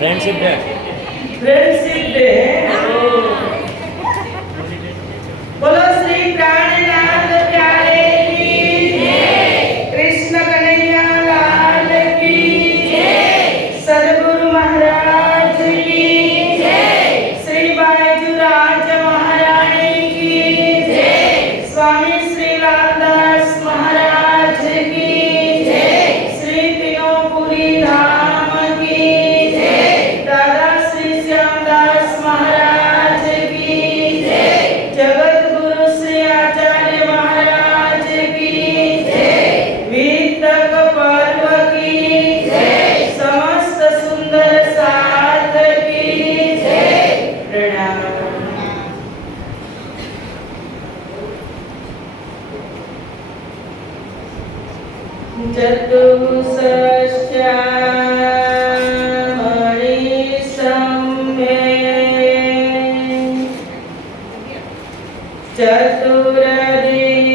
Friendship day. Friendship day बोलो श्री प्राणनाथ प्यारे की जय। कृष्ण कन्हैया लाल की जय। सद्गुरु महाराज की जय। श्री बाजूराज महारानी की जय। स्वामी श्री रामदास महाराज की जय। श्री तीनोंपुरी धाम की जय। दादा श्री श्यामदास महाराज की जय। जगत गुरु श्री आचार्य महाराज की जय। वितक पर्व की जय। समस्त सुंदर साथ की जय। प्रणाम।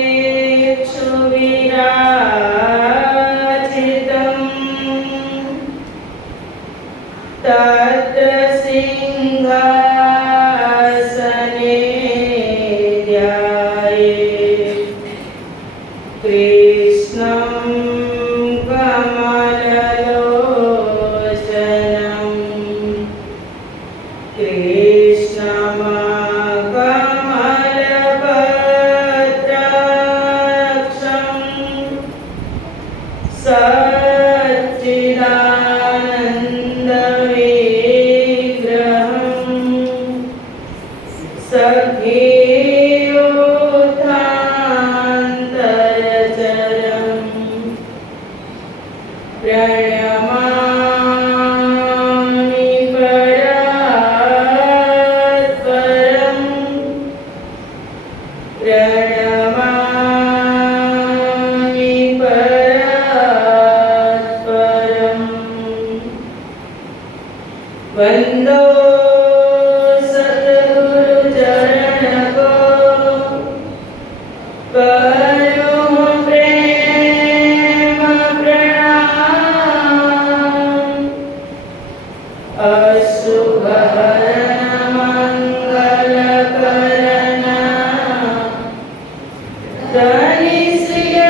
चतुर्दिक्षु विराजितम् तत् सिंहासने ध्यायेत् कृष्णं कमललोचनम् कृष्णमकमलपत्राक्षम् सच्चिदानन्दविग्रहम् सखीयोद्धान्तरचरम् प्रणमामि परात्परम् प्रणमामि परात्परम् वन्दो सद्गुरु चरणको करो प्रेम प्रणाम अशुभहरण मंगलकरण धनिश्रिये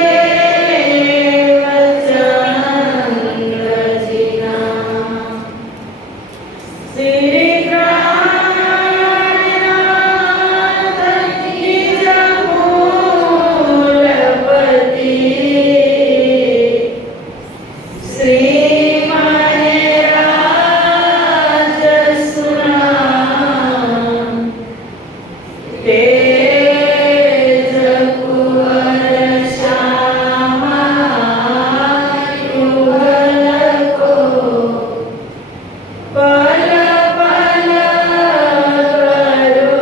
वचनजिना श्री प्राणनाथ निज मूलपति श्रीमने राजसुना तेज कुंवर श्यामा युगल को पल पल करो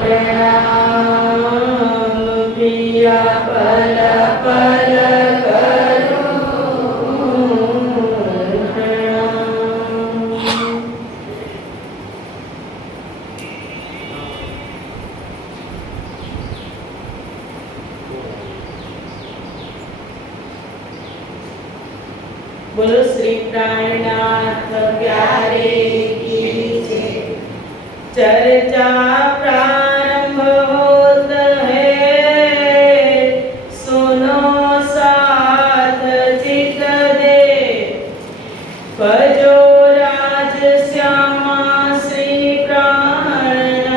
प्रणाम पिया पल पल करो प्रणाम। बोलो श्री प्राणनाथ प्यारे की जय। चर्चा प्रारंभ होत है सुनो साथ चित दे भजो राज श्यामा श्री प्राणनाथ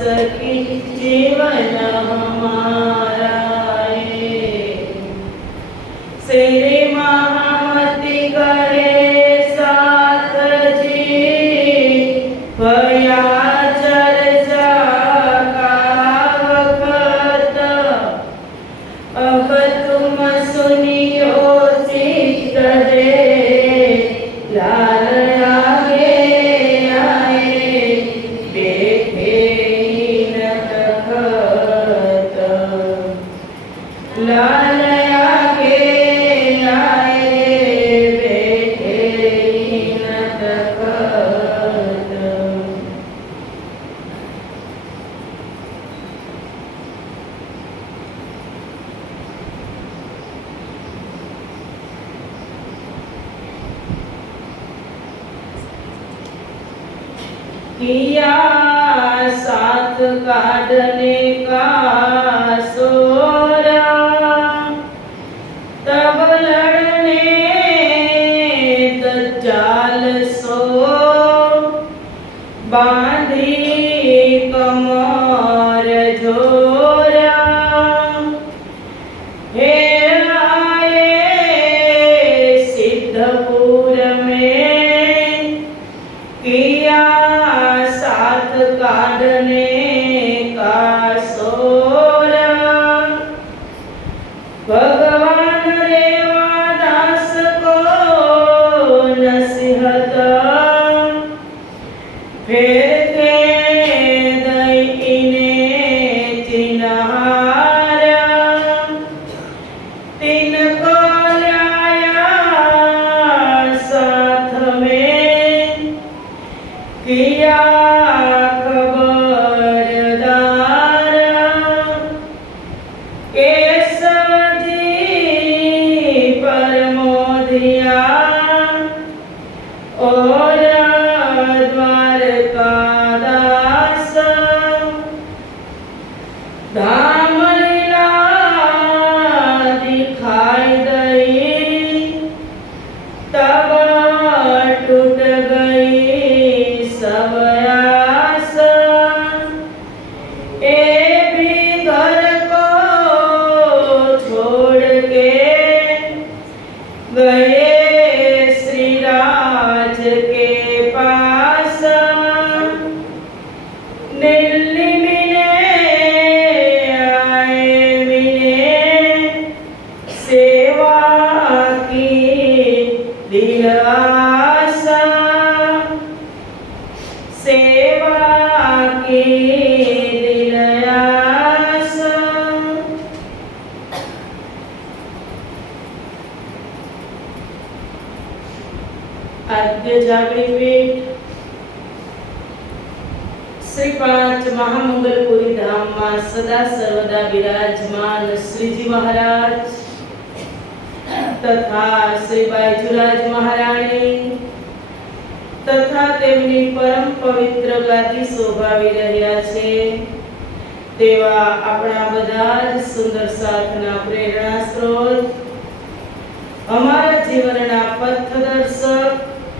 सखी जीवन हमारा है। श्री महामती करे साथ जी भया चर्चा का वक्त अब तुम सुनियो चित दे किया साथ काटने का सोरा, तब लड़ने दज्जाल सो बांधी कमर जोरा। हेराए सिद्धपुर में किया साथ काटने का सोरा, भगवान रेवादास को नसीहत फिर के दईने चिन्हारा, तिनको लाया साथ में किया खबरदार। केशव जी परमोधिया और द्वारकादास, धाम लीला दिखाई दई, तब टूट गई सब आस। ए भी घर को छोड़ के गए श्री राज के पास। नीली मिले आए मिले, सेवा की दिल आशा, सेवा की दिल आशा। आद्य जागृत पीठ श्री 5 महामंगलपुरी धाम में सदा सर्वदा विराजमान श्रीजी महाराज तथा श्री बायजुराज महाराणी तथा तेमनी परम पवित्र गादी शोभावी રહ્યા છે તેવા આપણા બધા જ સુંદર સાથના પ્રેરણા સ્ત્રોત, અમારા જીવનના પથદર્શક,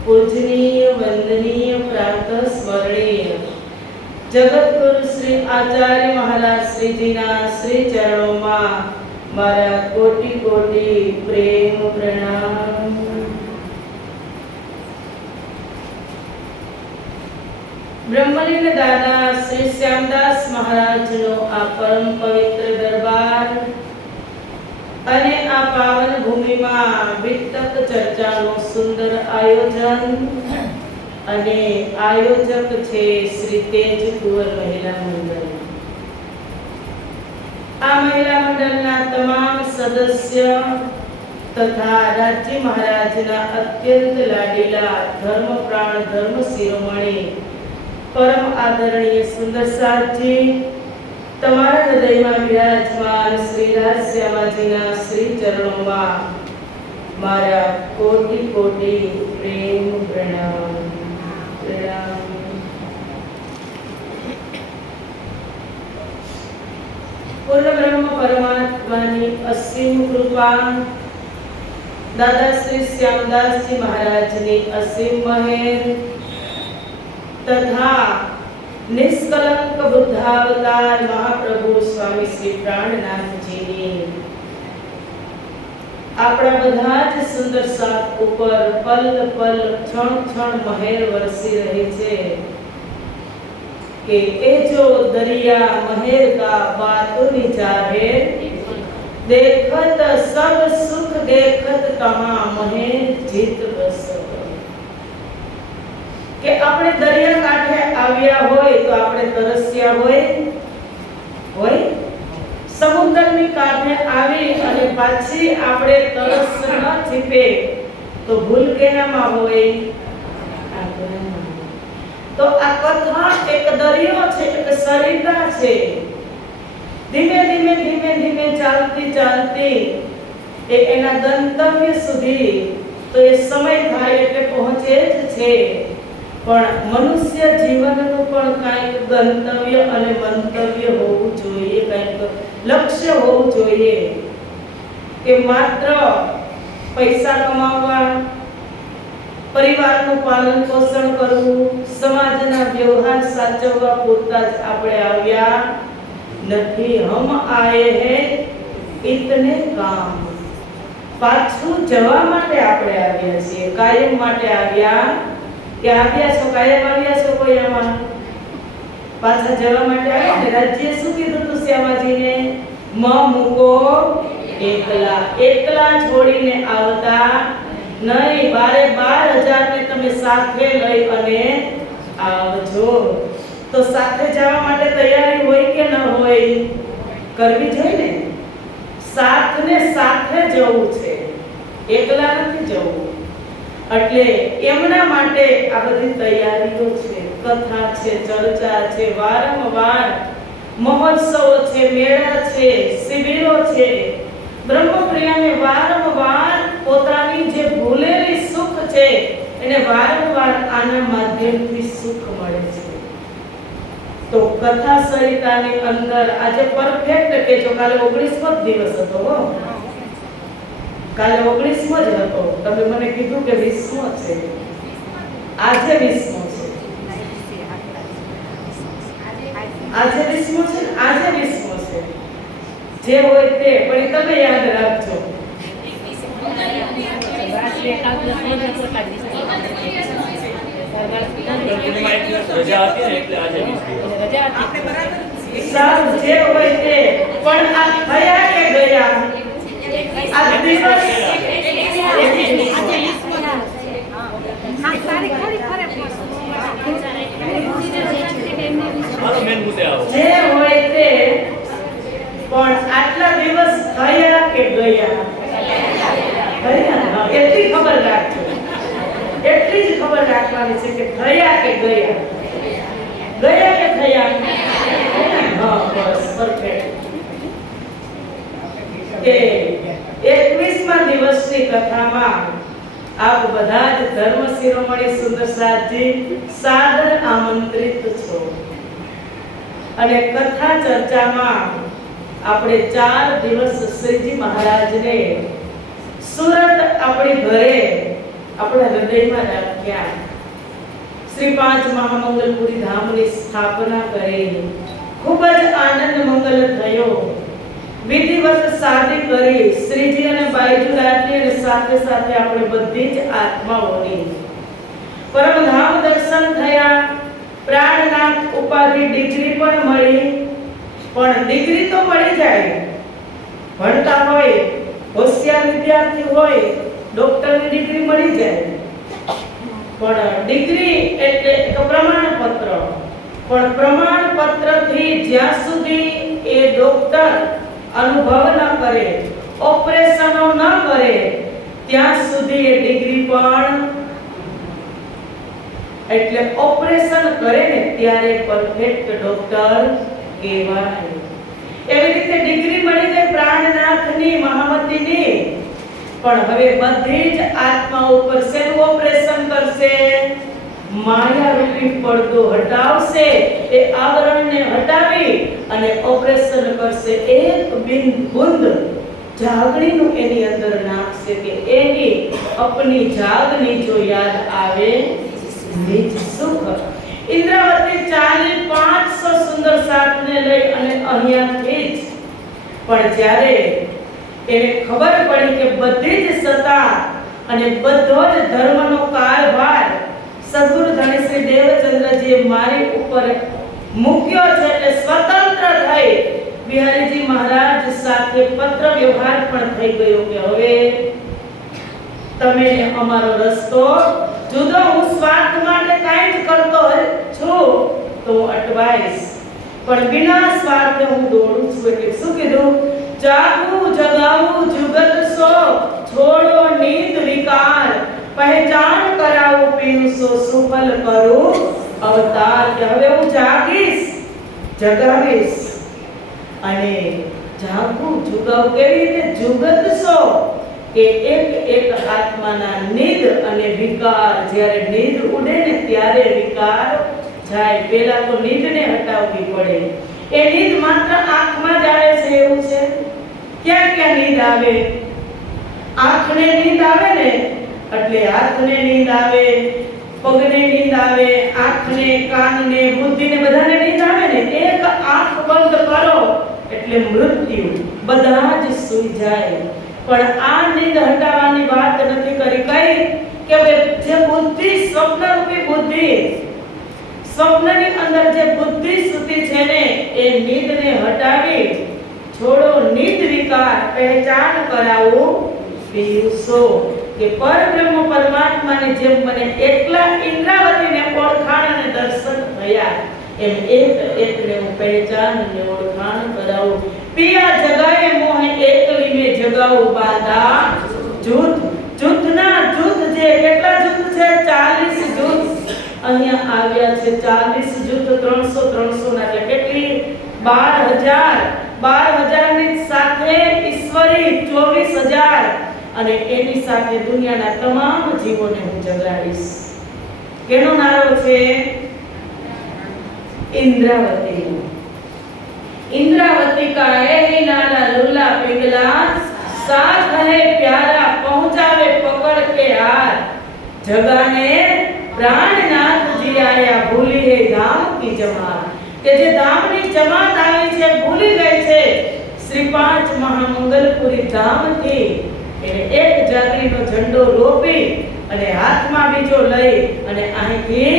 પૂજનીય, વંદનીય, પ્રાપ્ત સ્મરણીય જગતગુરુ શ્રી આચાર્ય મહારાજ શ્રીજીના શ્રી ચરણોમાં મારા કોટી કોટી પ્રેમ પ્રણામ। બ્રહ્મલીન દાદા શ્રી શ્યામદાસ મહારાજનો આ પરમ પવિત્ર દરબાર અને આ પાવન ભૂમિમાં વિતક ચર્ચાનું સુંદર આયોજન અને આયોજક છે શ્રી તેજ કુંવર મહિલા મંડળ। આ મહિલા મંડળના તમામ સદસ્ય તથા રાજ્ય મહારાજના અત્યંત લાડીલા ધર્મપ્રાણ ધર્મ શિરોમણી પરમ આદરણીય સુંદર સાહેબજી, તમારા હૃદયમાં વિરાજમાન શ્રી રાજશ્યામાજીના શ્રી ચરણોમાં મારા કોટી કોટી પ્રેમ પ્રણામ। પૂર્ણ બ્રહ્મ પરમાત્માની અસીમ કૃપા, દાદા શ્રી શ્યામદાસજી મહારાજની અસીમ મહેર તથા નિષ્કલંક બુદ્ધાવતાર મહાપ્રભુ સ્વામી શ્રી પ્રાણનાથજીની આપણા બધા જ સુંદર સાથ ઉપર પલ પલ ક્ષણ ક્ષણ મહેર વરસી રહી છે કે એ જો દરિયા મહેર का बातों जाहिर, देखत सब सुख देखत कहाँ महेर जीत बस। કે આપણે દરિયા કાંઠે આવ્યા હોય તો આપણે તરસ્યા હોય સમુદ્રની કાંઠે આવી અને પાછી આપણે તરસ ન છીપે તો ભૂલ કેનામાં હોય? તો આ કથા એક દરિયો છે, એક સરિતા છે। ધીમે ધીમે ધીમે ધીમે ચાલતી ચાલતી એ એના ગંતવ્ય સુધી તો એ સમય થાય એટલે પહોંચે જ છે। પણ મનુષ્ય જીવનનું પણ કંઈક ગંતવ્ય અને મંતવ્ય હોવું જોઈએ, કંઈક લક્ષ્ય હોવું જોઈએ કે માત્ર પૈસા કમાવવા, પરિવારનું પાલન પોષણ કરવું, સમાજના વ્યવહાર સાચવવા પૂરતા જ આપણે આવ્યા નથી. હમ આયે હે ઇતને કામ, પાછું જવા માટે આપણે આવ્યા છીએ, કાયમ માટે આવ્યા કે આવ્યા છો, કાયમ આવ્યા છો કોઈ આમાં પાછા જવા માટે આવ્યા ને. રાજ્ય શું કીધું તું શ્યામાજીને? મ મૂકો એકલા, એકલા છોડીને આવતા નહીં, 12,000 ને તમે સાથે લઈ અને આવજો. તો સાથે જવા માટે તૈયારી હોય કે ન હોય? કરવી જોઈએ ને. સાથને સાથે જવું છે, એકલા નથી જવું. એટલે એમના માટે આ બધી તૈયારીઓ છે, કથા છે, ચર્ચા છે, વારંવાર મહોત્સવો છે, મેળા છે, શિબિરો છે. બ્રહ્મપ્રિયાને વારંવાર પોતાની જે ભૂલેલી સુખ છે એને વારંવાર આના માધ્યમથી સુખ મળે છે. તો કથા સરિતાની અંદર આજે પરફેક્ટ કે જો કાલે 19મો દિવસ હતો, કાલે 19મો જ હતો. તમે મને કીધું કે 20મો છે, આજે 20મો છે, આજે 20મો છે, આજે 20મો છે. જે હોય તે પણ તમે યાદ રાખજો. સારું, જે હોય તે પણ આ થયા કે ગયા? આ દિવસ જે હોય તે પણ આટલા દિવસ થયા કે ગયા? ગયા. એટલી ખબર રાખજો, એટલી જ ખબર રાખવાની છે કે થયા કે ગયા? ગયા કે થયા? હા, બસ પરફેક્ટ. કે 21મા દિવસની કથામાં આપ બધા જ ધર્મ શિરોમણી સુંદરસાજી સાદર આમંત્રિત છો. અને કથા ચર્ચામાં આપણે 4 દિવસ શ્રીજી મહારાજને સુરત આપણી ઘરે આપણા હૃદયમાં રાખ્યા. શ્રી 5 મહામંગલપુરી ધામની સ્થાપના કરી. ખૂબ જ આનંદ મંગલ થયો. વિધિવત શાદી કરી શ્રીજી અને બાઈજુલાલની, અને સાથે સાથે આપણે બધી જ આત્માઓની પરમધામ દર્શન થયા. પ્રાણનાથ ઉપાધિ ડિગ્રી પણ મળી. પણ ડિગ્રી તો મળી જાય, ભણતા હોય, હોશિયાર વિદ્યાર્થી હોય, ડોક્ટરની ડિગ્રી મળી જાય. પણ ડિગ્રી એટલે એક પ્રમાણપત્ર. પણ પ્રમાણપત્રથી જ્યાં સુધી એ ડોક્ટર અનુભવ ન કરે, ઓપરેશનો ન કરે, ત્યાં સુધી એ ડિગ્રી પણ, એટલે ઓપરેશન કરે ને ત્યારે પરફેક્ટ ડોક્ટર કહેવાય. એવી રીતે ડિગ્રી મળી જાય પ્રાણનાથની, મહામતીની. પણ હવે બધી જ આત્મા ઉપર શેનું ઓપરેશન કરશે? માયા રૂપી પડદો હટાવશે. એ આવરણને હટાવી અને ઓપરેશન કરશે. એક બુંદ જાગણીનું એની અંદર નાખશે કે એની અપની જાગની જો યાદ આવે નિજ સુખ. ઇન્દ્રાવતી ચાલી 500 સુંદર સાથને લઈ અને અહીંયાથી જ, પણ જ્યારે એને ખબર પડી કે બધી જ સત્તા અને બધો જ ધર્મનો કારભાર સદગુરુ ધણી શ્રી દેવચંદ્રજીએ મારી ઉપર મૂક્યો છે, એટલે સ્વતંત્ર થઈ બિહારીજી મહારાજ સાથે પત્ર વ્યવહાર પણ થઈ ગયો કે હવે તમે અમારો રસ્તો જુદો, હું સ્વાર્થ માટે કાંઈ જ કરતો છું તો અટવાઈશ, પણ વિના સ્વાર્થે હું દોડું છું. એટલે શું કીધું? જાગવું જગાવું જુગત સો, છોડો નીત વિકાર, પહેચાન કરાવું પીરસો, સુફલ કરું અવતાર. કે હવે હું જાગીશ, જગાવીશ અને જાગવું જુગાવું. કેવી રીતે? જુગત સો, કે એક એક આત્માના નિદ અને વિકાર, જ્યારે નિદ ઉડે ને ત્યારે વિકાર જાય. પહેલા તો નિદને હટાવવી પડે. એ નિદ માત્ર આંખમાં જ આવે છે એવું છે? ક્યાં ક્યાં નિદ આવે? આંખને નિદ આવે ને એટલે હાથને નિદ આવે, પગને નિદ આવે, આંખને, કાનને, બુદ્ધિને બધાને નિદ આવે ને. એક આંખ બંધ કરો એટલે મૃત્યુ, બધા જ સૂઈ જાય. પણ આ નિદ હટાવવાની વાત નથી કરી. કઈ કે જે બુદ્ધિ, સ્વપ્નરૂપી બુદ્ધિ, સ્વપ્નની અંદર જે બુદ્ધિ સૂતી છે ને એ નિદને હટાવી છોડો. નિદ વિકાર પહેચાન કરાવો પીયુષો કે પરબ્રહ્મ પરમાત્માની જેમ મને એકલા ઇન્દ્રાવતીને ઓળખાણ અને દર્શન થયા એમ એક એકને હું પહેચાન અને ઓળખાણ કરાવું. પિયા જગાએ મોહે એકલી મે જગાવું બાંધા જૂથ. જૂથના જૂથ જે કેટલા જૂથ છે? 40 જૂથ અહીંયા આવ્યા છે. 40 જૂથ 300 300 ના એટલે કેટલી? 12000. 12000 ની સાથે ઈશ્વરી 24000 અને એની સાથે દુનિયાના તમામ જીવોને હું જગાડીશ. કેનો નારો છે? इंद्रावती. इंद्रावती का यही नारा लूला पिघला, साथ है प्यारा पहुंचावे पकड़ के हाथ. जगाने प्राणनाथ जी आया भूली है धाम की जमात. કે જે ધામની જમાત આવી છે ભૂલી ગઈ છે શ્રી પાંચ મહામંગલપુરી ધામથી. એને એક જાગરીનો ઝંડો રોપી અને હાથમાં બીજો લઈ અને અહીંથી,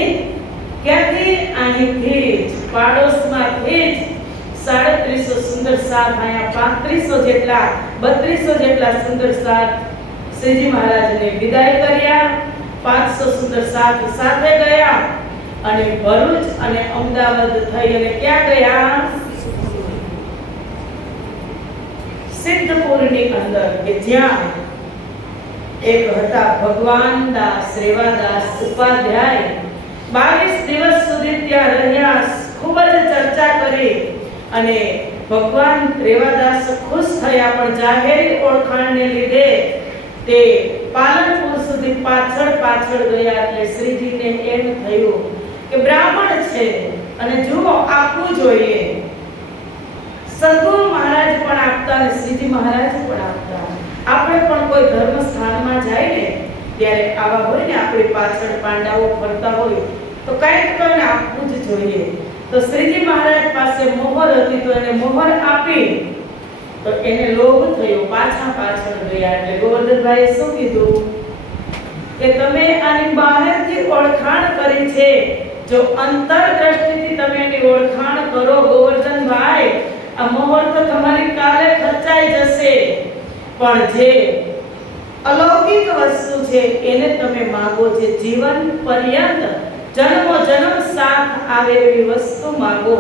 ક્યાંથી? અહીંથી પાડોશમાંથી જ 3700 સુંદર સાથ, અહીંયા 3500 જેટલા 3200 જેટલા સુંદર સાથ શ્રીજી મહારાજને વિદાય કર્યા. 500 સુંદર સાથ સાથે ગયા અને ભરૂચ અને અમદાવાદ થઈ અને ક્યાં ગયા? સિદ્ધપુરની અંદર કે જ્યાં એક હતા ભગવાન દાસ રેવાદાસ ઉપાધ્યાય. 22 દિવસ સુધી ત્યાં રહ્યા, ખૂબ જ ચર્ચા કરી અને ભગવાન રેવાદાસ ખુશ થયા. પણ જાહેરી ઓળખાણને લીધે તે પાલનપુર સુધી પાછળ ગયા. એટલે શ્રીજીને એમ થયું કે બ્રાહ્મણ છે અને જુઓ આપવું જોઈએ. સદગુરુ મહારાજ પણ આપતા અને શ્રીજી મહારાજ પણ આપતા. આપણે પણ કોઈ ધર્મ સ્થાનમાં જાય ને ત્યારે આવા હોય ને આપણી પાછળ પાંડાઓ ફરતા હોય તો કંઈક તો એને આપવું જ જોઈએ. તો શ્રીજી મહારાજ પાસે મોહર હતી તો એને મોહર આપી તો એને લોભ થયો, પાછળ ગયા. એટલે ગોવર્ધનભાઈએ શું કીધું કે તમે આની બહારથી ઓળખાણ કરી છે, જો અંતર દ્રષ્ટિથી તમે એની ઓળખાણ કરો ગોવર્ધનભાઈ, આ મોહર તો તમારી કાલે ખર્ચાઈ જશે, પણ જે અલૌકિક વસ્તુ છે એને તમે માંગો છે, જીવન પર્યંત જન્મો જન્મ સાથ આવે એવી વસ્તુ માંગો.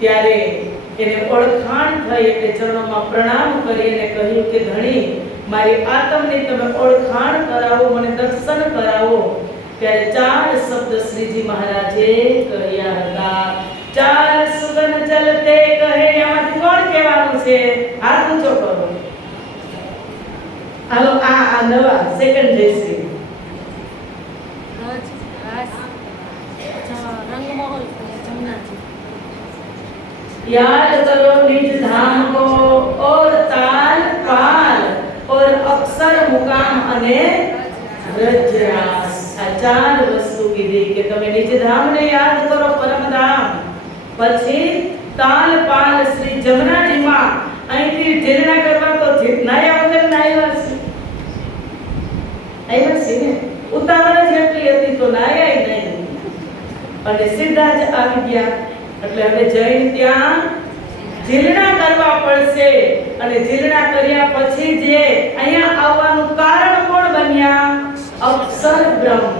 ત્યારે એને ઓળખાણ થઈ એટલે ચરણોમાં પ્રણામ કરી અને કહ્યું કે ધણી મારી આત્મની તમે ઓળખાણ કરાવો, મને દર્શન કરાવો. ત્યારે 4 શબ્દ શ્રીજી મહારાજે કહ્યા હતા. 4 સુગન ચલતે કહે. આમાંથી કોણ કહેવાનું છે? હાથ ઊંચો કરો. હાલો આ નવા સેકન્ડ જયશ્રી. याद करो निज धाम को और ताल पाल और अक्षर मुकाम અને રજરાસ. આ 4 વસ્તુ કીધી કે તમે નિજ ધામને યાદ કરો, પરમધામ, પછી તાલ પાલ શ્રી જમનાજીમાં અહીંથી જીર્ણા કરવા તો નાયા વગર નાયા છે. આવ્યા છે ને ઉતાવળ જેટલી હતી તો નાયા નહીં અને સીધા જ આવી ગયા. એટલે હવે જઈને ત્યાં જીલણા કરવા પડશે અને જીલણા કર્યા પછી જે અહીંયા આવવાનું કારણ કોણ બન્યા? અક્ષર બ્રહ્મ.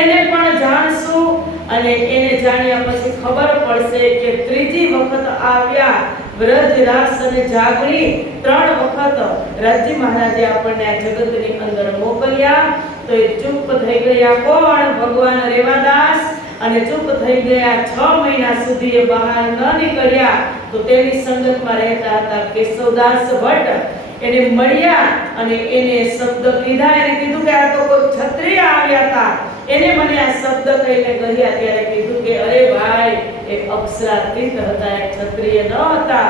એને પણ જાણશું અને એને જાણ્યા પછી ખબર પડશે કે ત્રીજી વખત આવ્યા વ્રજ રાસ અને જાગરી, 3 વખત રાજી મહારાજે આપણને આ જગતની અંદર મોકલ્યા. તો એ ચૂપ થઈ ગયા કોણ? ભગવાન રેવાદાસ. અને ચૂપ થઈ ગયા 6 મહિના સુધી એ બહાર ન નીકળ્યા. તો તેની સંગતમાં રહેતા હતા કેશવદાસ ભટ્ટ. એને મળ્યા અને એને શબ્દ કીધા. એને કીધું કે આ તો કોઈ ક્ષત્રિય આવ્યા હતા, એને મને આ શબ્દ કહીને કહ્યા. ત્યારે કીધું કે અરે ભાઈ, એ અક્ષરાતીત હતા, એ ક્ષત્રિય ન હતા.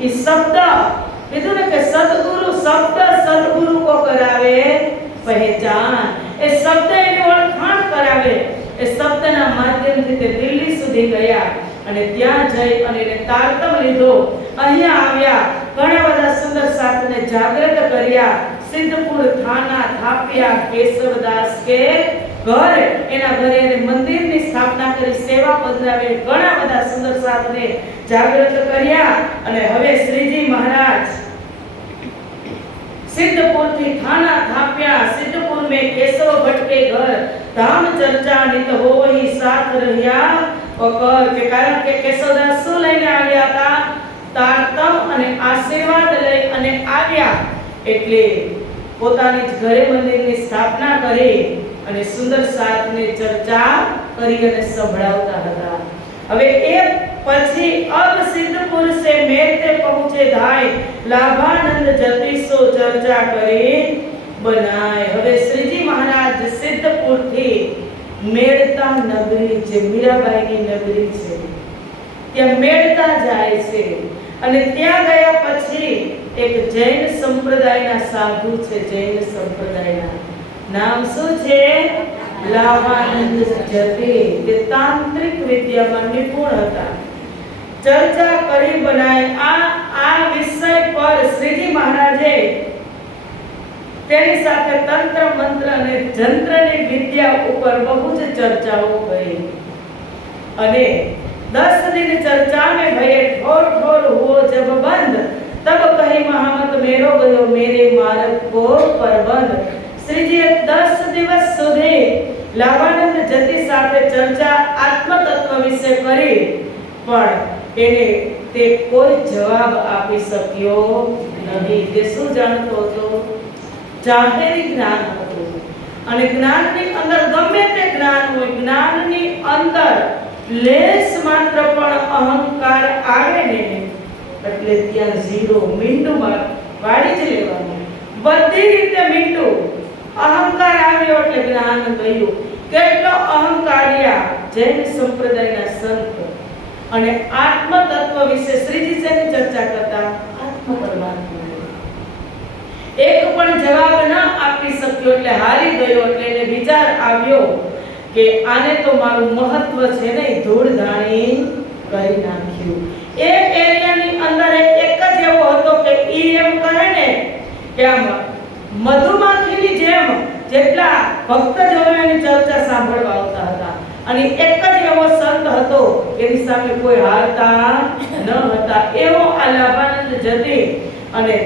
એ શબ્દ કીધું ને કે સદગુરુ શબ્દ સદગુરુ કો કરાવે પહેચાન. એ શબ્દ એની ઓળખાણ કરાવે. એ શબ્દના માધ્યમથી તે દિલ્હી સુધી ગયા અને ત્યાં જઈ અને એને તારતમ લીધો. અહીંયા આવ્યા, ઘણા બધા સુંદર સાથને જાગૃત કર્યા. સિદ્ધપુર થાના થાપ્યા કેશવદાસ કે ઘર, એના ઘરે એને મંદિરની સ્થાપના કરી, સેવા પધરાવી, ઘણા બધા સુંદર સાથને જાગૃત કર્યા. અને હવે શ્રીજી મહારાજ सिद्धपुर थी थाना थाप्या, सिद्धपुर में केशव भट्ट के घर धाम चर्चा नित होवही साथ રહ્યા પકર. કે કારણ કે કેશવદાસ શું લઈને આવ્યા હતા? તારતમ અને આશીર્વાદ લઈ અને આવ્યા. એટલે પોતાની જ ઘરે મંદિરની સ્થાપના કરી અને સુંદર સાથને ચર્ચા કરી અને સંભળાવતા હતા. હવે એ પછી અબ સિદ્ધપુર સે મેતે પહોંચે धाय लाभानंद जतीसो चर्चा करे बनाए. હવે શ્રીજી મહારાજ સિદ્ધપુર થી મેળતા નગરી, જે મીરાબાઈની નગરી છે, ત્યાં મેળતા જાય છે. અને ત્યાં ગયા પછી એક જૈન સંપ્રદાયના સાધુ છે, જૈન સંપ્રદાયના નામ શું છે? લાભાનંદ જતી. તે તાંત્રિક વિદ્યામાં નિપુણ હતા. ચર્ચા કરી બનાય. આ વિષય પર શ્રીજી મહારાજે તેની સાથે તંત્ર મંત્ર અને જંત્રની વિદ્યા ઉપર બહુ જ ચર્ચાઓ કરી. અને 10 दिन चर्चा में भये ठोर ठोर हुओ जब बंद, तब कही महामत मेरो गयो मेरे मार्ग को परबंद. શ્રીજીએ 10 દિવસ સુધી લાભાનંદ જતી સાથે ચર્ચા આત્મ તત્વ વિશે કરી, પણ એને તે કોઈ જવાબ આપી શક્યો નહીં. તે શું જાણતો હતો? જાહેરી જ્ઞાન હતું. અને જ્ઞાનની અંદર ગમે તે જ્ઞાન હોય, જ્ઞાનની અંદર લેશ માત્ર પણ અહંકાર આવે ને એટલે ત્યાં ઝીરો, મીંડું વાળી જ લેવાનું. બધી રીતે મીંડું. અહંકાર આવ્યો એટલે જ્ઞાન ગયું. કેટલો અહંકારિયા જૈન સંપ્રદાયના સંત. અને આત્મ તત્વ વિશે શ્રીજી શેની ચર્ચા કરતા? આત્મ પરમાત્મા. એક પણ જવાબ ન આપી શક્યો એટલે હારી ગયો. એટલે એને વિચાર આવ્યો કે આને તો મારું મહત્વ છે ને ધૂળ ધાણી કરી નાખ્યું. એ એરિયાની અંદર એક જ એવો હતો કે ઈ એમ કહે ને કે આમ મધુમાખીની જેમ જેટલા ભક્તજનો એની ચર્ચા સાંભળવા આવતા હતા. અને એક જ એવો સંત હતો, એની સામે કોઈ હારતા ન હતા. એવો આ લાભાનંદ જતી અને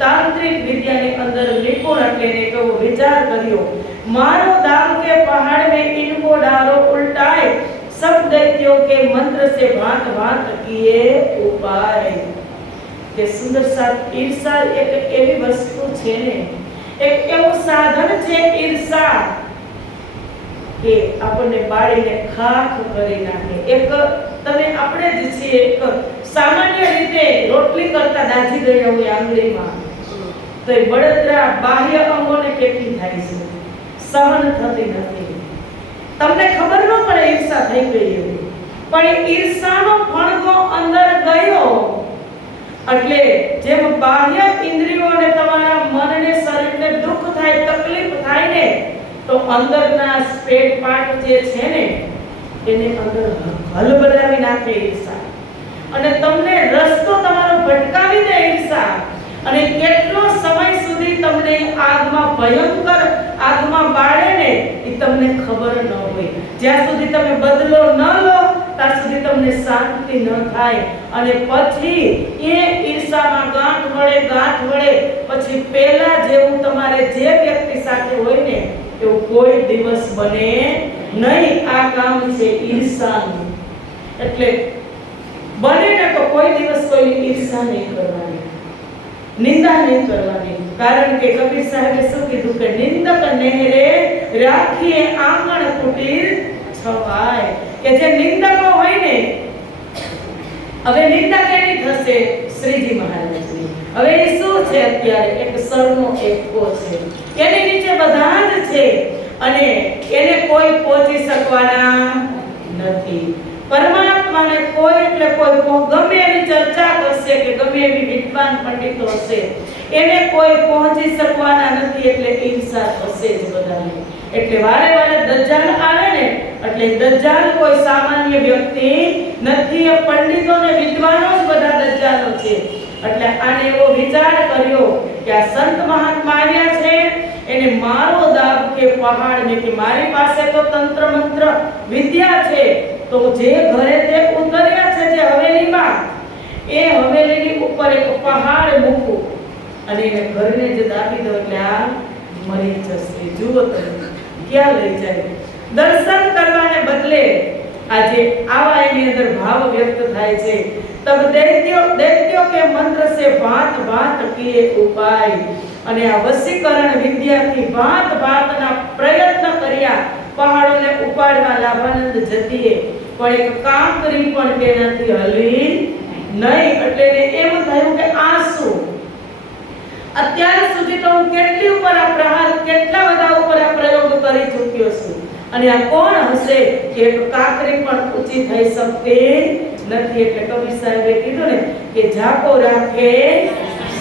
તાંત્રિક વિદ્યાની અંદર નિપુણ. એટલે એને કેવો વિચાર કર્યો, मारो दाम के पहाड़ में इनको डालो उल्टाए, सब दैत्यों के मंत्र से भांत भांत किए उपाय. કે સુંદર સાથ ઈર્ષા એક એવી વસ્તુ છે ને, એક એવું સાધન છે ઈર્ષા કે આપણને બાળીને ખાખ કરી નાખે. એક તમે આપણે જ છીએ, એક સામાન્ય રીતે રોટલી કરતા દાજી ગયા હોય આંગળીમાં, તો એ બળતરા બાહ્ય અંગોને કેટલી થાય છે, સહન થતી નથી. તમને ખબર ન પડે ઈર્ષા થઈ ગઈ એવી, પણ ઈર્ષાનો ફણગો અંદર ગયો એટલે જેમ બાહ્ય ઇન્દ્રિયો અને તમારા મનને શરીરને દુઃખ થાય, તકલીફ થાય ને, તો અંદરના પેટ પાટ જે છે ને એને અંદર હલબલાવી નાખે ઈર્ષા. અને તમને રસ્તો તમારો ભટકાવી દે ઈર્ષા. અને કેટલો સમય સુધી તમને આગમાં ભયંકર આગમાં બાળે ને એ તમને ખબર ન હોય. જ્યાં સુધી તમે બદલો ન લો ત્યાં સુધી તમને શાંતિ ન થાય. અને પછી એ ઈર્ષામાં ગાંઠ વળે પછી પહેલા જેવું તમારે જે વ્યક્તિ સાથે હોય ને એવું કોઈ દિવસ બને નહીં. આ કામ છે ઈર્ષાનું. એટલે બને ને તો કોઈ દિવસ કોઈની ઈર્ષા નહીં કરવાની, નિંદા નહીં કરવાની. કારણ કે કબીર સાહેબે શું કીધું કે નિંદક નહેરે રાખીએ આંગણ કુટીર છવાય. કે જે નિંદકો હોય ને, હવે નિંદા કેની થશે? શ્રીજી મહારાજની. હવે એ શું છે? અત્યારે એક સરનો એકો છે, એની નીચે બધા જ છે અને એને કોઈ પહોંચી શકવાના નથી. પરમાત્માને કોઈ એટલે કોઈ ગમે એવી ચર્ચા કરશે કે ગમે એવી વિદ્વાન પંડિતો હશે, એને કોઈ પહોંચી શકવાના નથી. એટલે ઈર્ષા થશે જ બધાને. એટલે વારે વારે દજ્જાલ આવે ને, એટલે દજ્જાલ કોઈ સામાન્ય વ્યક્તિ નથી. એ પંડિતો ને વિદ્વાનો જ બધા દજ્જાલો છે. એટલે આને એવો વિચાર કર્યો કે આ સંત મહાત્મા આવ્યા છે, એને મારો દાબ કે પહાડ ને કે મારી પાસે તો તંત્ર મંત્ર વિદ્યા છે, તો જે ઘરે તે ઉતર્યા છે જે હવેલીમાં, એ હવેલીની ઉપર એક પહાડ મૂકું અને એને ઘરને જે દાબી દો એટલે આ મરી જશે. જુઓ તમે ક્યાં લઈ જાય. દર્શન કરવાને બદલે આજે આવા એની અંદર ભાવ વ્યક્ત થાય છે. તબ દૈત્યો કે મંત્ર સે ભાત ભાત કિए ઉપાય. અને આ વશીકરણ વિદ્યાથી ભાત ભાતના પ્રયત્ન કર્યા પહાડોને ઉપાડવા લાભાનંદ જતીએ, પણ એક કાંકરી પણ તેનાથી હલી નહીં. એટલે એમ થયું કે આ શું? અત્યાર સુધી તો હું કેટલી ઉપર આ પ્રહાર, કેટલા બધા ઉપર આ પ્રયોગ કરી ચૂક્યો છું, અને આ કોણ હશે કે એક કાંકરી પણ ઊંચી થઈ શકતી નથી. એટલે કવિ સાહેબે કીધું ને કે ઝાકો રાખે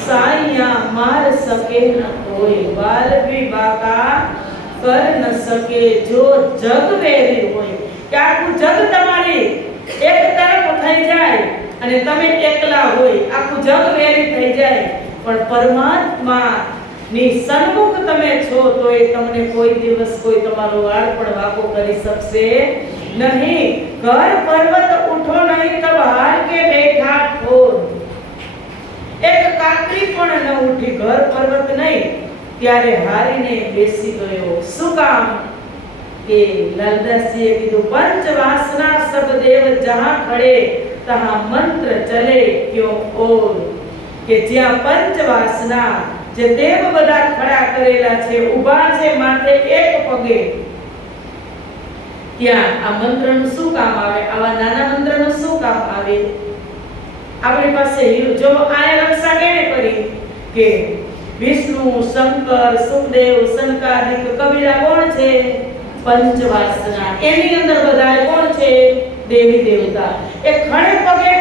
સાઈયા માર શકે ન કોઈ, વાલ ભી બાકા કર ન શકે જો જગ વેરી હોય. કે આખું જગ તમારી એક તરફ થઈ જાય અને તમે એકલા હોય, આખું જગ વેરી થઈ જાય, પણ પરમાત્મા ની સન્મુખ તમે છો તો એ તમને કોઈ દિવસ કોઈ તમારો વાળ પણ વાકો કરી શકશે નહીં. ઘર પર્વત ઉઠો નહીં તબ હાર કે બેઠા ઠોર. એક કાકરી પણ ન ઉઠી, ઘર પર્વત નહીં, ત્યારે હારીને બેસી ગયો. શું કામ? કે લાલદાસજીએ કીધું પંચ વાસના સબ દેવ જહાં ખડે તહાં મંત્ર ચલે ક્યો ઓર. કે જ્યાં પંચ વાસના જે દેવ બધા ખડા કરેલા છે, ઊભા છે માથે એક પગે, ત્યાં આ મંત્રનું શું કામ આવે? આવા નાના મંત્રનું શું કામ આવે? આપણી પાસે જો આયા રક્ષા કેને કરી કે વિષ્ણુ, શંકર, સુખદેવ, સનકાદિક, કબીરા કોણ છે? પંચવાસના. એની અંદર બધા કોણ છે? દેવી દેવતા. એ ખડે પગે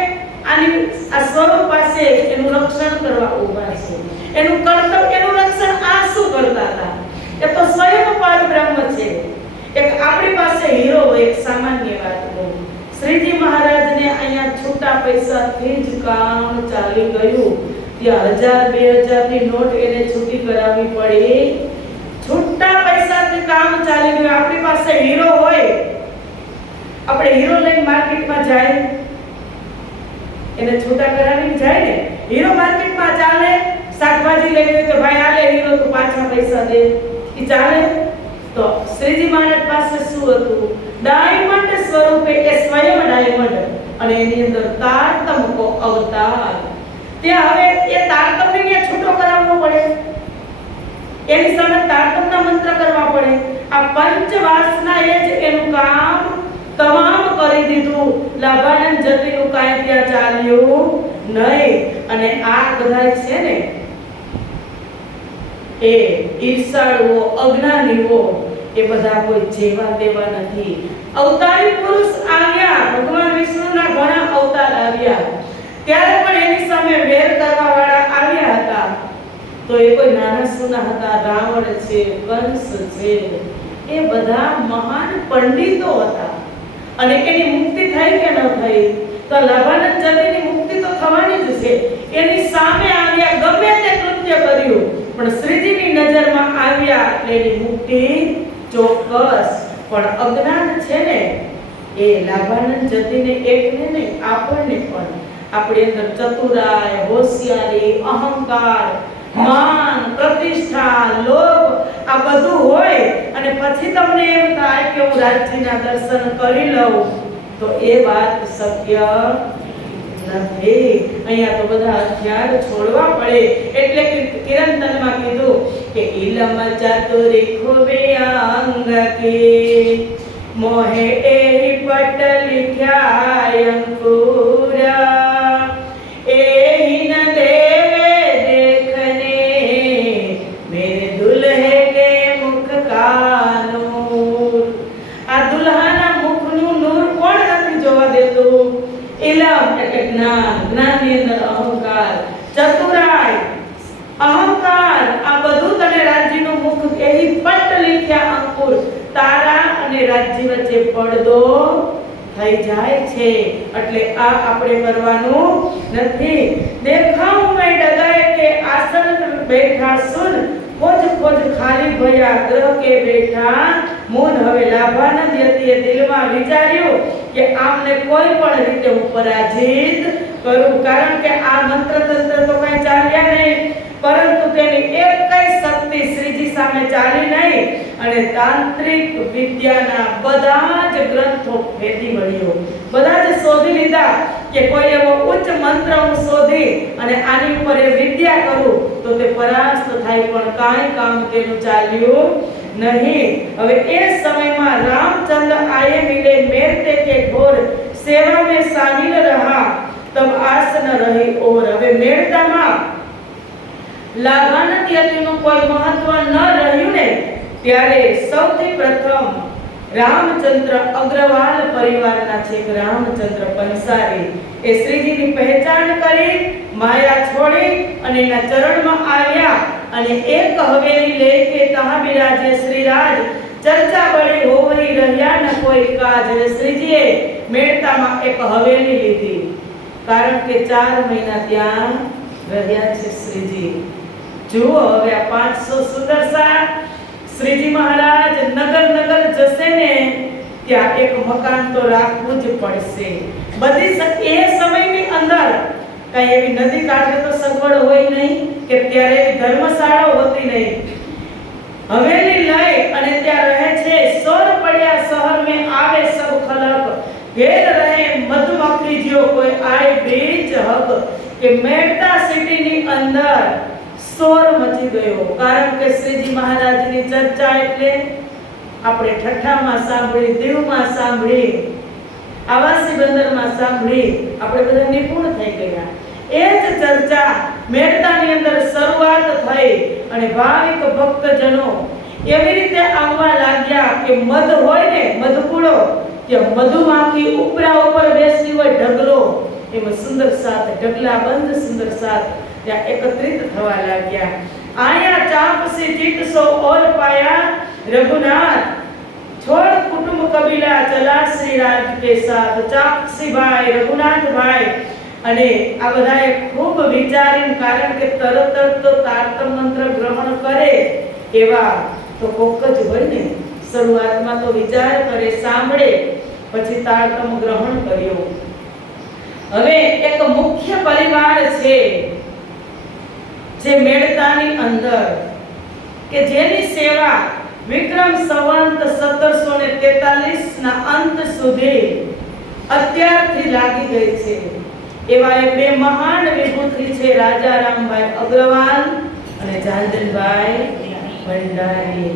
આની આ સ્વરૂપ પાસે એનું રક્ષણ કરવા ઊભા છે. એનું કર્તવ્ય, એનું રક્ષણ આ શું કરતા હતા? એ તો સ્વયં પરબ્રહ્મ છે. એક આપણી પાસે હીરો, એક સામાન્ય વાત કહું. શ્રીજી મહારાજને અહીંયા છૂટા પૈસાથી જ કામ ચાલી ગયું. ત્યાં 1000-2000 ની નોટ એને છૂટી કરાવવી પડી. છૂટા પૈસાથી કામ ચાલી ગયું. આપણી પાસે હીરો હોય, આપણે હીરો લઈને માર્કેટમાં જાય, એને છૂટા કરાવીને જાય ને. હીરો માર્કેટમાં ચાલે, શાકભાજી લેવી હોય તો ભાઈ આલે હીરો, તો પાછા પૈસા દે, એ ચાલે? તો શ્રીજી મહારાજ પાસે શું હતું? ડાયમંડ સ્વરૂપે, એ સ્વયં ડાયમંડ, અને એની અંદર તારતમ્ય અવતાર. ત્યાં હવે એ તારતમ્યને છૂટો કરાવવો પડે, એની સામે તારતમ્યના મંત્ર કરવા પડે. આ પંચ વાસના એ જ એનું કામ તમામ કરી દીધું. લાભાનંદ જતીનું કાંઈ ત્યાં ચાલ્યું નહીં. અને આ બધા છે ને એ ઈર્ષાળુઓ, અજ્ઞાનીઓ, એ બધા કોઈ જેવા તેવા નથી. અવતારી પુરુષ આવ્યા, ભગવાન વિષ્ણુના ઘણા અવતાર આવ્યા, ત્યારે પણ એની સામે વેર કરવા વાળા આવ્યા હતા. તો એ કોઈ નાના સુના હતા? રાવણ છે, કંસ છે, એ બધા મહાન પંડિતો હતા. અને એની મુક્તિ થઈ કે ન થઈ? તો લાભાનંદ જતીની મુક્તિ તો થવાની જ છે. એની સામે આવ્યા, ગમે તે કૃત્ય કર્યું, પણ શ્રીજીની નજરમાં આવ્યા એટલે એની મુક્તિ ચોક્કસ. પણ અજ્ઞાન છે ને, એ લાભાનંદ જતીને એકને નહીં, આપણને પણ આપણી અંદર ચતુરાઈ, હોશિયારી, અહંકાર, માન, પ્રતિષ્ઠા, લોભ, આ બધું હોય અને પછી તમને એમ થાય કે હું રાજજીના દર્શન કરી લઉં, તો એ વાત શક્ય નથી. અહીંયા તો બધા હથિયાર છોડવા પડે. એટલે કે કિરણતનમાં કીધું કે ઇલમ ચાતુરી ખૂબે અંગ કે મોહે એહી પટ લિખ્યા અંકુરા એહી ન દેવે વચ્ચે વચ્ચે પડદો થઈ જાય છે। એટલે આ આપણે કરવાનું નથી। દેખાવ મેં ડગાએ કે આસન બેઠા સુન, ખોજ ખોજ ખાલી ભયા ગ્રહ કે બેઠા મૂન। હવે લાભાનંદ યતિએ દિલમાં વિચાર્યું કે આમને કોઈ પણ રીતે હું પરાજિત કરું, કારણ કે આ મંત્ર તંત્ર તો કઈ ચાલ્યા નહીં, પરંતુ તેની એક કઈ શક્તિ શ્રીજી સામે ચાલી નહીં। અને તાંત્રિક વિદ્યાના બધા જ ગ્રંથો ફેંકી વળ્યો, બધા જ શોધી લીધા કે કોઈ એવો ઉચ્ચ મંત્ર હું શોધી અને આની ઉપર એ વિદ્યા કરું તો તે પરાસ્ત થાય, પણ કાંઈ કામ તેનું ચાલ્યું नहीं। હવે એ સમયમાં रामचंद्र आए मिले मेरते के घोर, सेवा में शामिल रहा तब आस न रही और। હવે મેળતામાં લાભાનંદ યતિનું કોઈ મહત્વ ન રહ્યું ને ત્યારે સૌથી પ્રથમ રામચંદ્ર અગ્રવાલ પરિવારના છે રામચંદ્ર પંસારી એ શ્રીજીની પહેચાન કરી, માયા છોડી અને એના ચરણમાં આવ્યા અને એક હવેલી લઈ કે તહા બિરાજે શ્રીરાજ, ચર્ચા બળી હોવઈ રહ્યા ન કોઈ કાજ। શ્રીજીએ મેળતામાં એક હવેલી લીધી, કારણ કે 4 મહિના ત્યાં રહ્યા છે શ્રીજી। જુઓ હવે આ 500 સુદર્શા શ્રીજી મહારાજ નગર જશે ને ત્યાં એક મકાન તો રાખવું જ પડશે। બધી એ સમયની અંદર કઈ એવી નદી કાંઠે તો સગવડ હોય નહીં કે ત્યારે ધર્મશાળા હોતી નહીં। હવેલી લઈ અને ત્યાં રહે છે, સોર પડ્યા શહેર में આવે સબ ખલક, ઘેર રહે મધુમક્ખી જો કોઈ આય બીજ હક। કે મેળતા સિટીની અંદર સોર મચી ગયો, કારણ કે શ્રીજી મહારાજની ચર્ચા એટલે આપણે ઠઠ્ઠામાં સાંભળી, દીવમાં સાંભળી, આવાસી બંદરમાં સાંભળી, આપણે બધા નિપુણ થઈ ગયા। એ જ ચર્ચા મેળતાની અંદર શરૂઆત થઈ અને ભાવિક ભક્તજનો એવી રીતે આવવા લાગ્યા કે મધ હોય ને મધપુડો, કે મધુમાખી ઉપરા ઉપર બેસી હોય ઢગલો, એમાં સુંદર સાથ ઢગલા બંધ સુંદર સાથ ત્યાં એકત્રિત થવા લાગ્યા। आया चाप से चित सो और पाया रघुनाथ, छोड़ कुटुंब कबीला चला श्री राज के साथ। चापसी भाई रघुनाथ भाई અને આ બધાએ ખૂબ વિચારીને, કારણ કે તરત તો તારતમ મંત્ર ગ્રહણ કરે એવા તો કોક જ હોય ને, શરૂઆતમાં તો વિચાર કરે, સાંભળે, પછી તારતમ ગ્રહણ કર્યો। હવે એક મુખ્ય પરિવાર છે જે મેળતાની અંદર કે જેની સેવા વિક્રમ સંવંત 1743 ના અંત સુધી અત્યારથી લાગી ગઈ છે। એવા એ બે મહાન વિભૂતિ છે રાજા રામભાઈ અગ્રવાલ અને જાંજનભાઈ ભંડારી।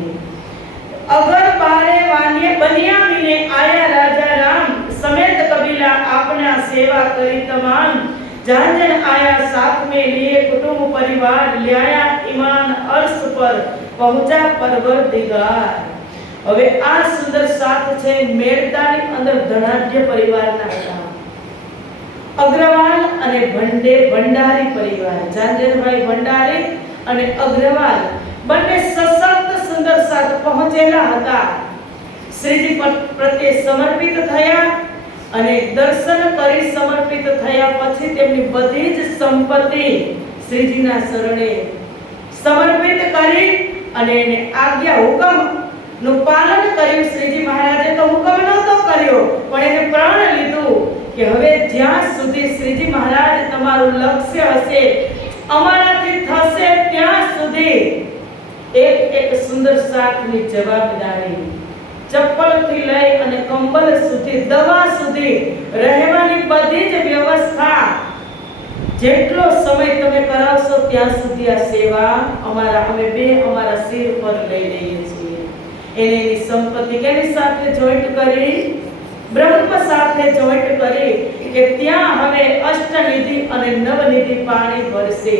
अगर बारे वान्य बनिया मिले आया राजा राम, समेत कबीला अपना सेवा करी तमाम। जांजन आया साथ में लिए कुटुंब परिवार, लिया ईमान अर्श पर पहुंचा परवरदिगार। હવે આ સુંદર સાથ છે મેળતાની અંદર ધનાઢ્ય પરિવારના હતા, અગ્રવાલ અને ભંડારી પરિવાર। જાંજનભાઈ ભંડારી અને અગ્રવાલ બંને સશક્ત સુંદર સાથ પહોંચેલા હતા। શ્રીજી પ્રત્યે સમર્પિત થયા અને દર્શન કરી સમર્પિત થયા પછી તેમની બધી જ સંપત્તિ શ્રીજીના શરણે સમર્પિત કરી અને એને આજ્ઞા હુકમ નું પાલન કર્યું। શ્રીજી મહારાજે તો હુકમ નહોતો કર્યો, પણ એને પ્રણ લીધું કે હવે જ્યાં સુધી શ્રીજી મહારાજ તમારું લક્ષ્ય હશે, અમારાથી થશે ત્યાં સુધી એક સુંદર સાથની જવાબદારી, ચપ્પલથી લઈ અને કંબલ સુધી, દવા સુધી, રહેવાની બધી જ વ્યવસ્થા, જેટલો સમય તમે કરાવશો ત્યાં સુધી આ સેવા અમે બે અમારા સિર પર લઈ લઈએ છીએ। એની સંપત્તિ કેની સાથે જોઈન્ટ કરી, બ્રહ્મ સાથે જોઈન્ટ કરી કે ત્યાં હવે અષ્ટનિધિ અને નવનિધિ પાણી ભરશે।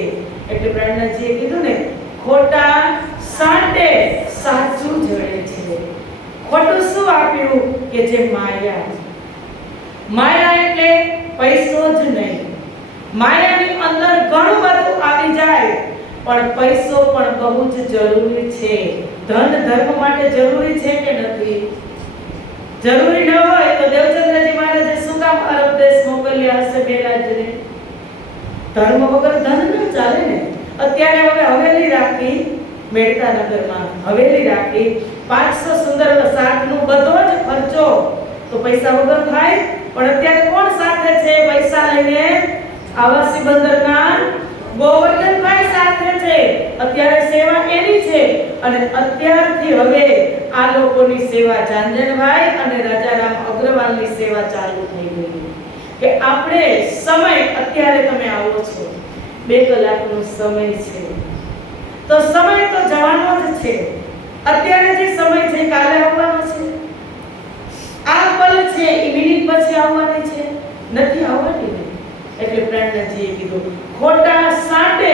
એટલે પ્રાણનાથજીએ કીધું ને, ખોટા સાંટે સાચું જડે છે। ખોટું શું આપ્યું કે જે માયા, માયા એટલે પૈસો જ નહીં, માયાની અંદર ઘણું બધું આવી જાય, પણ પૈસો પણ બહુ જ જરૂરી છે। ધન ધર્મ માટે જરૂરી છે કે નથી? જરૂરી ન હોય તો દેવચંદ્રજી મહારાજે શું કામ અરબ દેશ મોકલ્યા હશે બેરાજને? ધર્મ વગર ધન ન ચાલે ને. અત્યારે હવે હવેલી રાખી મેળતા નગરમાં, હવેલી રાખી 500 સુંદર શાકનો બધો જ ખર્ચો તો પૈસા વગર થાય. પણ અત્યારે કોણ સાથે છે પૈસા લઈને? આવાસી બંદરના ગોવર્ધનભાઈ સાથે છે. અત્યારે સેવા એની છે અને અત્યારથી હવે આ લોકોની સેવા જાંજનભાઈ અને રાજારામ અગ્રવાલની સેવા ચાલુ થઈ ગઈ કે આપણે સમય, અત્યારે તમે આવો છો 2 કલાકનો સમય છે તો સમય તો જવાનો જ છે. અત્યારે જે સમય છે કાલે આવવાનો છે. આ પલ છે એ મિનિટ પછી આવવાની છે, નથી આવવાની ને. એટલે પ્રાણનાથજીએ કીધું ખોટા સાટે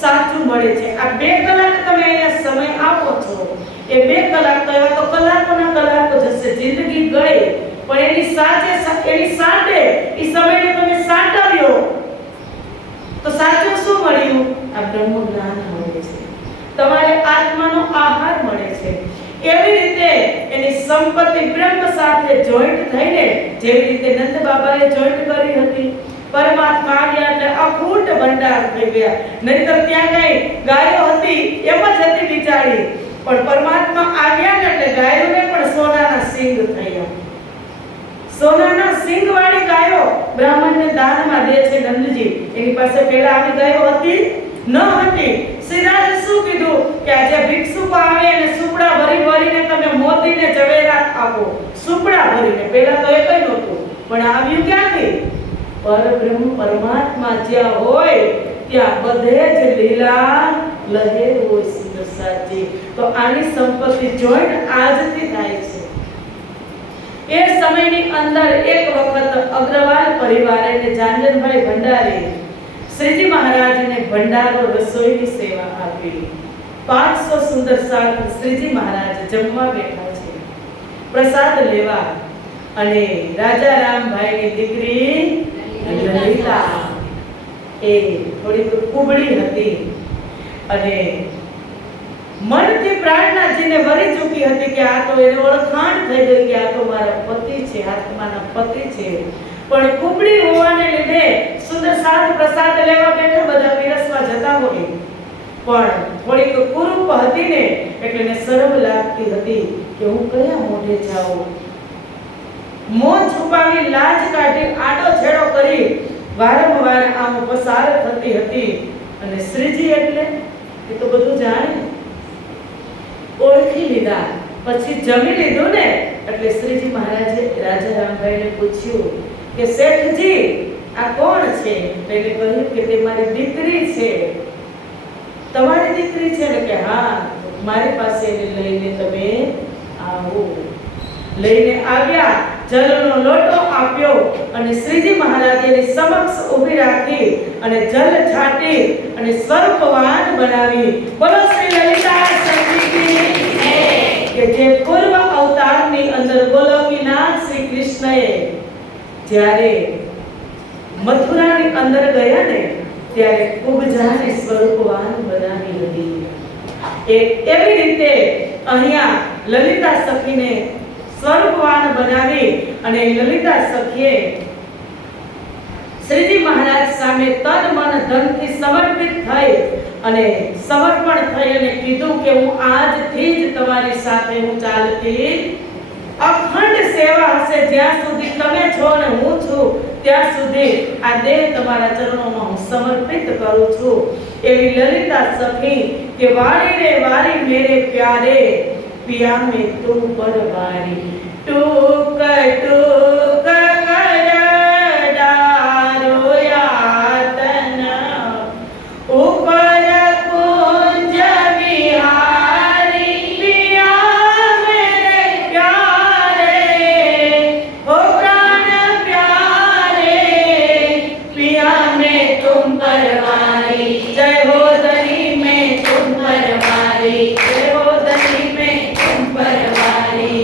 સાચું મળે છે. આ 2 કલાક તમે અહીંયા સમય આપો છો એ 2 કલાક તો એવા તો કલાકોના કલાકો જશે, જિંદગી ગઈ. પણ એની સાચે એની સાટે એ સમયને તમે સાટવ્યો તો સાચું શું મળ્યું? આ બ્રહ્મ જ્ઞાન મળે છે, તમારે આત્માનો આહાર મળે છે. એવી રીતે એની સંપત્તિ બ્રહ્મ સાથે જોઈન્ટ થઈને, જેવી રીતે નંદ બાબાએ જોઈન્ટ કરી હતી, પરમાત્મા આવ્યા એટલે અખૂટ ભંડાર થઈ ગયા. નહીતર ત્યાં કઈ ગાયો હતી એમ જ હતી બિચારી, પણ પરમાત્મા આવ્યા ને એટલે ગાયોને પણ સોનાના સિંગ થયા. સોનાના સિંગ વાળી ગાયો બ્રાહ્મણને દાનમાં દે છે નંદજી. એની પાસે પહેલા આવી ગાયો હતી ન હતી. શ્રીરાજે શું કીધું કે આજે ભિક્ષુક આવે અને સુપડા ભરી ભરીને તમે મોતીને જવેરાત આપો. સુપડા ભરીને, પહેલા તો એ કઈ નહોતું, પણ આવ્યું ક્યાંથી? પરબ્રહ્મ પરમાત્મા જ્યાં હોય ત્યાં બધે જ લીલા લહેર હોય સુંદર સાચી. તો આની સંપત્તિ જોઈન્ટ આજથી થાય છે. એ સમયની અંદર એક વખત અગ્રવાલ પરિવારે અને જાંજનભાઈ ભંડારે શ્રીજી મહારાજને ભંડારો રસોઈની સેવા આપી. 500 સુંદર શાક શ્રીજી મહારાજ જમવા બેઠા છે, પ્રસાદ લેવા. અને રાજા રામભાઈની દીકરી લલિતા એ થોડી કુબળી હતી અને મનથી પ્રાર્થનાજીને વરી ચૂકી હતી કે આ તો એની ઓળખાણ થઈ ગઈ કે આ તો મારા પતિ છે, આત્માના પતિ છે. પણ કુબળી હોવાને લીધે સુંદર સાથ પ્રસાદ લેવા બેઠા બધા પીરસવા જતા હોય, પણ થોડીક કુરૂપ હતી ને એટલે એને શરમ લાગતી હતી કે હું કયા મોઢે જાઉં. મોં છુપાવી લાજ કાઢી આડો છેડો કરી વારંવાર આમ પસાર થતી હતી. અને શ્રીજી એટલે એ તો બધું જાણે, ઓળખી લીધા. પછી જમી લીધું ને એટલે શ્રીજી મહારાજે રાજા રામભાઈને પૂછ્યું કે શેઠજી આ કોણ છે? એટલે કહ્યું કે તે મારી દીકરી છે. તમારી દીકરી છે ને? કે હા. મારી પાસે એને લઈને તમે આવો. લઈને આવ્યા, જલનો લોટો આપ્યો અને શ્રીજી મહારાજેની સમક્ષ ઊભી રાખી અને જલ છાંટી અને સ્વરૂપવાન બનાવી. બોલો શ્રી લલિતા સતીજી કે જે પૂર્વ અવતારની અંદર ગોલોકીનાથ શ્રી કૃષ્ણએ જ્યારે મથુરાની અંદર ગયા ને ત્યારે કુબજાને સ્વરૂપવાન બનાવી હતી. એવી રીતે અહીંયા લલિતા સખીને સ્વરૂપવાન બનાવી અને લલિતા સખીએ શ્રીજી મહારાજ સામે તન મન ધનથી સમર્પિત થઈ અને સમર્પણ થઈ અને કીધું કે હું આજથી જ તમારી સાથે હું ચાલતી. અખંડ સેવા હશે જ્યાં સુધી તમે છો ને હું છું ત્યાં સુધી આ દેહ તમારા ચરણોમાં હું સમર્પિત કરું છું. એવી લલિતા સખી કે વારી રે વારી મેરે પ્યારે पिया में तू परवारी टूक टूक कर डारो यातन ऊपर कुंज बिहारी पिया मेरे प्यारे हो प्राण प्यारे पिया में तुम परवारी जय हो धनी में तुम परवारी जय हो धनी में परवारी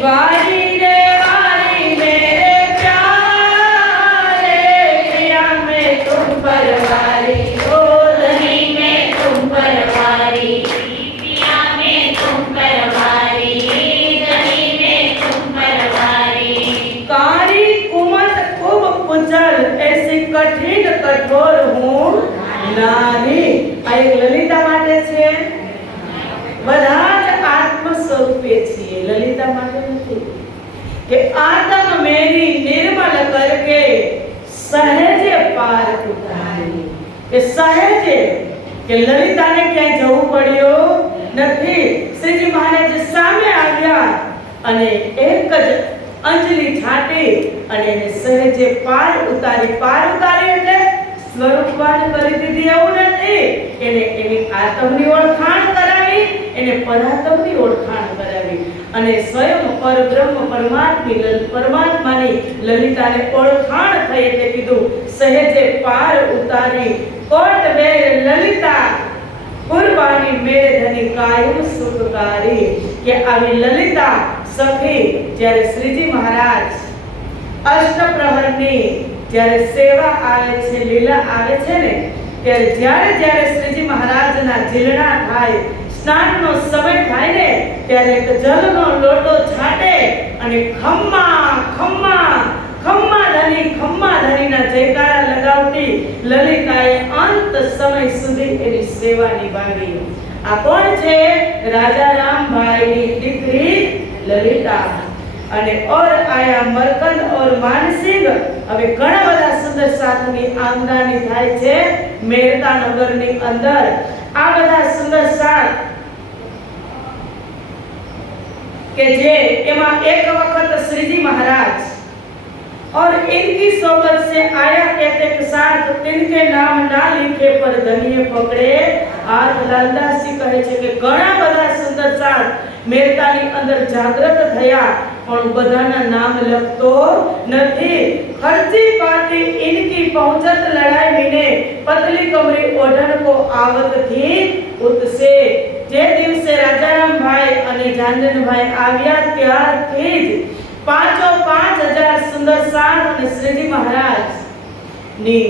वारी रे वारी मेरे प्यारे, पिया मैं तुम पर वारी, ओ धनी मैं तुम पर वारी, पिया मैं तुम पर वारी, धनी मैं तुम पर वारी। कारी कुमत खूब कुचल, ऐसी कठिन कठोर हूँ नारी। આ એક લલિતા માટે છે, બધા જ આત્મ સ્વરૂપે છીએ, લલિતા માટે નથી કે આત્મ મેરી નિર્મલ કરકે સહેજે પાર ઉતારી, કે સહેજે કે લલિતાને ક્યાંય જવું પડ્યો નથી। શ્રીજી મહારાજ સામે આવ્યા અને એક જ અંજલિ છાટી અને એને સહેજે પાર ઉતારી એટલે સ્વરૂપવાન કરી દીધી એવું નથી, એને એની આત્મની ઓળખાણ કરાવી, એને પરાત્મની ઓળખાણ કરાવી અને સ્વયં પરબ્રહ્મ પરમાત્માની લલિતાને ઓળખાણ થઈ એટલે કીધું સહેજે પાર ઉતારી, કોટ વેર લલિતા કુરબાની મેરે ધની કાયમ સુખકારી। કે આવી લલિતા સખી જ્યારે શ્રીજી મહારાજ અષ્ટપ્રહરની જ્યારે સેવા આવે છે, લીલા આવે છે ને, ત્યારે જ્યારે જ્યારે શ્રીજી મહારાજના જીલણા થાય, સ્નાનનો સમય થાય ને, ત્યારે એક જલનો લોટો છાટે અને ખમ્મા ખમ્મા ખમ્મા ધનીના જયકારા લગાવતી લલિતાએ અંત સમય સુધી એની સેવા નિભાવી। આ કોણ છે? રાજા રામભાઈની દીકરી લલિતા। અને और आया मरकंद और मानसिंह। હવે ઘણા બધા સુંદર સાથની આમદાની થાય છે મેરતા નગરની અંદર। આ બધા સુંદર સાથ કે જે એમાં એક વખત શ્રીજી महाराज और इनकी सोबत से आया कहते के साथ तिनके नाम ना लिखे पर धनिये पकड़े हाथ। लालदास जी કહે છે કે ઘણા બધા સુંદર સાથ મેરતાની અંદર જાગૃત થયા પણ બધાના નામ લખતો નથી। खर्ची पाती इनकी पहुंचत लड़ाई मिने पतली कमरी ओढ़न को आवत थी उतसे। जे दिवसे राजाराम भाई અને જાનજનભાઈ આવ્યા ત્યારથી જ 5,000 સુંદર સાથ અને શ્રીજી મહારાજ ની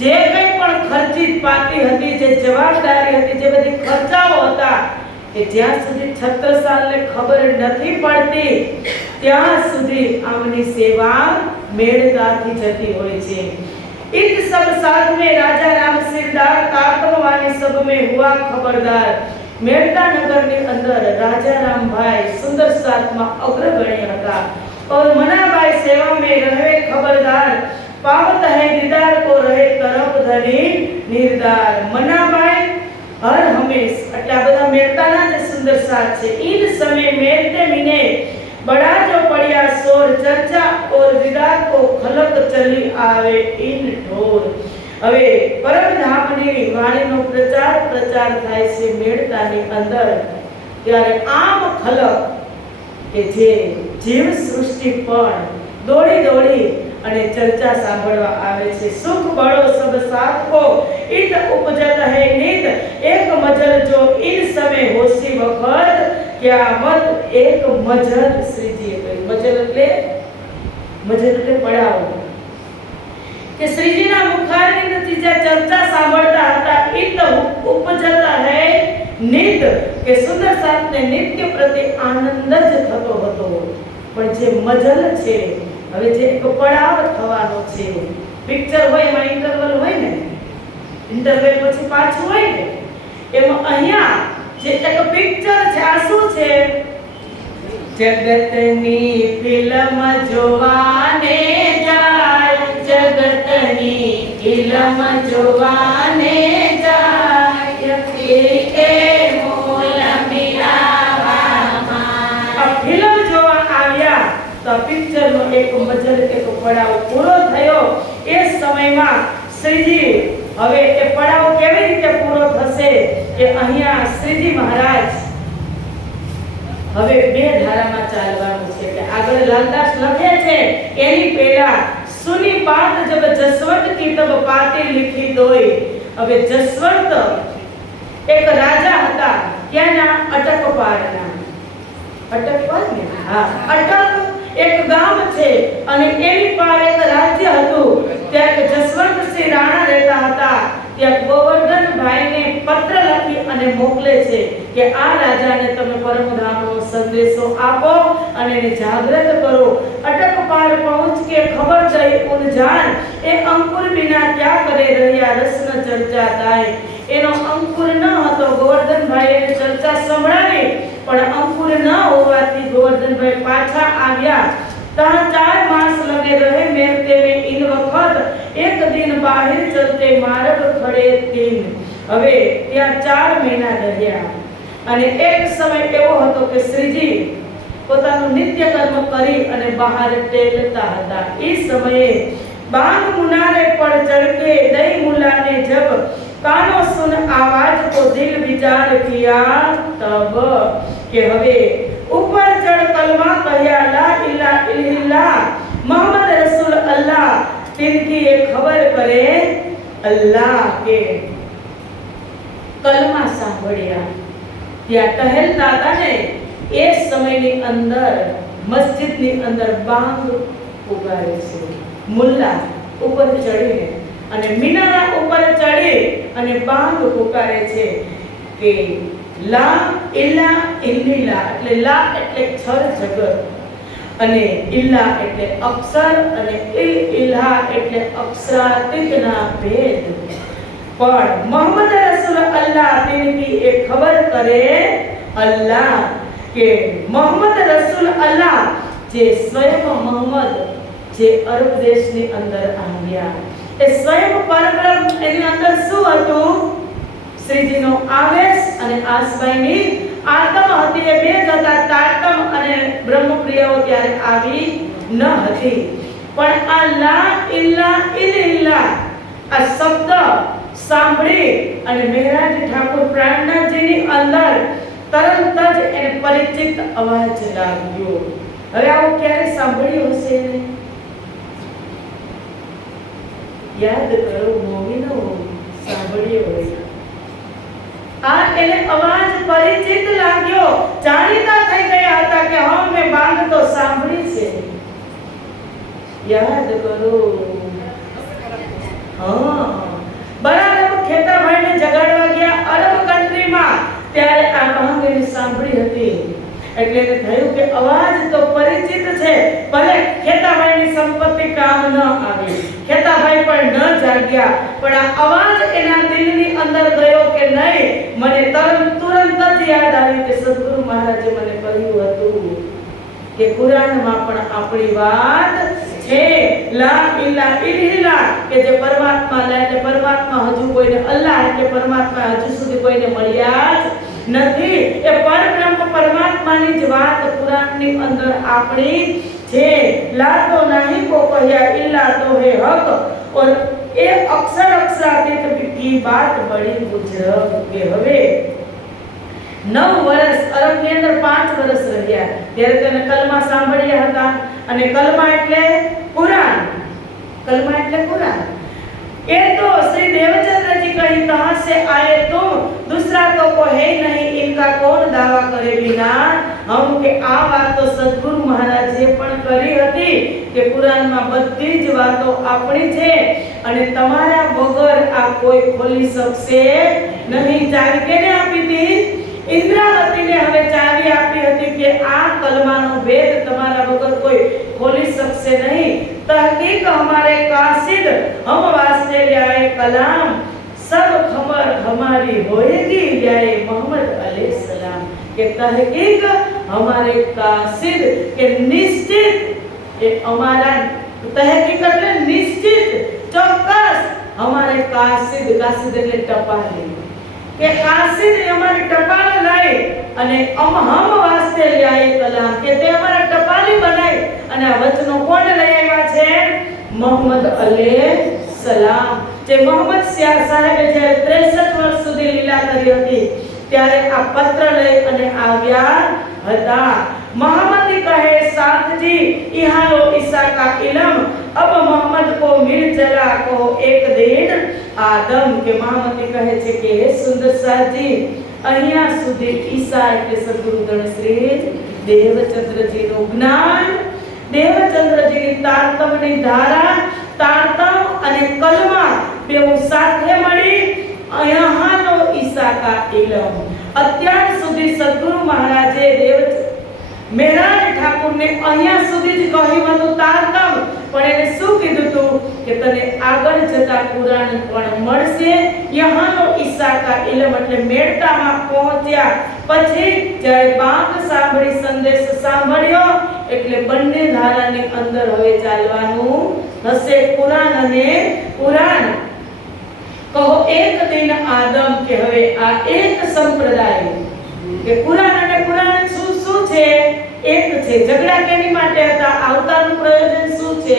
જે કંઈ પણ ખર્ચિત પાતી હતી, જે જવાબદારી હતી, જે બધી ખર્ચાઓ હતા કે જ્યાં સુધી છત્રસાલને ખબર નથી પડતી ત્યાં સુધી આમની સેવા મેળતાથી જતી હોય છે। इत सब साथ में राजा राम सिरदार कातमवानी सब में हुआ खबरदार। मेरता नगरनी अंदर राजा रामभाई सुंदर साथમાં અગ્રગણ્ય હતા और मनाबाई सेवा में रहे खबरदार। पावत है दीदार को रहे तरफ धनी निर्दार। मनाबाई हर हमेश आटला બધા મેરતાના જે સુંદર સાથ છે इन समय मेरते मिने बड़ा जो पड़िया शोर चर्चा और दीदार को खलक चली आवे इन ढोर। હવે પરમધામની વાણીનો પ્રચાર થાય છે મેળતાની અંદર ત્યારે આમ ખલક કે જે જીવ સૃષ્ટિ પણ દોડી અને ચર્ચા સાંભળવા આવે છે। સુખ બળો સબ સાથ को इत उपजत है नित एक मजल जो इन समय होसी वखत क्या मत एक मजल। श्रीजी मजल એટલે પડાવો કે શ્રીજીના મુખારવિંદથી જે ચર્ચા સાંભળતા હતા इत ઉપજતા है નિત કે સુંદર સાથને નિત્ય પ્રતિ આનંદ જ થતો હતો। પણ જે મજલ છે હવે જે એક પડાવ થવાનો છે, પિક્ચર હોય એમાં ઇન્ટરવલ હોય ને, ઇન્ટરવલ પછી પાછું હોય ને, એમાં અહીંયા જે એક પિક્ચર છે આ શું છે? જગતની ફિલ્મ જોવાને જાય, જગતની ફિલ્મ જોવાને જાય, એ મોલ મિલાવામાં। આ ફિલ્મ જોવા આવ્યા તો પિક્ચરનો એક મજલ એક પડાવ પૂરો થયો। એ સમયમાં શ્રીજી હવે એ પડાવ કેવી રીતે પૂરો થશે એ અહીંયા શ્રીજી મહારાજ હવે બે ધારામાં ચાલવાનું છે કે આગળ લાલદાસ લખે છે એની પહેલા સુની बात जब जसवंत की तब पाती लिखी दोई। હવે જસવંત એક રાજા હતા ક્યાંના? અટકપાળના। અટક પર ને હા અટક એક ગામ છે અને એની પાસે એક રાજ્ય હતું. ત્યાં જસવંતસિંહ રાણા રહેતા હતા. ત્યાં ગોવર્ધનભાઈને પત્ર લખી અને મોકલે છે કે આ રાજાને તમે પરમધામનો સંદેશો આપો અને એને જાગૃત કરો. અટક પાર પહોંચ કે ખબર જઈ ઉન જાન એ અંકુર બિના ક્યાં કરે રહ્યા રસન ચર્ચા થાય. એનો અંકુર ન હતો. ગોવર્ધનભાઈ એને ચર્ચા સંભળાવી પણ અંકુર ન હોવાથી ગોવર્ધનભાઈ પાછા આવ્યા. तहाँ 4 मास लगे रहे मेरते में इन वक्त एक दिन बाहर चलते मार्ग खड़े 3. હવે ત્યાં 4 મહિના રહ્યા અને એક સમય એવો હતો કે શ્રીજી પોતાનું નિત્ય કર્મ કરી અને બહાર ટેલતા હતા. એ સમયે बांग मुनारे पर चढ़ के दई मुला ने जब कानों सुन आवाज को दिल विचार किया तब के हवे ऊपर चढ़ कलमा कहया ला इला इल्ला मोहम्मद रसूल अल्लाह तिनकी ये खबर करे अल्लाह के कलमा सांभळ्या. ત્યાં ટહેલતા હતા ને એ સમયની અંદર મસ્જિદની અંદર બાંગ પુકારે છે. મુલ્લા ઉપર ચડીને અને મિનારા ઉપર ચડી અને બાંગ પુકારે છે કે લા ઇલ્લા ઇલ્લા એટલે લા એટલે છર જગત અને ઇલ્લા એટલે અક્ષર અને ઇલ્લા એટલે અક્ષરાતીતના ભેદ. પણ મોહમ્મદ રસૂલ અલ્લાહ તેની એ ખબર કરે અલ્લાહ કે મોહમ્મદ રસૂલ અલ્લાહ જે સ્વયં મોહમ્મદ જે અરબ દેશની અંદર આવ્યા. એ સ્વયં પરબ્રહ્મ એની અંદર શું હતું? શ્રીજીનો આવેશ અને આસબાઈની આત્મ હતી. એ બે હતા તાતમ અને બ્રહ્મપ્રિયાઓ ત્યારે આવી ન હતી. પણ આ લા ઇલ્લા ઇલ્લા આ શબ્દ સાંભળી અને મહારાજ ઠાકોર પ્રાણનાથજીની અંદર તરત જ એને પરિચિત અવાજ લાગ્યો. હવે આવું ક્યારે સાંભળ્યું હશે? યાદ કરો મોમીનો સાંભળ્યો હોય. આ એને અવાજ પરિચિત લાગ્યો. જાણીતા થઈ ગયા હતા કે હા મેં બાંગ તો સાંભળી છે. યાદ કરો. હા બરાબર ખેતાભાઈને જગાડવા ગયા અરબ કન્ટ્રીમાં ત્યારે આ બાંગ એને સાંભળી હતી. એટલે એને થયું કે અવાજ તો પરિચિત છે. ભલે ખેતાભાઈની સંપત્તિ કામ ન આવી, ખેતાભાઈ પણ ન જાગ્યા, પણ આ અવાજ એના દિલની અંદર ગયો કે નહીં. મને તુરંત જ યાદ આવી કે સદગુરુ મહારાજે મને કહ્યું હતું કે કુરાનમાં પણ આપણી વાત છે લા ઇલા ઇલ્લા કે જે પરમાત્મા લે એટલે પરમાત્મા હજુ કોઈને અલ્લાહ એટલે પરમાત્મા હજુ સુધી કોઈને મળ્યા જ નથી. એ પરબ્રહ્મ પરમાત્માની જ વાત કુરાનની અંદર આપણી છે. લા તો નહીં કો કહ્યા ઇલ્લા તો હે હક और એ અક્ષર અક્ષરાતીત की बात बड़ी बुजुर्ग के હવે 9 વર્ષ અરબની અંદર 5 વર્ષ રહ્યા ત્યારે તેને કલમા સાંભળ્યા હતા. અને કલમા એટલે કુરાન. कलमा એટલે कुरान. ये तो श्री देवचंद्र जी कहीं कहां से आए तुम, दूसरा तो कोई है नहीं, इनका कौन दावा करे बिना हम के आ बात तो सद्गुरु महाराज जे पण કરી હતી કે કુરાન માં બધી જ વાતો આપણી છે અને તમારા વગર આ કોઈ ખોલી શકશે નહીં. ચાવી કેને આપી હતી? इंद्रावतीने हवे चावी आपी हती के आ कलमानो भेद तमारा वगर कोई खोली सकसे नहीं. तहकीक हमारे कासिद हम वास्ते लाए कलाम, सब खबर हमारी होएगी लाए मोहम्मद अलैहि सलाम. के तहकीक हमारे कासिद के निश्चित ये हमारा तहकीक એટલે નિશ્ચિત ચોક્કસ हमारे कासिद कासिद એટલે ટપાલી કે કાસિદ અમારી ટપાલ લાઈ અને हम वास्ते लाए कलाम કે તે અમારા ટપાલી બનાવી અને આ વચનો કોણ લઈ આવ્યા છે? મોહમ્મદ अलैहि सलाम. જે મોહમ્મદ સાહેબે જ્યારે 63 વર્ષ સુધી લીલા કરી હતી ત્યારે આ પત્ર લઈ અને આવ્યા હતા. मोहम्मद कहे साथ जी यहाँ लो ईसा का इलम, अब मोहम्मद को मिल चला को एक दिन आदम. के मोहम्मद कहे छे के हे सुंदर साथ जी અહીંયા સુધી ઈસા એટલે સદગુરુ ગણશ્રી દેવચંદ્રજીનું જ્ઞાન, દેવચંદ્રજીની તારતમની ધારા, તારતમ અને કલમા બેઉ સાથે મળી અહીંયાનો ઈસાકા ઇલમ. અત્યાર સુધી સદગુરુ મહારાજે મહેરાજ ઠાકુરને અહીંયા સુધી જ કહ્યું હતું તારતમ, પણ એને શું કીધું હતું કે તને આગળ જતા કુરાન પણ મળશે. યહાનો ઈસાકા ઇલમ એટલે મેળતામાં પહોંચ્યા પછી જ્યારે બાંગ સાંભળી, સંદેશ સાંભળ્યો એટલે બંને ધારાની અંદર હવે ચાલવાનું હશે કુરાન અને પુરાણ. કહો એક દિન આદમ, કે હવે આ એક સંપ્રદાય કે કુરાન અને પુરાણ શું છે? એક છે. ઝઘડા કેની માટે હતા? અવતારનું પ્રયોજન શું છે?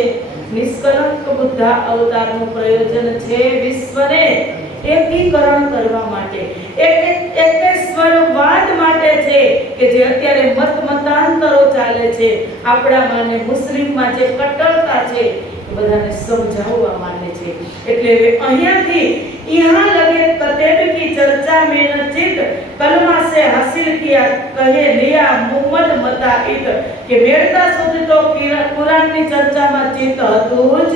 નિષ્કલંક બુદ્ધ અવતારનું પ્રયોજન છે વિશ્વને એકીકરણ કરવા માટે, એકેશ્વરવાદ માટે છે કે જે અત્યારે મતાંતરો ચાલે છે આપણામાં અને મુસ્લિમમાં જે કટ્ટરતા છે બધાને સમજાવવા માંગે છે. એટલે અહીંયાથી यहाँ लगे कतेब की चर्चा में न चित कलमा से हासिल किया कहे लिया मुहम्मद मताइत કે મેળતા સુધી તો કુરાનની ચર્ચામાં ચિત્ત હતું જ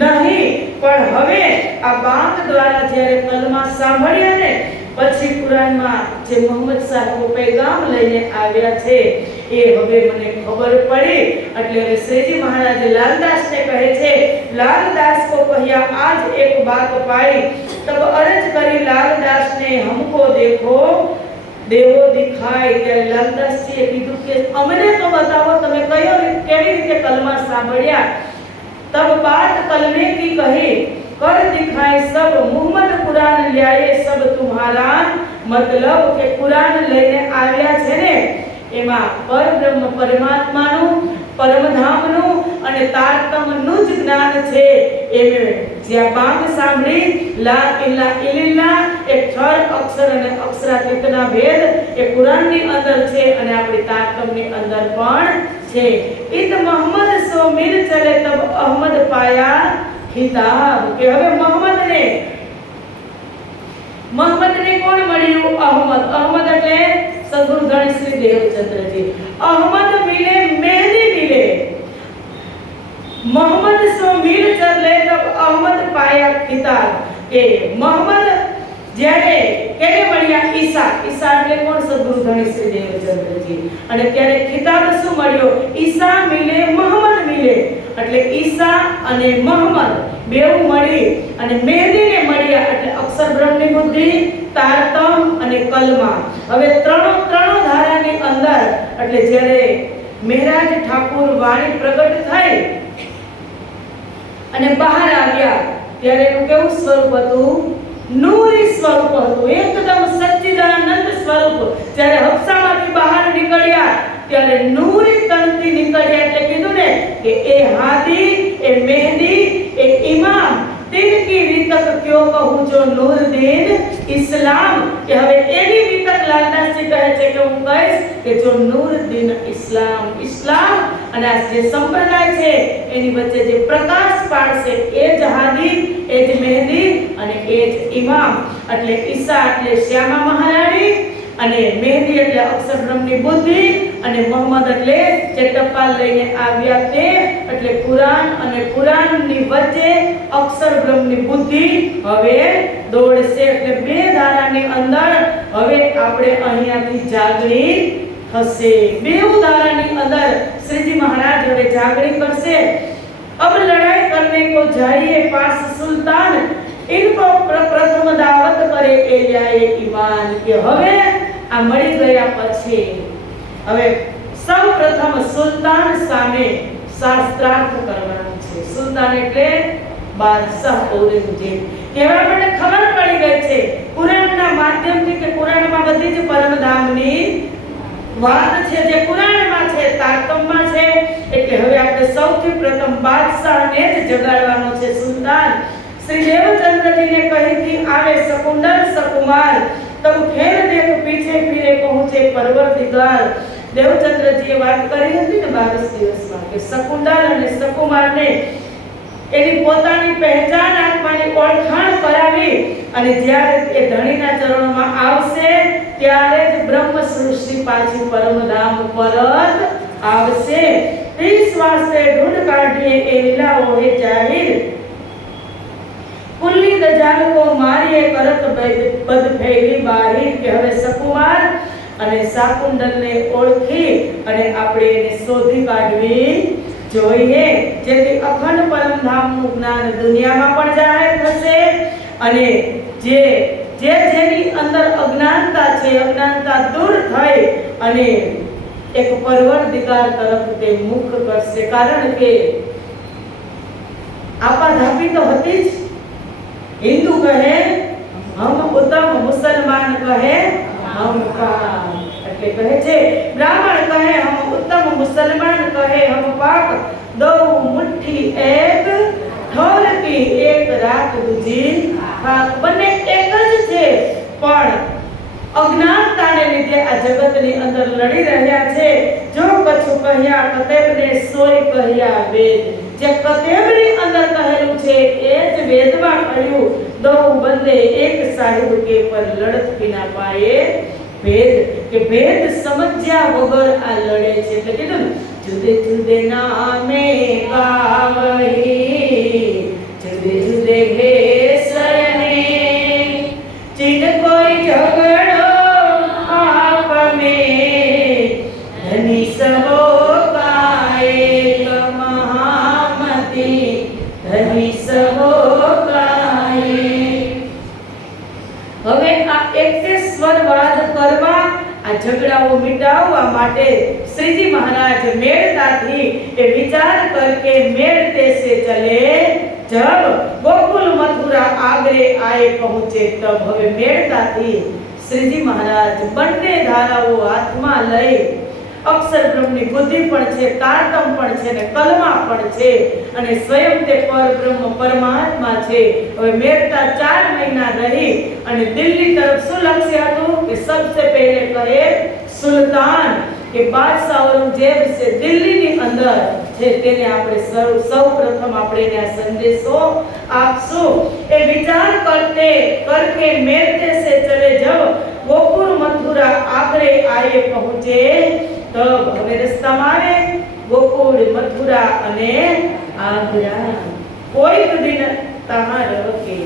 નહીં, પણ હવે આ બાંગ દ્વારા જ્યારે કલમા સાંભળ્યા ને પછી કુરાનમાં જે મોહમ્મદ સાહેબ પૈગામ લઈને આવ્યા છે એ હવે મને ખબર પડી. એટલે હવે શ્રીજી મહારાજ લાલદાસને કહે છે, लालदास को कहिया आज एक बात पाई, तब अर्ज करी लालदास ने हमको देखो देवो दिखाई. ત્યારે લાલદાસજીએ કીધું કે અમને તો બતાવો તમે કયો કેવી રીતે કલમા સાંભળ્યા. तब बात कलमे की कही कर दिखाए सब, मोहम्मद कुरान लाए सब तुम्हारा मतलब કે કુરાન લઈને આવ્યા છે ને એમાં પરબ્રહ્મ પરમાત્માનું, પરમધામનું અને તારતમનું જ જ્ઞાન છે. એમે જ્યાં બાંગ સાંભળી લા ઇલાહા ઇલ્લલ્લાહ એક છર અક્ષર અને અક્ષરાતીતના ભેદ એ કુરાનની અંદર છે અને આપણી તારતમની અંદર પણ છે. ઈદ મોહમ્મદ સો મિલ ચલે તબ અહમદ પાયા ખિતાબ. કે હવે મોહમ્મદને કોણ મળ્યું? અહમદ. અહમદ એટલે સદગુરુ ધણી શ્રી દેવચંદ્રજી. અહમદ મિલે મહેદી મિલે, मोहम्मद सो मील चले तब अहमद पाया खिताब. કે મોહમ્મદ જ્યારે કેને મળ્યા? ઈસા. ઈસા એટલે કોણ? સદગુરુ ધણી શ્રી દેવચંદ્રજી. અને ત્યારે ખિતાબ શું મળ્યો? ઈસા મિલે મોહમ્મદ મિલે. એટલે ઈસા અને મોહમ્મદ બેઉ મળી અને મહેદીને મળ્યા એટલે અક્ષર બ્રહ્મની બુદ્ધિ, તારતમ અને કલમા. હવે ત્રણો ધારાની અંદર એટલે જ્યારે મહેરાજ ઠાકુર વાણી પ્રગટ થઈ અને બહાર આવ્યા ત્યારે એનું કેવું સ્વરૂપ હતું? નૂરી સ્વરૂપ હતું, એકદમ સચ્ચિદાનંદ સ્વરૂપ. જ્યારે હફસામાંથી બહાર નીકળ્યા ત્યારે નૂરી તનથી નીકળ્યા. એટલે કીધું ને કે એ હાદી, એ મહેદી, એ ઇમામ, तिनकी वितक क्यों कहूं जो नूरदीन इस्लाम. કે હવે એની વિતક લાલદાસજી કહે છે કે હું કહીશ કે જો નૂરદીન ઇસ્લામ અને આ જે સંપ્રદાય છે એની વચ્ચે જે પ્રકાશ પાડશે એ જ હાદી, એ જ મહેદી અને એ જ ઇમામ. એટલે ઈસા એટલે શ્યામા મહારાણી અને મહેદી એટલે અક્ષર બ્રહ્મની બુદ્ધિ અને મોહમ્મદ એટલે જે ટપાલ લઈને આવ્યા તે. એટલે કુરાન અને પુરાણની વચ્ચે અક્ષર બ્રહ્મની બુદ્ધિ હવે દોડશે. એટલે બે ધારાની અંદર હવે આપણે અહીંયાથી જાગણી થશે. બેઉ ધારાની અંદર શ્રીજી મહારાજ હવે જાગણી કરશે. अब लड़ाई करने को जाइए पास सुल्तान, इनको प्रथम दावत करे एलियाए ईमान. કે હવે આ મળી ગયા પછી હવે સૌ પ્રથમ સુલતાન સામે શાસ્ત્રાર્થ કરવાનું છે. સુલતાન એટલે બાદશાહ ઔરંગઝેબ. કેવા મને ખબર પડી ગઈ છે કુરાનના માધ્યમથી કે કુરાનમાં બધી જ પરમધામની વાત છે જે કુરાનમાં છે, તારતમમાં છે. એટલે હવે આપણે સૌથી પ્રથમ બાદશાહને જ જગાડવાનો છે. સુલતાન શ્રી દેવચંદ્રજીને કહીથી આવે શકુંડલ સકુમાર, તબ ખેલ દેખ પીછે ફિરે પહોંચે પરવરદિગાર. દેવચંદ્રજીએ વાત કરી હતી ને 22 દિવસમાં કે શકુંડલ અને સકુમારને એની પોતાની પહેચાન આપવાની ઓળખાણ કરાવી અને જ્યારે એ ધણીના ચરણોમાં આવશે ત્યારે જ બ્રહ્મ સૃષ્ટિ પાછી પરમધામ પરત આવશે। इस वास्ते ढूंढ काढ़िए ए लीलाओ है जाहिर। कुल्ली दजाल को मारिए करत पद फैली बाहिर के હવે સકુમાર અને શાકુંડલને ઓળખી અને આપણે એને શોધી કાઢવી જોઈએ, જેથી અખંડ પરમધામનું જ્ઞાન દુનિયામાં પણ જાહેર થશે અને જે જેની અંદર અજ્ઞાનતા છે અજ્ઞાનતા દૂર થઈ અને એક પરવરદિગાર તરફ તે મુખ કરશે। કારણ કે આપાધાપી તો હતી જ। हिंदू कहे हम उत्तम, मुसलमान कहे हम पाप। એટલે કહે છે બ્રાહ્મણ કહે हम उत्तम, मुसलमान कहे हम पाप। दो मुट्ठी एक ढोल की एक रात दूजी खाक। બંને એક જ છે પણ અજ્ઞાનતાને લીધે આ જગતની અંદર લડી રહ્યા છે। જો કछु કહ્યા કતેબને સોય કહ્યા વેદ। જે કતેબની અંદર કહેલું છે એ જ વેદમાં કહ્યું। દો બંદે એક સાહિબ કે પર લડત વિના પાએ ભેદ। કે ભેદ સમજ્યા વગર આ લડે છે। એટલે કીધું જુદે જુદે નામે ગાવહી જુદે જુદે ઘેસને ચીન કોઈ ઝઘડો આપ में धनी सहो गाए महामती धनी सहो गाए। હવે આ એકેશ્વરવાદ કરવા આ ઝઘડાઓ મિટાવવા માટે શ્રીજી મહારાજ મેળતાથી એ વિચાર કરકે મેળતે से चले जब गोकुल मथुरा आगरे आए पहुंचे तब। હવે મેળતાથી શ્રીજી મહારાજ બંને ધારાઓ હાથમાં લઈ અક્ષર બ્રહ્મની બુદ્ધિ પણ છે, તારતમ પણ છે ને કલમા પણ છે અને સ્વયં તે પરબ્રહ્મ પરમાત્મા છે। હવે મેળતા 4 મહિના રહી અને દિલ્હી તરફ શું લક્ષ્ય હતું કે सबसे पहले કહે સુલતાન કે બાદશાહ ઔરંગઝેબ છે દિલ્હીની અંદર છે તેને આપણે સૌ પ્રથમ આપણે એને આ સંદેશો આપશું। એ વિચાર करके मेरते से चले जब गोकुल मथुरा आगरे आए पहुंचे तब। હવે રસ્તામાં આવે ગોકુળ મથુરા અને આગ્રા। કોઈક દિન તહાં રહકે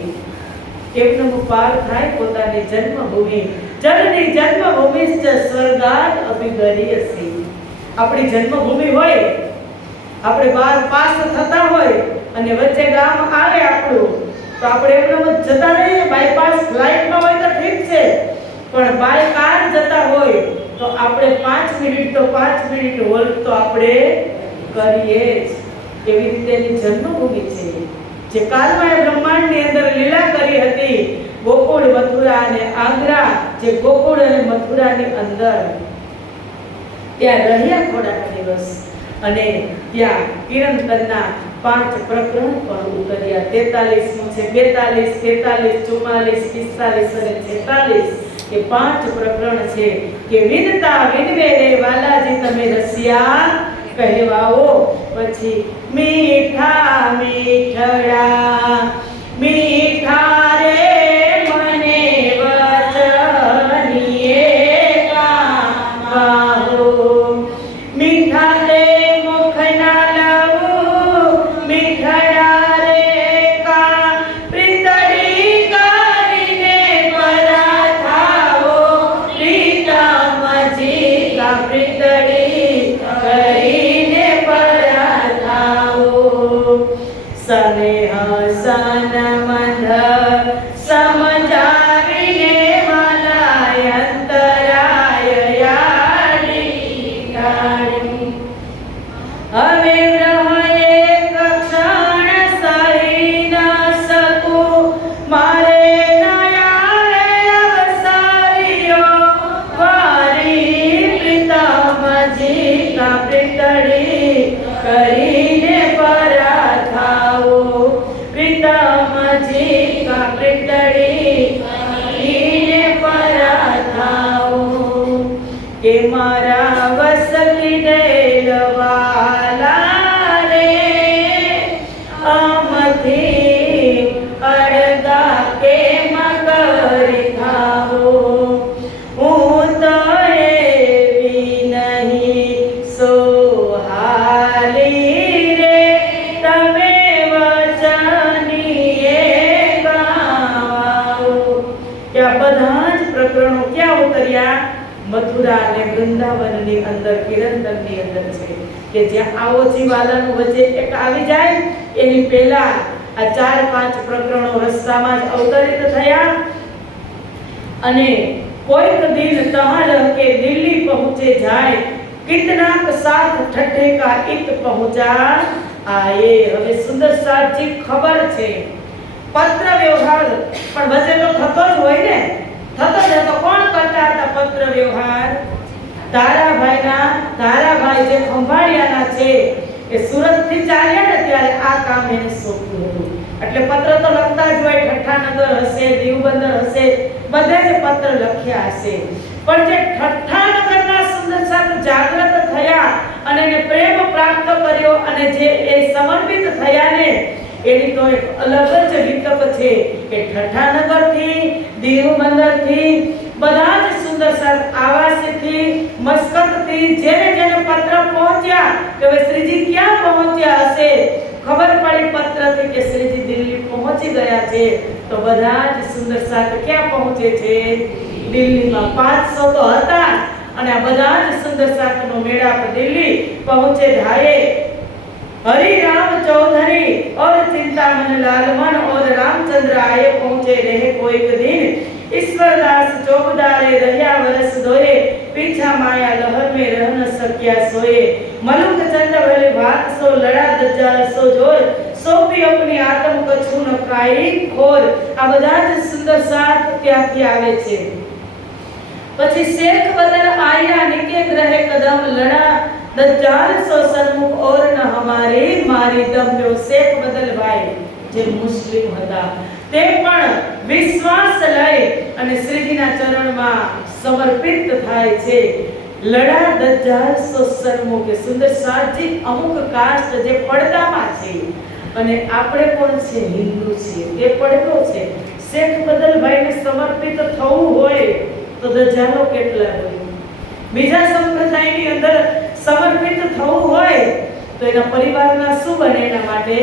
કેમનું પાર થાય પોતાની જન્મભૂમિ। જનની જન્મભૂમિ જ સ્વર્ગાત અભિગરીયસી। આપણી જન્મભૂમિ હોય આપણે બાર પાસ થતા હોય અને વચ્ચે ગામ આવે આપણું તો આપણે એમનેમ જતા રહીએ। બાયપાસ ફ્લાઇટમાં હોય તો ઠીક છે પણ બાય કાર જતા હોય તો આપણે 5 મિનિટ તો 5 મિનિટ હોલ્ટ તો આપણે કરીએ જ। એવી રીતે એની જન્મભૂમિ છે જે કાલમાં બ્રહ્માંડની અંદર લીલા કરી હતી। गोकुल मथुरा અને આગ્રા જે ગોકુળ અને મથુરાની અંદર ત્યાં રહ્યા થોડા દિવસ અને ત્યાં કિરણતરના 5 પ્રકરણ પણ ઉતર્યા। 43મું છે 42, 43, 44, 45 અને 46 એ 5 પ્રકરણ છે કે વિનતા વિનવે રે વાલાજી તમે રસિયા કહેવાઓ। પછી મીઠા મીઠડા મીઠા રે મને વચનીએ કાહો મીઠા રે મુખના લઉ મીઠડા રે કા પ્રીતડી કરીને પરાથાઓ પ્રીતમજી કા પ્રીતડી કરીને પરાથાઓ। સ્નેહ સન મંધ સમજાવીને મલાય અંતરાય યાડી યાડી। હવે ગ્રહ એક ક્ષણ સહી ન શકું મારે નયા અવસરિયો વારી પ્રીતમજી કા પ્રીતડી કરીને પરાથાઓ પ્રીતમજી કા પ્રીતડી કરીને પરાથાઓ। કે મારા વસ કીધેલ વાલા રે અમથી અડગા કે મગરી થાઓ। હું મથુરા અને વૃંદાવનની અંદર કિરંદનની અંદર છે કે જ્યાં આવો જીવાલાનું વચ્ચે એક આવી જાય એની પહેલા આ 4-5 પ્રકરણો રસ્તામાં જ અવતરિત થયા અને કોઈક દિન તહાં કે દિલ્હી પહોંચે જાય कितनाक साथ ठठे का इत पहुंचा आए। હવે સુંદર સાહેબજી ખબર છે પત્ર વ્યવહાર પણ વચ્ચે તો થતો જ હોય ને, થતો જ તો કોણ કરતા હતા પત્ર વ્યવહાર? તારાભાઈ જે ખંભાળિયાના છે એ સુરત થી ચાલ્યા ને ત્યારે આ કામ એને સોંપ્યું હતું। એટલે પત્ર તો લખતા જ હોય, ઠઠ્ઠાનગર હશે, દીવબંદર હશે, બધે જ પત્ર લખ્યા હશે, પણ જે ઠઠ્ઠાનગરના સુંદર સાથ જાગૃત થયા અને એને પ્રેમ પ્રાપ્ત કર્યો અને જે એ સમર્પિત થયા ને એની તો એક અલગ જ વિકલ્પ છે કે ઠઠ્ઠાનગરથી, દીવબંદરથી, બધા જ સુંદર સાથ આવાસથી, મસ્કતથી જેને પત્ર પહોંચ્યા કે હવે શ્રીજી ક્યાં પહોંચ્યા હશે, ખબર પડી પત્રથી કે શ્રીજી દિલ્હી પહોંચી ગયા છે, તો બધા જ સુંદર સાથ ક્યાં પહોંચે છે? દિલ્હીમાં। 500 તો હતા અને આ બધા જ સુંદર સાથનો મેળાપ દિલ્હી પહોંચે ઢાએ। हरि राम चौधरी और चिंतामन लालमन और रामचंद्र आए पहुंचे रहे कोई दिन। ईश्वरदास चौबदारे रहिया वर्ष दोए, पीछा माया लहर में रह न सक्या सोए। मलुक चंद भले भात सो लड़ा दज्जाल सो जोर, सोपी अपनी आत्म कछु न खाई खोर। आ બધા જ સુંદર સાથ ત્યાંથી આવે છે। પછી शेख बदल आया निकेत रहे कदम लड़ा, दज्जाल सो सन्मुख और न हमारे मारी दम। जो शेख बदल भाई જે મુસ્લિમ હતા તે પણ વિશ્વાસ લઈ અને શ્રીજીના ચરણમાં સમર્પિત થાય છે। લડા દજ્જાલ સો સન્મુખ। સુંદર સાજી અમુક કાસ્ટ જે પડદામાં છે અને આપણે કોણ છે? હિન્દુ છીએ, તે પડદો છે। શેખ બદલભાઈને સમર્પિત થવું હોય તો દજ્જાલો કેટલા હોય? બીજા સંપ્રદાયની અંદર સમર્પિત થવું હોય તો એના પરિવારના શું બને? એના માટે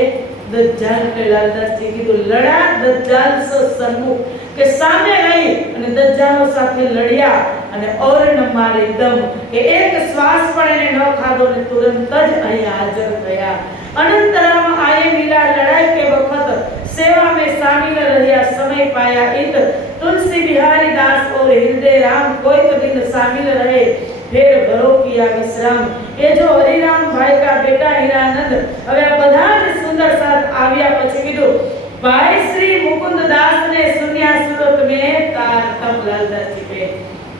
દજ્જાલ કે લાલદાસજી કીધું લડા દજ્જાલ સો સન્મુખ કે સામે રહી અને દજ્જાલો સાથે લડ્યા અને ઓર ન મારી દમ કે એક શ્વાસ પણ એને ન ખાધો ને તુરંત જ અહીંયા હાજર થયા। अनंतराम आए मिला लड़ाई के वक्त, सेवा में शामिल रहा समय पाया इत। तुलसी बिहारी दास और हृदय राम कोई तो दिन शामिल रहे, फिर घरों किया विश्राम। ये जो हरिराम भाई का बेटा हीरानंद હવે આ બધા જ સુંદર સાથ આવ્યા પછી કીધું ભાई श्री मुकुंद दास ने सुनिया सूरत में तार तम लालदास जी पे।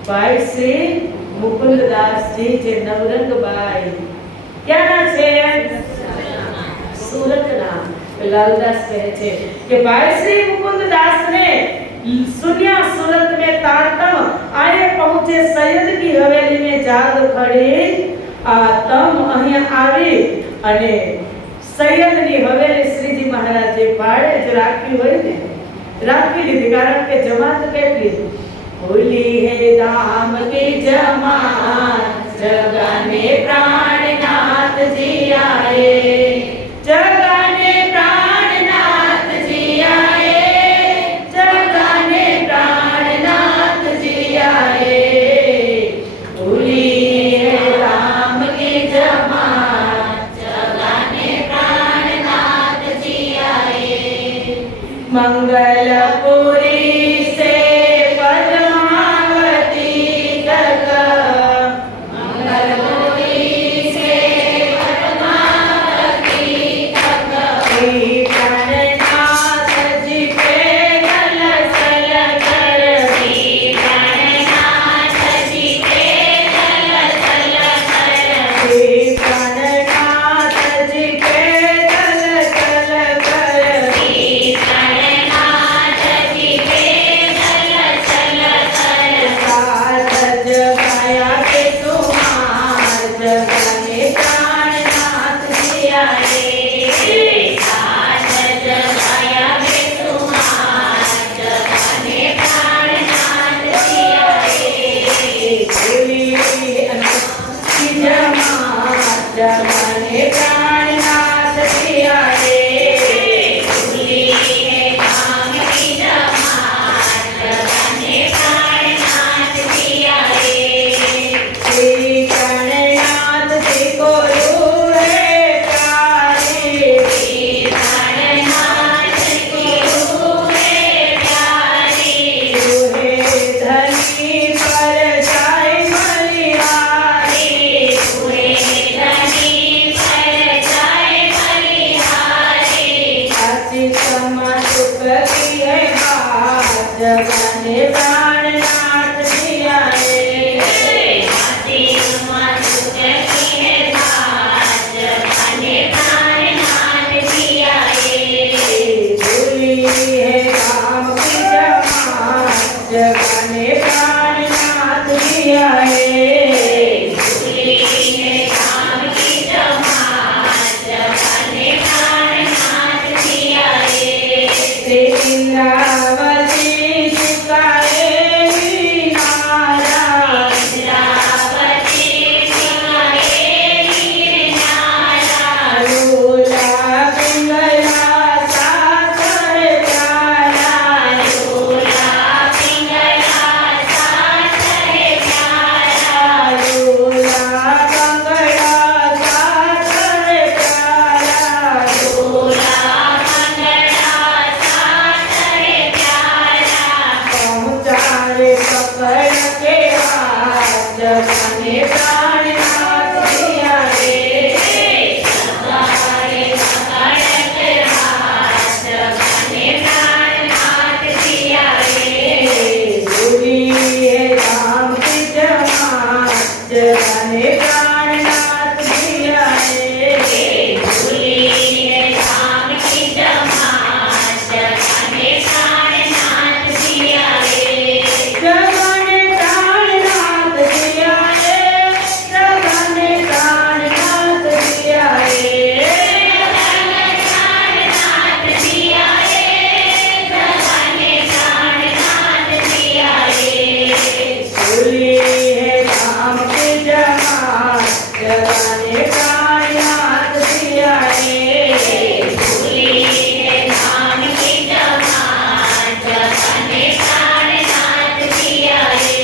भाई श्री मुकुंद दास जी जे नवरंग भाई क्या नाम છે? सूरतना। लालदास कहे छे कि भाई श्री मुकुंद दास ने सुनिया सूरत में तारतम आए पहुंचे सैयद की हवेली में जाग खड़ी आ तम અહીં આવી અને સૈયદની હવેલી શ્રીજી મહારાજે ભાડે જ રાખી હોય ને રાખી લીધી, કારણ કે જમાત કેટલી હોલી હે દામ की जमात, जगाने प्राणनाथ जी आए, जगाने प्राणनाथ जी आए, जगाने प्राणनाथ जी आए। होली है राम की जमात, जगाने प्राणनाथ जी आए। मंगलपुरी से पद्मावती तक, मंगलपुरी से पद्मावती तक, प्राणनाथ जी पे दलसल कर, प्राणनाथ जी पे दलसल कर, प्राणनाथ जी पे दलसल कर, प्राणनाथ जी पे दलसल कर। साथ जगाया के तुम्हार, जगाने प्राणनाथ जी आए, साथ जगाया के तुम्हार, जगाने प्राणनाथ जी आए। होली की जमात, जगाने प्राणनाथ जी आए। होली है राम की जमात, जगाने प्राणनाथ जी आए। प्राणनाथ जी आए। झूली है राम की जमात, जगाने प्राणनाथ जी आए। झूली है राम की जमात, जगाने प्राणनाथ जी आए। श्री इंद्रावती झुकाए नारा, इंद्रावती सिंहाए नारा। झूला पिंगला सासर प्यारा, झूला पिंगला साथ है प्यारा। झूला पिंगला सासर प्यारा। झूला मंगला साथ है प्यारा। पहुँचाए पकड़ के हाथ, जगाने प्राणनाथ जी आए। सवारे पकड़ के हाथ, जगाने प्राणनाथ जी आए। झूली है राम की जमात, जगाने प्राणनाथ जी आए। झूली है राम की जमात, जगाने प्राणनाथ जी आए। जगाने प्राणनाथ जी आए, जगाने प्राणनाथ जी आए। प्राणनाथ जी आए। जगाने प्राणनाथ जी आए। झूली है राम की जमात, जगाने प्राणनाथ जी आए। झूली है राम की जमात, जगाने प्राणनाथ जी आए।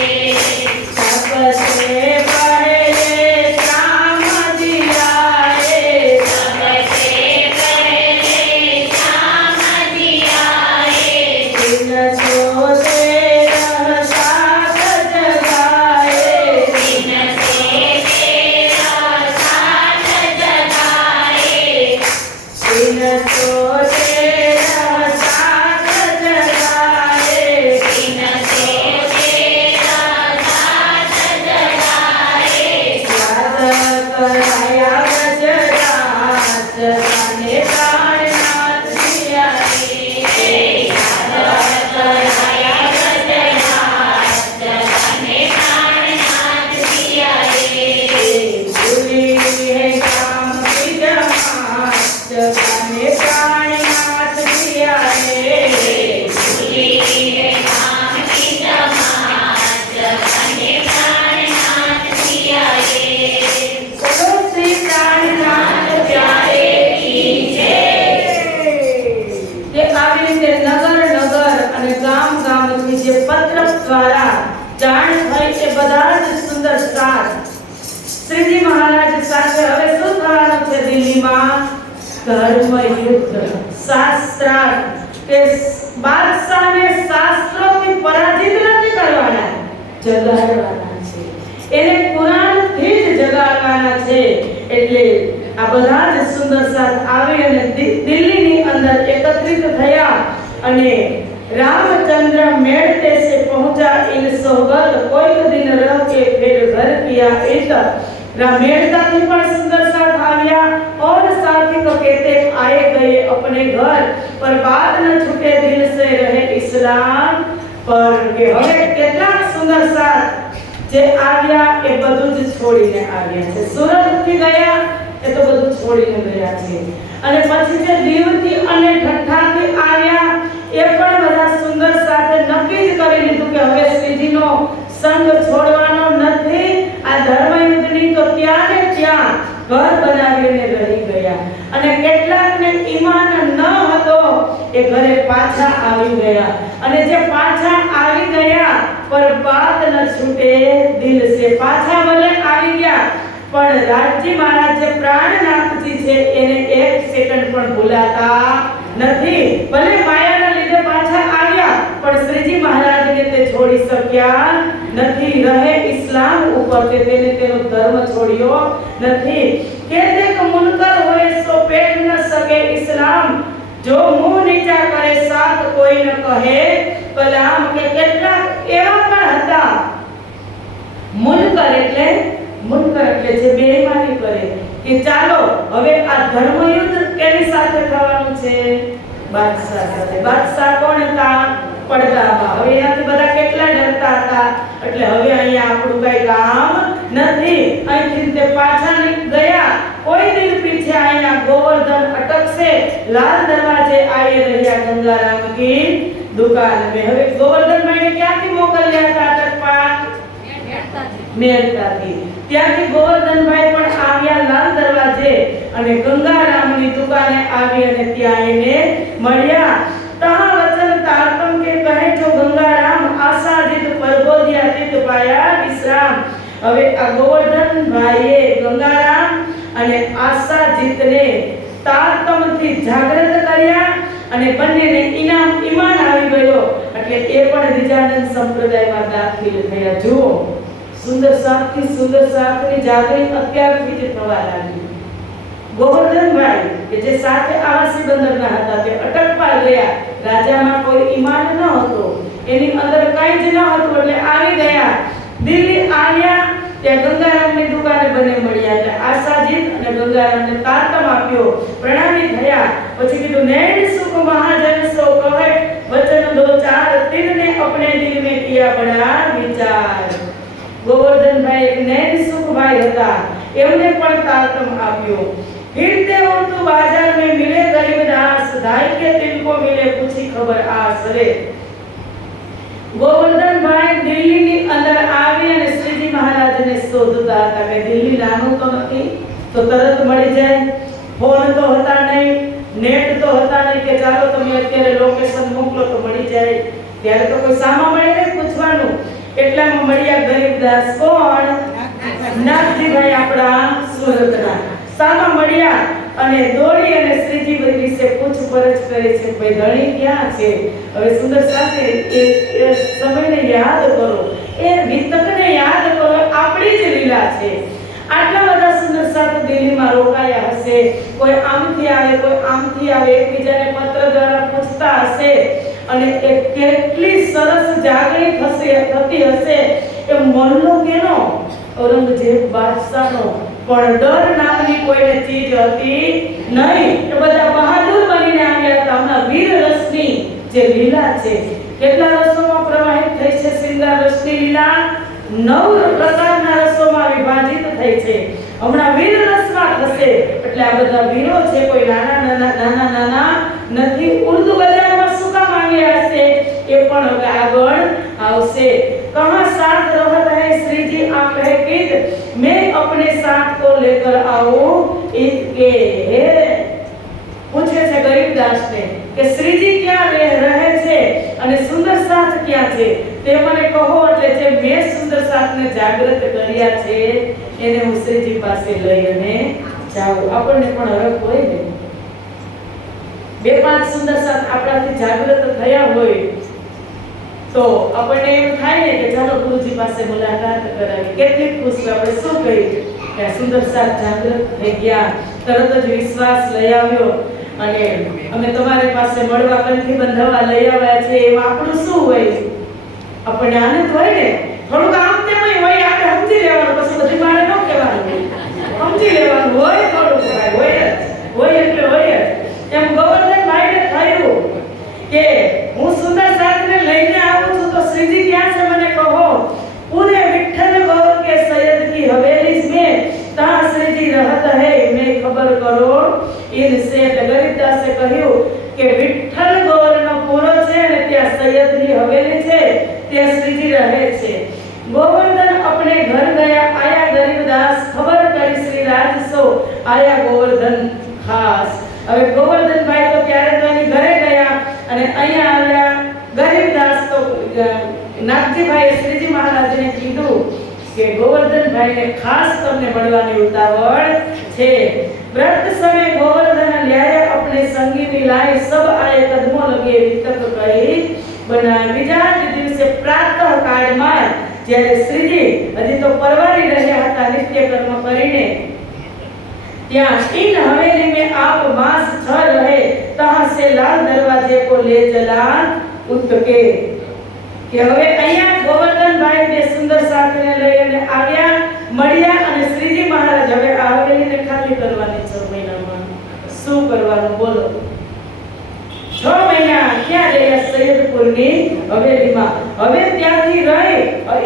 सबसे पहले श्याम जी आए, सबसे पहले श्याम जी आए। दिन सो तेरह सात जगाए। दिन से तेरा साथ जगाए। दिन सो तेरह सात जगाए। दिन से तेरा साथ जगाए। याद कराया गजरात, जगाने प्राणनाथ जी आए। याद कराया गजरात, जगाने प्राणनाथ जी आए। झूली है राम की जमात, जगाने प्राणनाथ जी आए। झूली है राम की जमात, जगाने प्राणनाथ जी आए। बोलो श्री प्राणनाथ प्यारे की જય। જે આવી રીતે નગર નગર અને ગામ ગામથી જે પત્ર દ્વારા જાણ થઈ એ બધા જ સુંદર સાર શ્રીજી મહારાજ સાથે હવે શું થવાનું છે દિલ્હીમાં ધર્મ યુદ્ધ શાસ્ત્રાર્થ કે બાદશાહને શાસ્ત્રોથી પરાજિત નથી કરવાના, જગાડવાના છે, એને કુરાનથી જ જગાડવાના છે। એટલે આ બધા જ સુંદર સાથ આવી અને દિલ્હીની અંદર એકત્રિત થયા અને रामचंद्र मेड़ते से पहुंचा इन सोगल कोई दिन रह के फिर घर किया इत। मेड़ता थी पर सुंदर साथ आया और साथी को कहते आए गए अपने घर पर बात न छूटे दिल से रहे इस्लाम पर के હવે કેટલાક સુંદર સાથ જે આવ્યા એ બધું જ છોડીને આવ્યા છે। સુરત થી ગયા એ તો બધું છોડીને ગયા છે અને પછી જે દીવથી અને ઠઠ્ઠાથી આવ્યા એ પણ બધા સુંદર સાથે નક્કી જ કરી લીધું કે હવે શ્રીજીનો સંગ છોડવાનો નથી। આ ધર્મયુદ્ધની તો ત્યાં ને ત્યાં ઘર બનાવીને રહી ગયા અને કેટલાકને ઈમાન ન હતો એ ઘરે પાછા આવી ગયા અને જે પાછા આવી ગયા પર બાત ન છૂટે દિલ સે પાછા ભલે આવી ગયા પણ રાજજી મહારાજ જે પ્રાણનાથજી છે એને એક સેકન્ડ પણ ભૂલાતા નથી। ભલે માયાના લીધે પાછા આવ્યા પણ શ્રીજી મહારાજને તે છોડી શક્યા નથી। રહે ઇસ્લામ ઉપર તેને તેનો ધર્મ છોડ્યો નથી। કેટલેક મુનકર હોય સો પેટ ન શકે ઇસ્લામ જો મુંહ નીચા કરે સાથ કોઈ ન કહે કલામ કે કેટલાક એવા પણ હતા મુનકર એટલે જે બેઈમાની કરે કે ચાલો હવે આ ધર્મયુદ્ધ કેની સાથે થવાનું છે? બાદશાહ સાથે. બાદશાહ કોણ હતા? પડદામાં. હવે એનાથી બધા કેટલા ડરતા હતા, એટલે હવે અહીંયા આપણું કઈ કામ નથી. અહીંથી તે પાછા ગયા. કોઈ દિન પીછે અહીંયા ગોવર્ધન અટકશે, લાલ દરવાજે આવી રહ્યા ગંગારામ કી દુકાન में. હવે ગોવર્ધનભાઈને ક્યાંથી મોકલ્યા હતા અટકવા? મેરતાથી. ત્યાંથી ગોવર્ધનભાઈ પણ આવ્યા લાલ દરવાજે અને ગંગારામની દુકાને આવી અને ત્યાં એને મળ્યા. તહા વચન તારતમ કે કહે જો ગંગારામ આશા જીત પરબોધિયા તીત પાયા વિશ્રામ. હવે આ ગોવર્ધનભાઈએ ગંગારામ અને આશા જીતને તારતમથી જાગૃત કર્યા અને બંનેને ઈમાન આવી ગયો, એટલે એ પણ વિજાનંદ સંપ્રદાયમાં દાખલ થયા. જુઓ, સુંદર સાથની જાગૃતિ અત્યારથી જ થવા લાગી. ગોવર્ધનભાઈ કે જે સાથે આવાસી બંદરના હતા તે અટકવા ગયા. રાજામાં કોઈ ઈમાન ન હતો, એની અંદર કાંઈ જ ન હતું, એટલે આવી ગયા. દિલ્હી આવ્યા, ત્યાં ગંગારામની દુકાને બંને મળ્યા. એટલે આશાજીત અને ગંગારામને તારતમ આપ્યો, પ્રણામી થયા. પછી કીધું નૈન સુખ મહાજન સો કહે વચન દો ચાર તિનને અપને દિલ में किया बड़ा विचार. ગોવર્ધનભાઈ એક નૈન સુખભાઈ હતા, એમને પણ તારતમ આપ્યો. फिरते उर्दू बाजार में मिले गरीबदास धाई के तिनको मिले पूछी खबर आस. रे ગોવર્ધનભાઈ દિલ્હીની અંદર આવી અને શ્રીજી મહારાજને શોધતા હતા કે દિલ્હી નાનું તો નથી, તો તરત મળી જાય. ફોન તો હતા નહીં, નેટ તો હતા નહીં કે ચાલો તમે અત્યારે લોકેશન મોકલો તો મળી જાય. ત્યારે તો કોઈ સામા મળે ને પૂછવાનું. એટલામાં મળ્યા ગરીબદાસ. કોણ? નાથજીભાઈ આપણા સુરતના. સામા મળ્યા અને દોડી અને શ્રીજી વિશે પૂછપરછ કરે છે. ભાઈ ધણી ક્યાં છે? હવે સુંદર સાથે એ સમયને યાદ કરો, એ વિતકને યાદ કરો. આપણી જ લીલા છે. આટલા બધા સુંદર સાથે દિલ્હીમાં રોકાયા હશે. કોઈ આમથી આવે, કોઈ આમથી આવે, એકબીજાને પત્ર દ્વારા પૂછતા હશે અને એ કેટલી સરસ જાગૃતિ થતી હશે. એ મનનો કેનો? ઔરંગઝેબ બાદશાહનો. પણ ડર નામની કોઈને ચીજ હતી નહીં. એ બધા બહાદુર બનીને આવ્યા હતા. હમણાં વીર રસની જે લીલા છે, કેટલા રસોમાં પ્રવાહિત થઈ છે? શૃંગાર રસની લીલા 9 પ્રકારના રસોમાં વિભાજિત થઈ છે. હમણાં વીર રસમાં થશે. એટલે આ બધા વીરો છે, કોઈ નાના નથી. ઉર્દુ બજારમાં શું કામ આવ્યા હશે એ પણ હવે આગળ આવશે. कहां साथ रहत है श्रीजी आप कहे किद मैं अपने साथ को लेकर आऊं इनके. पूछे છે ગરીબદાસને કે શ્રીજી ક્યાં રહે છે અને સુંદર સાથ ક્યાં છે તે મને કહો. એટલે જે મેં સુંદર સાથને જાગૃત કર્યા છે એને હું શ્રીજી પાસે લઈ અને જાઉં. આપણને પણ હરખ હોય ને, 2-5 સુંદર સાથ આપણાથી જાગૃત થયા હોય તો આપણને એમ થાય ને કે ચાલો ગુરુજી પાસે મુલાકાત કરાવી. કેટલી ખુશ આપણે શું કહ્યું કે સુંદર સાથ જાગૃત થઈ ગયા, તરત જ વિશ્વાસ લઈ આવ્યો અને અમે તમારી પાસે મળવા કંઠી બંધાવા લઈ આવ્યા છે. એમાં આપણું શું હોય? આપણને આનંદ હોય ને, થોડુંક આમ તેમ હોય, આપણે સમજી લેવાનું. પછી બધી મારે ન કહેવાનું, સમજી લેવાનું હોય. થોડુંક હોય એટલે હોય. એમ ગોવર્ધનભાઈને થયું કે હું સુંદર સાથને લઈને આવું છું તો શ્રીજી ક્યાં છે મને કહો. પૂરે વિઠ્ઠલ ગૌર કે સૈયદ की हवेली में तहां श्रीजी रहत है मैं खबर करो इनसे. ગરીબદાસે કહ્યું કે વિઠ્ઠલ ગૌરનો પૂરો છે અને ત્યાં સૈયદની હવેલી છે, ત્યાં શ્રીજી રહે છે. ગોવર્ધન अपने घर गया आया गरीबदास खबर કરી શ્રી રાજસો આયા ગોવર્ધન ખાસ. હવે ગોવર્ધનભાઈ તો ત્યારે તો એની ઘરે ગયા અને અહીંયા આવ્યા. ગરીબદાસ તો નાથજીભાઈએ શ્રીજી મહારાજને કીધું કે ગોવર્ધનભાઈને ખાસ તમને મળવાની ઉતાવળ છે. व्रत समय गोवर्धन ल्याया अपने संगीनी लाई सब आए कदमों लगे वितक कही बना. બીજા જ દિવસે પ્રાતઃ કાળમાં જ્યારે શ્રીજી હજી તો પરવારી રહ્યા હતા નિત્ય કર્મ કરીને, ત્યાં इन हवेली में आप मास 6 रहे तहां से लाल दरवाजे को ले चला उतके. કે હવે અહીંયા ગોવર્ધનભાઈ બે સુંદર સાથને લઈને આવ્યા, મળ્યા અને શ્રીજી મહારાજ હવે આ હવેલીને ખાલી નથી કરવાની 6 મહિનામાં? શું કરવાનું બોલો? 6 મહિના ક્યાં રહ્યા? સૈયદપુરની હવેલીમાં. હવે ત્યાંથી રહે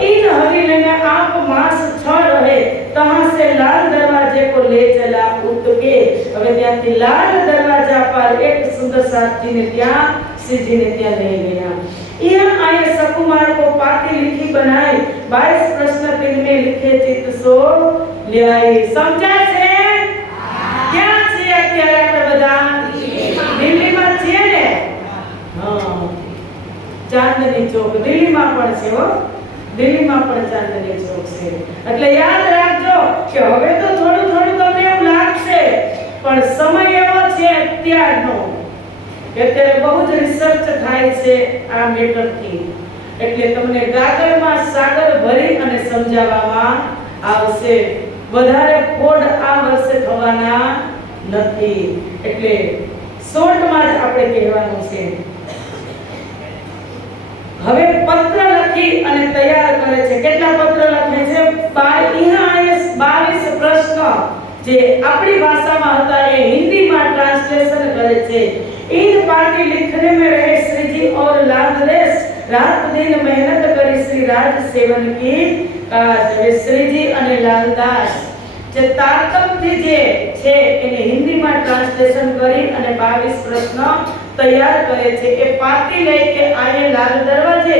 इन हवेली में आप मास 6 रहे, तहां से लाल दरवाजे को ले चला उठ के। હવે ત્યાંથી લાલ દરવાજા પર એક સુંદર સાથીને ત્યાં શ્રીજીને ત્યાં લઈ ગયા। यहाँ आए सकुमार को पाती लिखी बनाई, 22 प्रश्न तीन में लिखे चित्त सो ले आई। समझा છે? ક્યાં છે અત્યારે આપણે બધા? દિલ્હીમાં છીએ ને? હા, ચાંદની ચોક દિલ્હીમાં પણ છે હો, દિલ્હીમાં પણ ચાંદની ચોક છે। એટલે યાદ રાખજો કે હવે તો થોડું થોડું તમને એવું લાગશે, પણ સમય એવો છે અત્યારનો કે અત્યારે બહુ જ રિસર્ચ થાય છે આ મેટરથી, એટલે તમને ગાગરમાં સાગર ભરી અને સમજાવવામાં આવશે। વધારે ફોડ આ વર્ષે થવાના નથી, એટલે શોર્ટમાં જ આપણે કહેવાનું છે। હવે પત્ર લખી અને તૈયાર કરે છે। કેટલા પત્ર લખે છે? 22 પ્રશ્ન જે આપણી ભાષામાં હતા એ हिंदीમાં ટ્રાન્સલેશન કરે છે। इन पार्टी लिखने में रहे श्री जी और लालदेश, रात दिन मेहनत करी श्री राज सेवन की काज। श्री जी અને લાલદાસ જે તારતમથી જે છે એને હિન્દીમાં ટ્રાન્સલેશન કરી અને 22 પ્રશ્ન તૈયાર કરે છે। એ પાર્ટી લઈ કે આયે લાલ દરવાજે,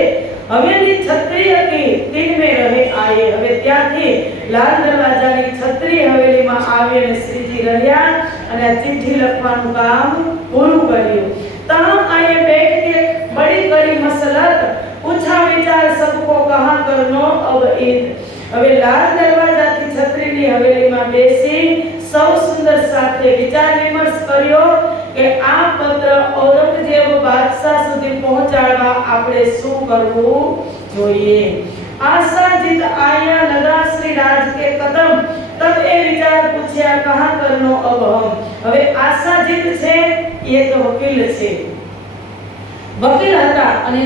હવેલી છત્રી હતી દિન મે રહે આયે। હવે ત્યાંથી લાલ દરવાજાની છત્રી હવેલીમાં આવી અને શ્રીજી રહ્યા અને આ ચિઠ્ઠી લખવાનું કામ પૂરું કર્યું। तहां आए बैठ के बड़ी कड़ी मसलत, पूछा विचार सबको कहां करनो अब ईद। હવે લાલ દરવાજાથી છત્રીની હવેલીમાં બેસી સૌ સુંદર સાથે વિચાર વિમર્શ કર્યો કે આ પત્ર ઔરંગઝેબ બાદશાહ સુધી પહોંચાડવા આપણે શું કરવું જોઈએ। आशा जित आया लगा श्री राज के कदम, तब ए विचार पूछ्या कहां करनो अब हम। હવે આશા જીત છે એ તો વકીલ છે, વકીલ હતા અને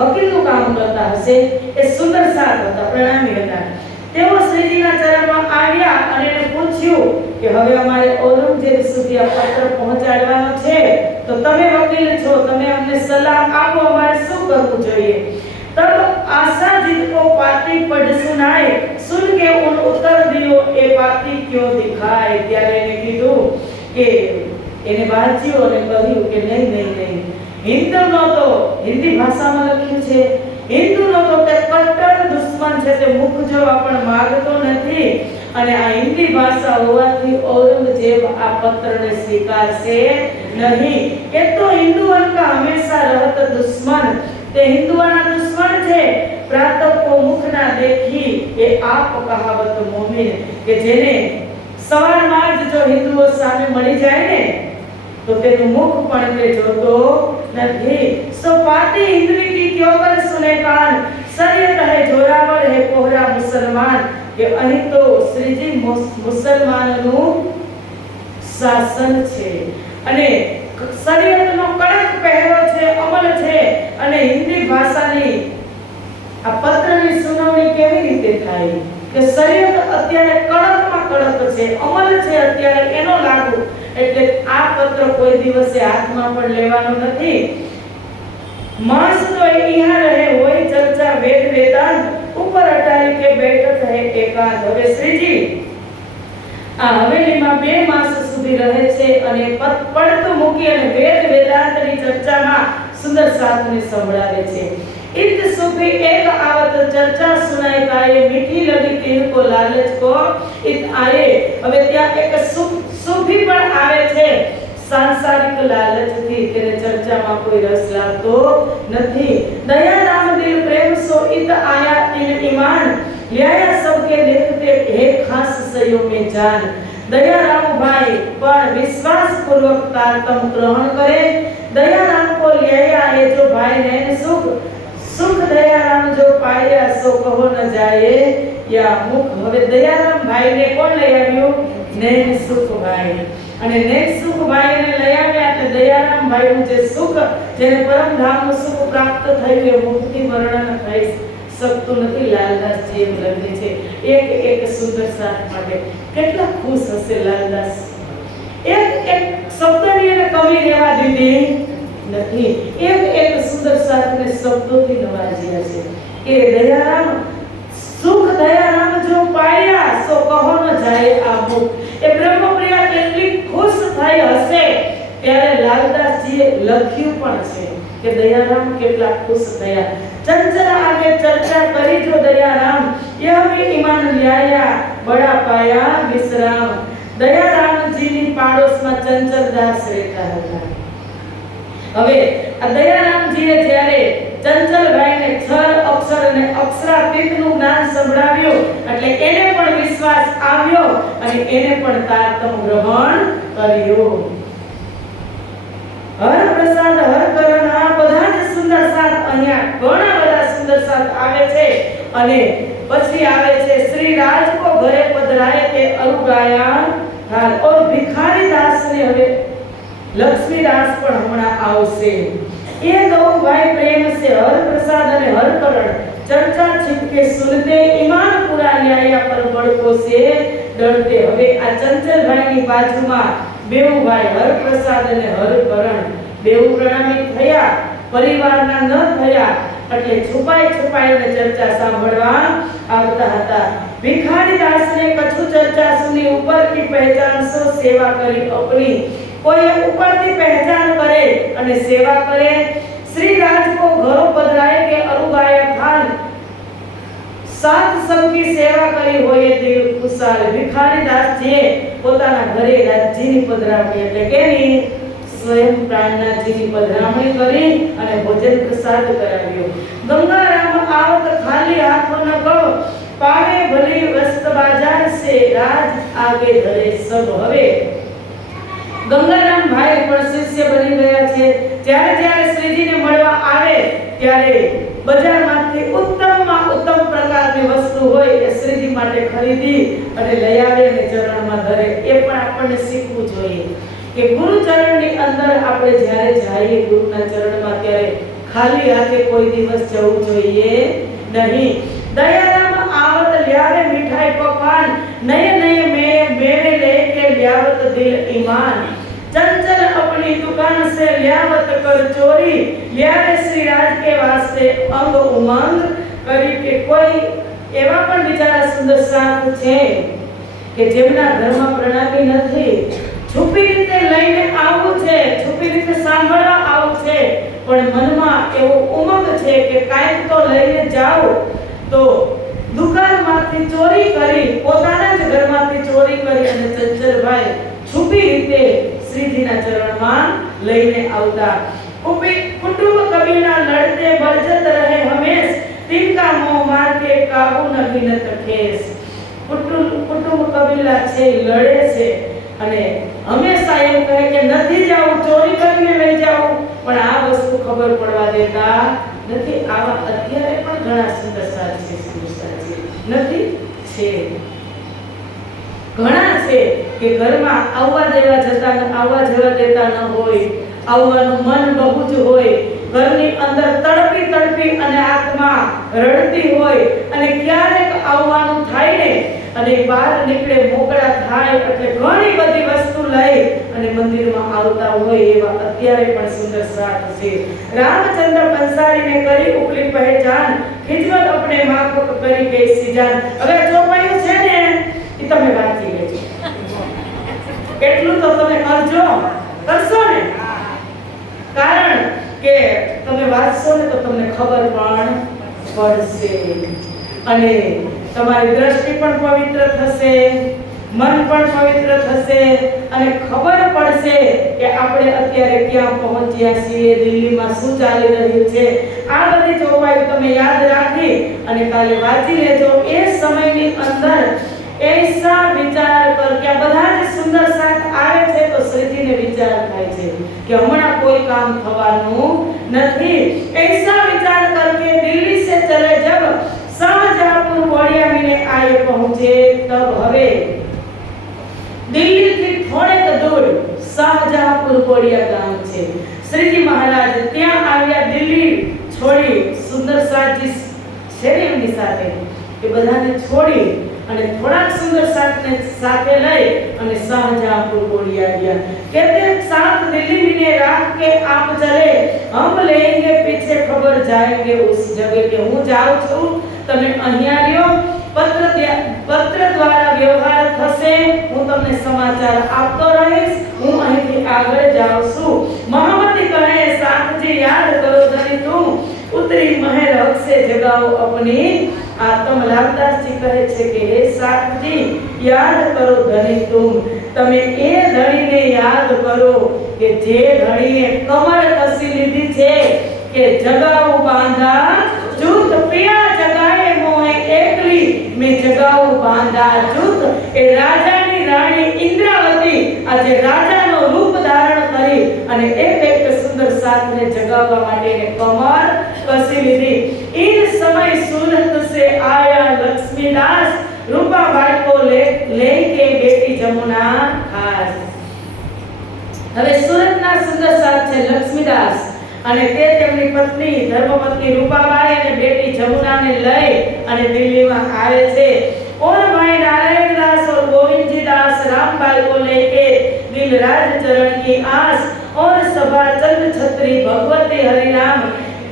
વકીલનું કામ કરતા હશે। એ સુંદર સાથ હતા, પ્રણામી હતા। તેઓ શ્રીજીના ચરણમાં આવ્યા અને એને પૂછ્યું કે હવે અમારે ઔરંગઝેબ સુધી આ પત્ર પહોંચાડવાનો છે, તો તમે વકીલ છો, તમે અમને સલાહ આપો, અમારે શું કરવું જોઈએ। तब आशा जीत को पाती पढ़ सुनाए, सुन के उन उत्तर दियो ए पाती क्यों दिखाए। ત્યારે એને કીધું કે એને વાંચ્યું અને કહ્યું કે નહીં નહીં નહીં, હિન્દુનો તો હિન્દી ભાષામાં લખ્યું છે, હિન્દુનો તો તે કટ્ટર દુશ્મન છે, તે મુખ જોવા પણ માંગતો નથી અને આ હિન્દી ભાષા હોવાથી ઔરંગઝેબ આ પત્રને સ્વીકારશે નહીં। એ તો હિન્દુઓન કા હંમેશા રહત દુશ્મન, તે હિન્દુઓના દુશ્મન છે। પ્રાતઃ કો મુખ ના દેખી એ આપ કહાવત મોમિન, કે જેને સવારમાં જ જો હિન્દુઓ સામે મળી જાય ને તો તેનું મુખ પણ તે જોતો નથી। સો પાતી હિન્દવી की क्यों कर सुने कान, शरीयत है जोरावर है कोहरा मुसलमान, કે અહીં તો શ્રીજી મુસલમાનનું શાસન છે અને શરીયતનો કડક પહેરો છે, અમલ છે અને હિન્દી ભાષાની આ પત્રની સુનાવણી કેવી રીતે થાય કે શરીયત અત્યારે કડકમાં કડક છે, અમલ છે અત્યારે એનો લાગુ, એટલે આ પત્ર કોઈ દિવસે હાથમાં પણ લેવાનો નથી। मास तो यहाँ रहे वही चर्चा वेद वेदांत, ऊपर अटारी के बैठक है एकांत। હવે શ્રીજી આ હવેલીમાં 2 માસ સુધી રહે છે અને પડતું મૂકી અને વેદ વેદાંતની ચર્ચામાં સુંદર સાધને સંભળાવે છે। इत सूफी एक आवत चर्चा सुनाई काये, मीठी लगी तीन को लालच को इत आए। હવે ત્યાં એક सूफी પણ આવે છે, सांसारिक लालच थी तेरे चर्चा में कोई रस लागतो नहीं। दया राम दिल प्रेम सो इत आया तीन ईमान, लिया सबके देखते हे खास सयो में जान। दया राम भाई पर विश्वास पूर्वक तारतम ग्रहण करे, दया राम को लिया है जो भाई नैन सुख, सुख दया राम जो पाया सो कहो न जाए या मुख। હવે દયારામ ભાઈને કોણ લઈ આવ્યું? નૈન સુખ ભાઈ, અને નૈન સુખ ભાઈને લઈ આવ્યા એટલે દયારામ ભાઈનું જે સુખ, જેને પરમધામનું સુખ પ્રાપ્ત થયું એ મુક્તિ વર્ણન થઈ શકતું નથી, લાલદાસજી એમ લખે છે એક એક સુંદર સાથ માટે કેટલા ખુશ હશે લાલદાસ। એક એક શબ્દની એને કમી રહેવા દીધી નથી, એક એક સુંદર સાથને શબ્દોથી નવાજ્યા છે કે દયારામ સુખ દયારામ જો પાયા સો કહો ન જાય આ મુખ। એ બ્રહ્મપ્રિયા કેટલી ખુશ થઈ હશે ત્યારે લાલદાસજીએ લખ્યું પણ છે કે દયારામ કેટલા ખુશ થયા। ચંચલ આગે ચર્ચા કરી જો દયારામ यह भी ईमान ल्याया बड़ा पाया विश्राम। દયારામજીની પાડોશમાં ચંચલદાસ રહેતા હતા। હવે આ દયારામજીએ જ્યારે ચંચલભાઈને છર અક્ષર અને અક્ષરાતીતનું જ્ઞાન સંભળાવ્યું એટલે એને પણ વિશ્વાસ આવ્યો અને એને પણ તારતમ ગ્રહણ કર્યું। હર પ્રસાદ હર કરણ આ બધા જ સુંદર સાથ, અહીંયા ઘણા બધા સુંદર સાથ આવે છે અને પછી આવે છે શ્રી રાજ કો ઘરે પધરાય તે અરુગાયા હાલ। और ભિખારી દાસ ને હવે લક્ષ્મી દાસ પણ હમણાં આવશે। ये दो भाई प्रेम से हर प्रसाद અને हर करण चर्चा छिपके सुनते ईमान पूरा न्याया पर बड़को से डरते। હવે આ ચંચલભાઈની બાજુમાં બેઉ ભાઈ હર પ્રસાદ અને હર કરણ બેઉ પ્રણામી થયા, પરિવારના ન થયા એટલે છુપાઈ છુપાઈને ચર્ચા સાંભળવા આવતા હતા। ભિખારી દાસને કछु ચર્ચા સુની ऊपर की पहचान सो सेवा करी अपनी। कोई ऊपर की पहचान करे અને સેવા કરે। श्री राज को घरों पधराए के अरुगाया खान सात सबकी सेवा करी होए दिल खुशाल। ભિખારી દાસજીએ પોતાના ઘરે રાજજીની પધરામણી એટલે કેની स्वयं प्राणनाथजीની પધરામણી કરી અને ભોજન પ્રસાદ કરાવ્યો। ગંગારામ આવત ખાલી હાથો ન ગો પાવે ભલી વસ્ત બાજાર से राज आगे धरे सब। હવે ગંગારામ ભાઈ પણ શિષ્ય બની ગયા છે। જ્યારે જ્યારે શ્રીજીને મળવા આવે ત્યારે બજારમાંથી ઉત્તમમાં ઉત્તમ પ્રકારની વસ્તુ હોય એ શ્રીજી માટે ખરીદી અને લઈ આવે અને ચરણમાં ધરે। એ પણ આપણને શીખવું જોઈએ કે ગુરુ ચરણની અંદર આપણે જ્યારે જઈએ ગુરુના ચરણમાં ત્યારે ખાલી હાથે કોઈ દિવસ જવું જોઈએ નહીં। દયારામ આવત લ્યાવે મીઠાઈ પકવાન નયે નયે मेवे लेके ल्यावत दिल ईमान। चंचल अपनी दुकान से ल्यावत कर चोरी ल्यावे श्री राज के वास्ते अंग उमंग करी। के कोई एवा पण बिचारा सुंदर साथ છે કે જેમના ઘરમાં પ્રણામી નથી, છુપી રીતે લઈને આવવું છે, છુપી રીતે સાંભળવા આવવું છે પણ મનમાં એવો ઉમંગ છે કે કાંઈક તો લઈને જાવ તો દુકાનમાંથી ચોરી કરી પોતાના જ ઘરમાંથી ચોરી કરી અને ચંચલભાઈ છુપી રીતે શ્રીજીના ચરણમાં લઈને આવતા। कुटुंब कबीला लड़ते बरजत रहे हमेश तिनका मोह मार के काबू न गिनत खेस। कुटुंब कबीला છે લડે છે અને હંમેશા એમ કહે કે નથી જાવું, ચોરી કરીને લઈ જાવું પણ આ વસ્તુ ખબર પડવા દેતા નથી। આવા અત્યારે પણ ઘણા સુંદર સાથ છે નથી છે, ઘણા છે કે ઘરમાં આવવા જવા દેતા ન હોય, આવવાનું મન બહુ જ હોય, ઘરની અંદર તડપી તડપી અને આત્મા રડતી હોય અને ક્યારેક આવવાનું થાય ને અને બહાર નીકળે મોકળા થાય એટલે ઘણી બધી વસ્તુ લઈ અને મંદિરમાં આવતા હોય એવા અત્યારે પણ સુંદર સાથ છે। રામચંદ્ર બંસારીને કરી ઉપલી પહેચાન ખિજવત આપણે માફક કરી ગઈ સિજાન। હવે ચોપાયું છે ને એ તમે વાંચી લેજો, એટલું તો તમે કરશો ને, કારણ કે તમે વાંચશો ને તો તમને ખબર પણ પડશે અને તમારી દ્રષ્ટિ પણ પવિત્ર થશે, મન પણ પવિત્ર થશે અને ખબર પડશે કે આપણે અત્યારે ક્યાં પહોંચ્યા છીએ, દિલ્હીમાં શું ચાલી રહ્યું છે। આ બધી ચોપાઈ તમે યાદ રાખી અને કાલે વાંચી લેજો। એ સમયની અંદર ऐसा विचार कर કે બધા જ સુંદર સાથ આવે છે તો શ્રીજીને વિચાર થાય છે કે હમણાં કોઈ કામ થવાનું નથી। ऐसा विचार करके दिल्ली से चले जब शाहजहांपुर वड़िया में आए पहुंचे तब હવે દિલ્હીથી થોડેક દૂર શાહજહાંપુર વड़िया ગામ છે। શ્રીજી મહારાજ ત્યાં આવ્યા, દિલ્હી છોડી સુંદર સાથજી છે ને સાથે કે બધાને છોડી અને થોડાક સુંદર સાથને સાથે લઈ અને શાહજહાંપુર દોડી આવ્યા। कहते साथ दिल्ली में ने रात के आप चले हम लेंगे पीछे खबर जाएंगे उस जगह के હું જાઉં છું તમે અહીંયા રહ્યો પત્ર દ્વારા વ્યવહાર થશે હું તમને સમાચાર આપતો રહીશ હું અહીંથી આગળ જાઉં છું। મહામતી કહે સાથજી યાદ કરો ધણી તું ઉતરી મહેર હક से जगाओ अपनी आत्म। लालदास जी कहे छे के हे साथजी याद करो धनी तुम તમે એ ધણીને યાદ કરો કે જે ધણીએ કમર કસી લીધી છે કે જગાવું બાંધા જૂથ પિયા જગાએ મોહે એકલી મેં જગાવું બાંધા જૂથ। એ રાજાની રાણી ઇન્દ્રાવતી આજે રાજાનો રૂપ ધારણ કરી અને એક સુંદર સાથને જગાવવા માટે કમર कसी लीधी। इन समय सूरत से आया लक्ष्मीदास रूपा बाई को लेके बेटी जमुना खास। હવે સુરતના સુંદર સાથ છે લક્ષ્મીદાસ અને તે તેમની પત્ની ધર્મપત્ની રૂપાબાઈ અને બેટી જમુનાને લઈ અને દિલ્હીમાં આવે છે। और भाई नारायण दास और गोविंद जी दास रामबाई को लेके दिलराज चरण की आस और सभा चंद छत्री भगवती हरिनाम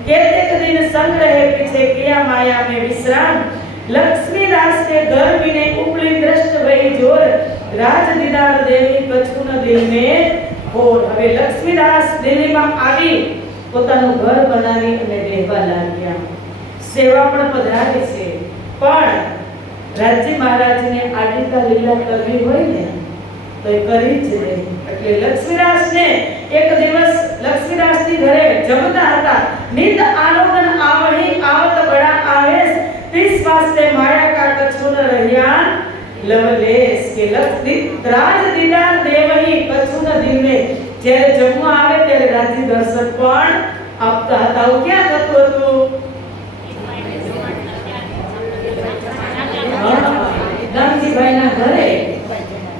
केतेक दिन संग रहे पीछे किया माया में विश्राम। लक्ष्मीदास के घर बिने उपली दृष्ट भई जोर राज दीदार देवी कछु न दिल में होर। હવે લક્ષ્મીદાસ દિલ્હીમાં આવી પોતાનું ઘર બનાવી અને રહેવા લાગ્યા। સેવા પણ પધરાવી છે પણ રાજ્ય મહારાજને આડીતા લીલા કરવી હોય ને તો એ કરી જ નહીં। એટલે લક્ષ્મીદાસને એક દિવસ લક્ષ્મીદાસની ઘરે જમતા હતા નિત આલોકન આવહી આવત બડા આવેશ 30 વાસ્તે માયા કા કछु ન રહ્યા લવલેશ કે લક્ષ્મી રાજ દીદાર દેવહી કछु ન દિલ में જ્યારે જમવા આવે ત્યારે રાજ્ય દર્શન પણ આપતા હતા। આવું ક્યાં થતું હતું? ગાંધીભાઈના ઘરે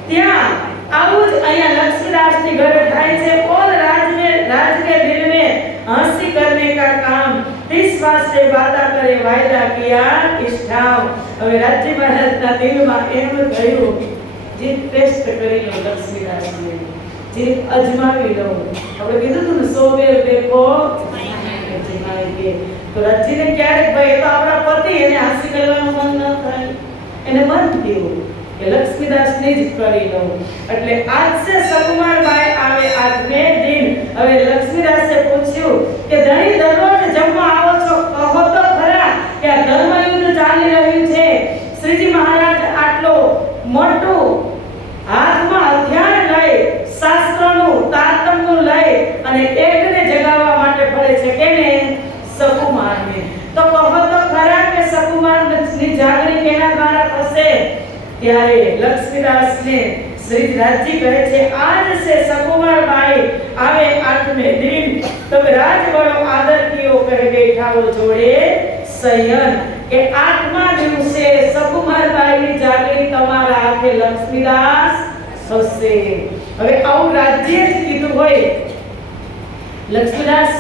ત્યાં આવું જ અહીંયા લક્ષ્મીદાસની ઘરે થાય છે। और राज के दिल में हंसी करने का काम 30 वास्ते वादा करे वायदा किया इष्ठाव। હવે રાજ્ય મહારાજના દિલમાં એમ થયું જે ટેસ્ટ કરી લો લક્ષ્મીદાસને જે અજમાવી લો। આપણે કીધું હતું ને 100 બેર દેખો અજમાવી કે તો રાજ્યને ક્યારેક ભાઈ એ તો આપણા પતિ એને હાંસી કરવાનું મન ન થાય એને મન થયું કે લક્ષ્મીદાસને જ કરી લો। એટલે આજ સે સકુમાર બાઈ આવે આઠમે દિન। હવે લક્ષ્મીદાસે પૂછ્યું કે ધણી દરરોજ જમવા આવો છો કહો તો ખરા કે આ ધર્મયુદ્ધ ચાલી રહ્યું છે। શ્રીજી મહારાજ આટલો મોટું હાથમાં હથિયાર લઈ શાસ્ત્રનું તારતમ્યું લઈ અને એકને જગાવવા માટે ફરે છે કેને? સકુમારને। તો કહો તો ખરા કે સકુમારની જાગણી કેના દ્વારા થશે? ત્યારે લક્ષ્મીદાસને શ્રી રાજજી કહે છે આજ સે સકુમાર બાઈ આવે આઠમે દિન તબ રાજ બડો આદર કિયો કહે બેઠાઓ જોડે સયન। કે આઠમા દિવસે સકુમાર બાઈની જાગણી તમારા હાથે લક્ષ્મીદાસ થશે। હવે આવું રાજ્ય જ કીધું હોય લક્ષ્મીદાસ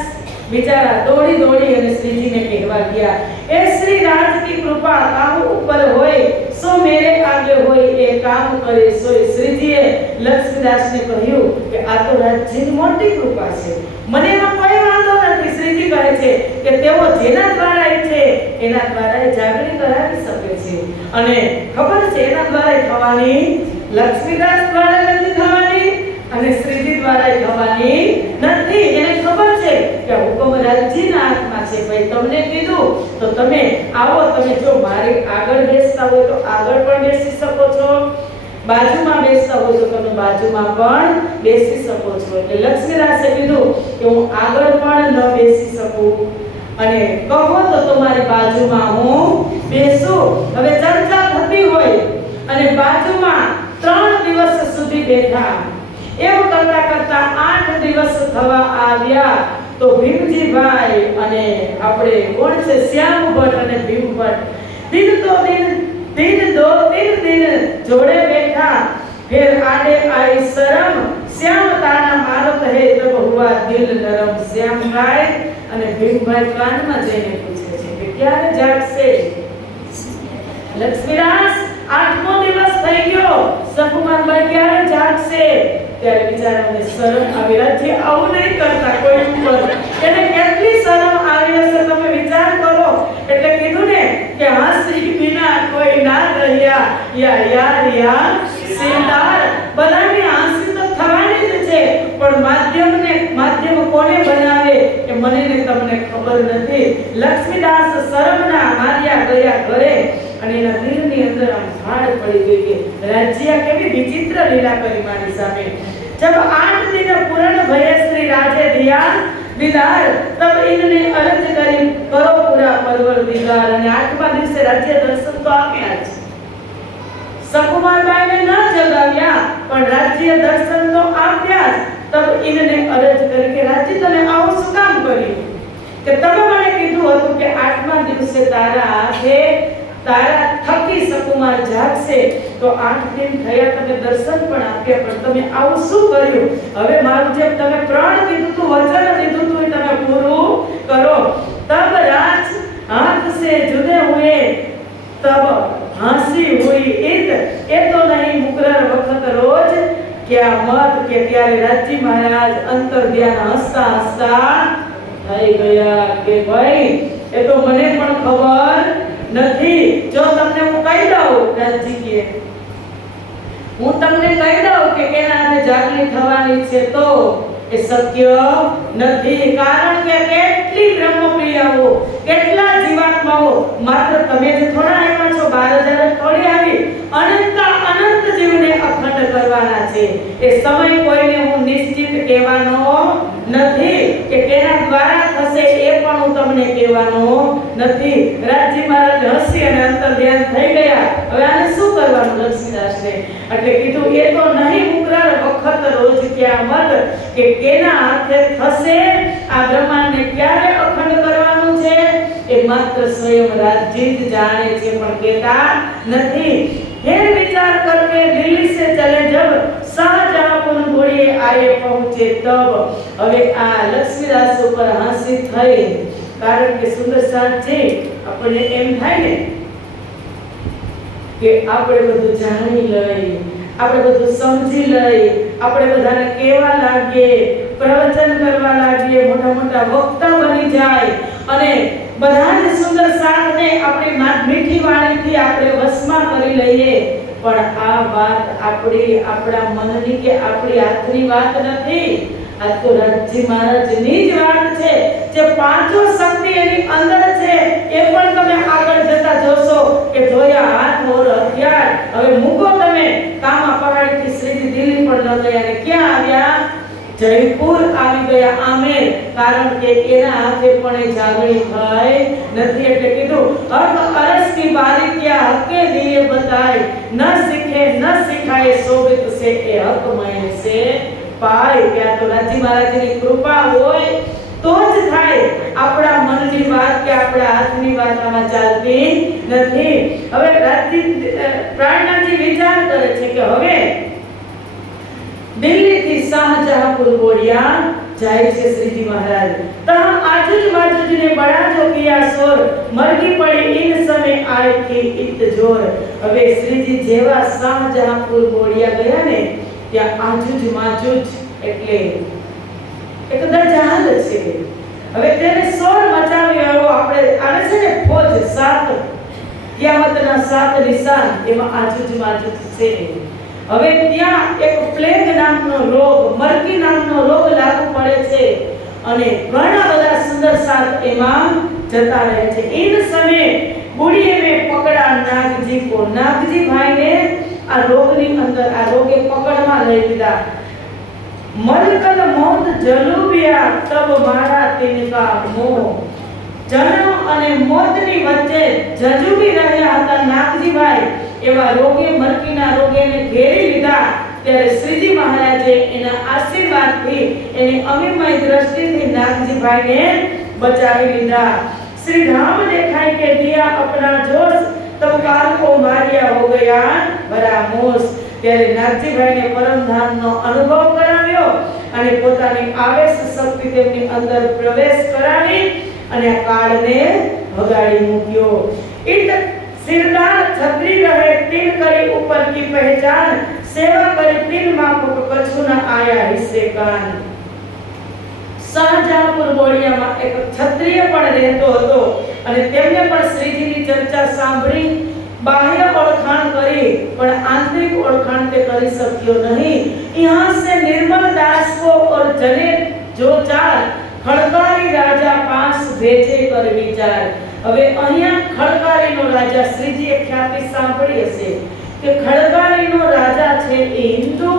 बेचारा दौड़ी दौड़ी અને શ્રીજીને કહેવા ગયા એ શ્રી રાજ की कृपा काहू ऊपर होय सो मेरे आगे होय ए काम करे सो શ્રીજીએ લક્ષ્મીદાસને કહ્યું કે આ તો રાજ્યની મોટી કૃપા છે મને એમાં કોઈ વાંધો નથી। શ્રીજી કહે છે કે તેઓ જેના દ્વારા ઈચ્છે એના દ્વારા જાગણી કરાવી શકે છે અને ખબર છે એના દ્વારા થવાની લક્ષ્મીદાસ દ્વારા નથી થવાની અને શ્રીજી દ્વારા થવાની નથી। એને ખબર છે કે હુકમ રાજ્યના હાથમાં છે ભાઈ તમને કીધું તો તમે આવો તમે જો મારી આગળ બેસતા હોય તો આગળ પણ બેસી શકો છો બાજુમાં બેસતા હોય તો તમે બાજુમાં પણ બેસી શકો છો। એટલે લક્ષ્મીદાસે કીધું કે હું આગળ પણ ન બેસી શકું અને કહો તો તમારી બાજુમાં હું બેસું। હવે ચર્ચા થતી હોય અને બાજુમાં 3 દિવસ સુધી બેઠા એવું કરતા કરતા 8 દિવસ થવા આવ્યા તો ભીમજી ભાઈ અને આપણે કોણ છે શ્યામ ભટ્ટ અને ભીમ ભટ્ટ दिन दो दिन जोड़े बैठा फिर आड़े आई शरम श्याम ताना मारत है तब हुआ दिल नरम। श्याम भाई અને ભીમ ભાઈ કાનમાં જઈને પૂછે છે કે ક્યારે જાગશે લક્ષ્મીદાસ 8મો દિવસ થઈ ગયો, સકુમારબાઈ ક્યારે જાગશે? ત્યારે બિચારાને શરમ આવી. રાજ્ય આવું નહીં કરતા કોઈ ઉપર, એને કેટલી શરમ આવી હશે તમે વિચાર કરો. એટલે કીધું ને કે હાસી વિના કોઈ ના રહ્યા, યા યાર યા સિંદાર. બધાની હાસી તો થવાની જ છે, પણ માધ્યમ કોને બનાવે કે મને ને તમને ખબર નથી. લક્ષ્મીદાસ શરમના માર્યા ગયા ઘરે, અને એના દિલની અંદર આમ ઝાડ પડી ગઈ કે રાજ્ય કેવી વિચિત્ર લીલા કરી મારી સામે. जब 8 दिन पूर्ण भये श्री राजे दिया दीदार, तब इनने अर्ज करी करो पूरा परवरदिगार. અને 8મા દિવસે રાજ્ય દર્શન તો આપ્યા જ. સકુમારબાઈને ન જગાવ્યા, પણ રાજ્ય દર્શન તો આપ્યા જ. તબ ઇનને અરજ કરી કે રાજ્ય તમે આવું શું કામ કર્યું? કે તમે મને કીધું હતું કે 8મા દિવસે તારા થકી સકુમાર જાગશે, તો 8 દિન થયા, તમે દર્શન પણ આપ્યા, પણ તમે આવું શું કર્યું? હવે મારું જે તમે પ્રાણ દીધું તું, વચન દીધું તું, તમે પૂરું કરો. તબ રાજ हाथ से जुदे हुए, तब हंसी हुई ईद, ये तो नहीं मुकरर वक्त रोज क्या मत के. ત્યારે રાજજી મહારાજ અંતર ધ્યાન હસતા હસતા થઈ ગયા કે ભાઈ એ તો મને પણ ખબર નથી. જો તમને હું કહી દઉં, રાજજી કે હું તમને કહી દઉં કે કેનાથી જાગલી થવાની છે, તો એ શક્ય નથી. કારણ કે કેટલી બ્રહ્મપ્રિયાઓ, કેટલા જીવાત્માઓ, માત્ર તમે જ થોડા આવ્યા છો, 12,000 થોડી આવી, અનંત જીવને અખંડ કરવાના છે. એ સમય કોઈને હું નિશ્ચિત કહેવાનો નથી કે કેના દ્વારા થશે, એ પણ હું તમને કહેવાનો નથી. રાજજી મહારાજ હસી અને અંતર ધ્યાન થઈ ગયા. હવે આને શું કરવાનું લક્ષ્મીદાસને? એટલે કીધું એ તો નહીં મુકરર વખત રોજ ક્યામત, કે કેના હાથે થશે, આ બ્રહ્માંડને ક્યારે અખંડ કરવાનું છે, એ માત્ર સ્વયં રાજજી જ જાણે છે, પણ કહેતા નથી. फिर विचार करके दिल्ली से चले, जब शाहजहांपुर घोड़े आए पहुंचे, तब હવે આ લક્ષ્મીદાસ ઉપર હાંસી થઈ. કારણ કે સુંદર સાંજે આપણે એમ થાય ને કે આપણે બધું જાણી લઈ, આપણે બધું સમજી લઈ, આપણે બધાને કહેવા લાગીએ, પ્રવચન કરવા લાગીએ, મોટા મોટા વક્તા બની જાય, અને બધા જ સુંદર સાધને આપણી મીઠી વાણીથી આપણે વશમાં કરી લઈએ. પણ આ વાત આપણા મનની કે આપણી હાથની વાત નથી. આ તો રાજજી મહારાજની જ વાત છે, જે પાંચો શક્તિ એની અંદર છે. એ પણ તમે આગળ જતા જોશો કે જોયા હાથ ઓર હથિયાર. હવે મૂકો તમે, કામા પહાડીથી શ્રીજી દિલ્હી પણ ન ગયા, અને ક્યાં આવ્યા? જયપુર આવી ગયા. આમેર. કારણ કે એના હાથે પણ એ જાગણી થઈ નથી. એટલે કીધું હક અરસ की बारीकियां हके दिए बताए, न सीखे न सिखाए शोभित से ए हक मैं से पाए. क्या तो રાજજી મહારાજની કૃપા હોય તો જ થાય. આપણા મનની વાત કે આપણા હાથની વાત આમાં ચાલતી નથી. હવે રાજજી પ્રાણનાથજી વિચાર કરે છે કે હવે दिल्ली થી शाहजहांपुर गोड़िया जाए छे श्रीजी महाराज. तहाँ आजुज माजुज ने बड़ा जो किया शोर, मरगी पड़ी इन समय आए थी इत जोर. હવે શ્રીજી જેવા શાહજહાંપુર गोड़िया ગયા ને, ત્યાં આजुज माजुज એટલે એક દજાલ છે. હવે તેને શોર મચાવ્યો. આપણે આને છે ને ફોજ 7 કિયામતના 7 નિશાન, એમાં આजुज माजुज છે. હવે ત્યાં એક પ્લેગ નામનો રોગ, મરકી નામનો રોગ લાગુ પડે છે, અને ઘણા બધા સુંદર સાથ એમાં જતા રહે છે. इन समय बूढ़ी में पकड़ा नागजी को. नागजी भाई ने આ રોગની અંદર આ રોગે પકડમાં લઈ લીધા. મલકલ મોત જલુબિયા તબ મારા તિનકા મોહ. જન્મ અને મોતની વચ્ચે જજુબી રહ્યા હતા નાગજીભાઈ. એવા રોગે, મરકીના રોગેને ઘેરી લીધા. ત્યારે શ્રીજી મહારાજે એના આશીર્વાદથી, એની અમીમય દ્રષ્ટિથી નાગજીભાઈને બચાવી લીધા. श्री राम देखाई के दिया अपना जोश, तब काल को मारिया हो गया बड़ा मोश. ત્યારે નાગજીભાઈને પરમધામનો અનુભવ કરાવ્યો, અને પોતાની આવેશ શક્તિ તેમની અંદર પ્રવેશ કરાવી, અને આ કાળને ભગાડી મૂક્યો. ઈટ सिरदार छतरी रहे तिल करी ऊपर की पहचान, सेवा करी तिल माफक कछु न आया हिस्से कान। શાહજહાંપુર બોડિયામાં એક ક્ષત્રિય પણ રહેતો હતો અને તેમને પણ શ્રીજીની ચર્ચા સાંભળી બાહ્ય ઓળખાણ કરી પણ આંતરિક ઓળખાણ તે કરી શક્યો નહીં। यहाँ से निर्मल दास को और जने जो चार खड़कारी राजा पास भेजे कर विचार। હવે અહીંયા ખડકારીનો રાજા શ્રીજીએ ખ્યાતિ સાંભળી હશે કે ખડકારીનો રાજા છે એ હિન્દુ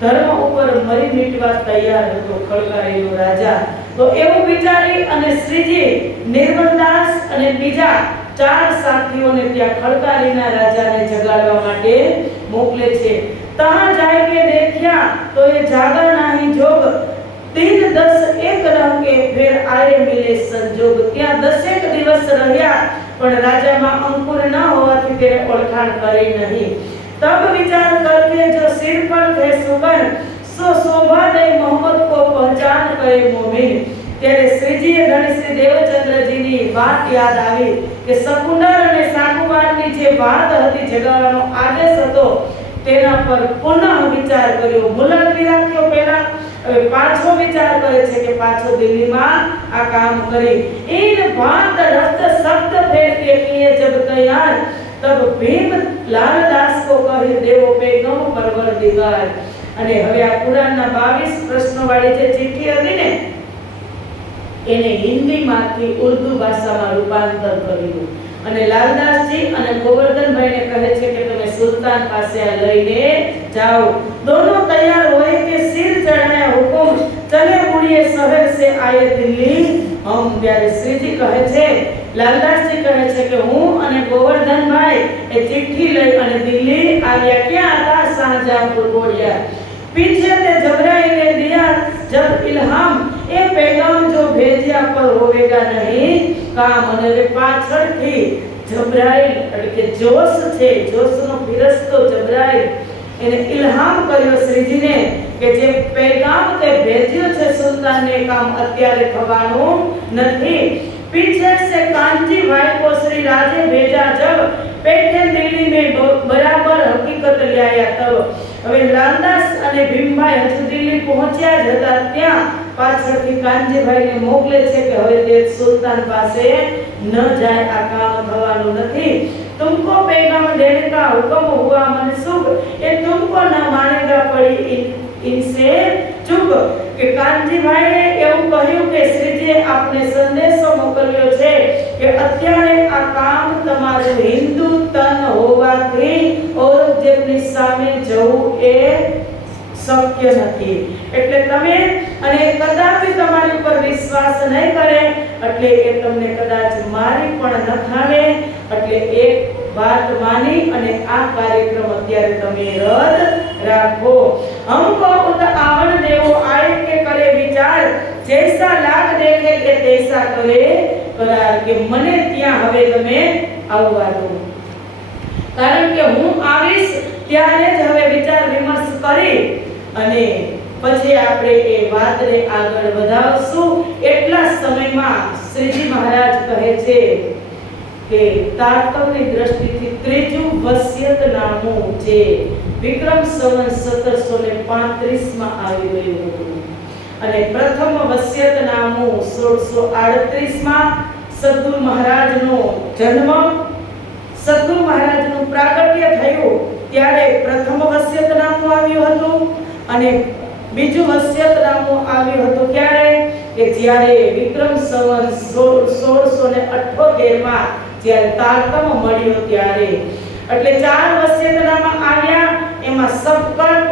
ધર્મ ઉપર મરી મીટવા તૈયાર હતો ખડકારીનો રાજા। તો એવું વિચારી અને શ્રીજી નિર્મલદાસ અને બીજા ચાર સાથીઓને ત્યાં ખડકારીના રાજાને જગાડવા માટે મોકલે છે। તਹਾਂ જાય કે દેખ્યા તો એ જાગા નહીં જોગ, 3-10 रह के फिर आए मिले संजोग। ત્યાં 10 દિવસ રહ્યા પણ રાજામાં અંકુર ન હોવાથી તેને ઓળખાણ કરી નહીં। तब विचार करके जो सिर पर थे सुगन, सो शोभा दे मोहम्मद को पहचान करे मोमिन। ત્યારે શ્રીજીએ ધણી શ્રી દેવચંદ્રજીની વાત યાદ આવી કે શકુંડર અને સાકુબારની જે વાત હતી જગાવવાનો આદેશ હતો તેના પર પુનઃ વિચાર કર્યો, મુલતવી રાખ્યો પહેલા, હવે પાછો વિચાર કરે છે કે પાછો દિલ્હીમાં આ કામ કરી। इन बात रक्त शब्द फेर के किए जब तैयार, तब भीम लालदास को कहे देवो पैगम परवरदिगार। અને હવે આ પુરાણના 22 પ્રશ્નોવાળી જે ચિઠ્ઠી હતી ને એને હિન્દીમાંથી ઉર્દુ ભાષામાં રૂપાંતર કર્યું અને લાલદાસજી અને ગોવર્ધનભાઈને કહે છે કે તમે સુલતાન પાસે આ લઈને જાઓ। दोनों तैयार हुए कि सिर चढ़ाया हुकुम, चले मुड़िए शहर से आए दिल्ली हम। ત્યારે શ્રીજી કહે છે, લાલદાસજી કહે છે કે હું અને ગોવર્ધનભાઈ એ ચિઠ્ઠી લઈ અને દિલ્હી આવ્યા। ક્યાં હતા? શાહજહાંપુર બોડિયા। पीछे से जबराइल ने दिया जब इल्हाम, ए पैगाम जो भेजिया पर होवेगा नहीं काम। અને હવે પાછળથી જબરાઇલ એટલે કે જોશ છે, જોશનો ફિરસ્તો જબરાઇલ એને ઇલ્હામ કર્યો શ્રીજીને કે જે પેગામ તે ભેજ્યો છે સુલતાનને કામ અત્યારે થવાનું નથી। पीछे से कांजी भाई को श्री राजे भेजा जब, बैठे दिल्ली में बराबर हकीकत ले आया तब। હવે લાલદાસ અને ભીમભાઈ હજુ દિલ્હી પહોંચ્યા જ હતા ત્યાં પાછળથી કાનજીભાઈને મોકલે છે કે હવે તે સુલતાન પાસે ન જાય, આ કામ થવાનું નથી। तुमको पैगाम देने का हुक्म हुआ मनसूख, ये तुमको न मानेगा पड़ी इनसे चुप। કે કાનજીભાઈએ એવું કહ્યું કે શ્રીજીએ આપને સંદેશો મોકલ્યો છે કે અત્યારે આ કામ તમારું હિન્દુ તન હોવાથી ઔરંગઝેબની સામે જવું એ શક્ય નથી। એટલે તમે અને કદાપી તમારી ઉપર વિશ્વાસ નહીં કરે એટલે એ તમને કદાચ મારી પણ ન ખાવે। એટલે એક વાત માની અને આ કાર્યક્રમ અત્યારે તમે રદ રાખો। हमको उत आवण देवो आए के करे विचार, जैसा लाग देखे के तैसा करे करार। के मने ત્યાં હવે તમે આવવા દો, કારણ કે હું આવીશ ત્યારે જ હવે વિચાર વિમર્શ કરી અને પછી આપણે એ વાતને આગળ વધાવશું। એટલા સમયમાં શ્રીજી મહારાજ કહે છે કે તારતમ્યની દ્રષ્ટિથી ત્રીજું વસિયતનામું જે વિક્રમ સંવત 1735 માં આવી ગયું હતું અને પ્રથમ વસિયતનામું 1638 માં સદગુરુ મહારાજનો જન્મ, સદગુરુ મહારાજનું પ્રાગટ્ય થયું ત્યારે પ્રથમ વસિયતનામું આવ્યું હતું અને બીજું વસિયતનામું આવ્યું હતું ક્યારે? કે જ્યારે વિક્રમ સંવત 1678 માં જ્યારે તારતમ મળ્યો ત્યારે। એટલે ચાર વસિયતનામા આવ્યા, એમાં સબકત,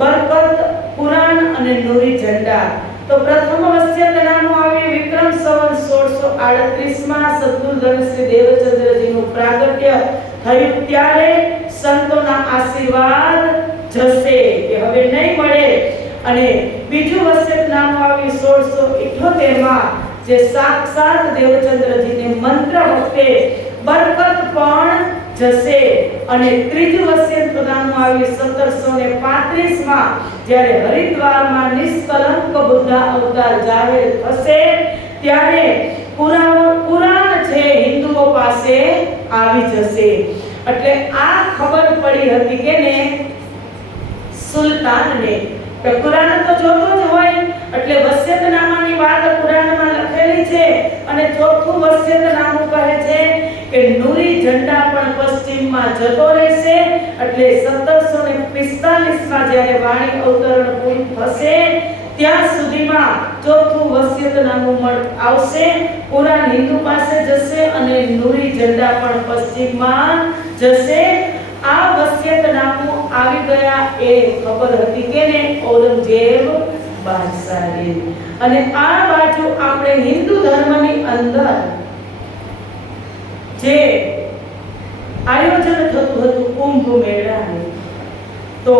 બરકત, પુરાણ અને નૂરી ઝંડા। તો પ્રથમ વસિયતનામું આવ્યું વિક્રમ સંવત 1638 માં સદગુરુ ધણી શ્રી દેવચંદ્રજીનું પ્રાગટ્ય થયું ત્યારે સંતોના આશીર્વાદ જશે કે હવે નહીં મળે। અને બીજું વસિયતનામું આવ્યું 1678 માં જે સાક્ષાત દેવચંદ્રજીને મંત્ર વખતે બરકત પણ જશે। અને ત્રીજું વસિયતનામું આવ્યું 1735 માં જ્યારે હરિદ્વારમાં નિષ્કલંક બુદ્ધ અવતાર જાહેર થશે ત્યારે પુરાણ છે હિન્દુઓ પાસે આવી જશે. એટલે આ ખબર પડી હતી કે ને સુલતાનને. કે કુરાન તો જોતો જ હોય એટલે વસિયતનામાની વાત કુરાનમાં લખેલી છે અને ચોથું વસિયતનામું કહે છે કે નૂરી ઝંડા પણ પશ્ચિમમાં જતો રહેશે. એટલે 1745 માં જ્યારે વાણી અવતરણ પૂરું થશે ત્યાં સુધીમાં ચોથું વસિયતનામું આવશે. કુરાન હિન્દુ પાસે જશે અને નૂરી ઝંડા પણ પશ્ચિમમાં જશે. આ વસિયતનામું આવી ગયા એ ખબર હતી કે ને ઔરંગઝેબ બાદશાહને. અને આ બાજુ આપણે હિન્દુ ધર્મની અંદર જે આયોજન થતું હતું કુંભ મેળાનું, તો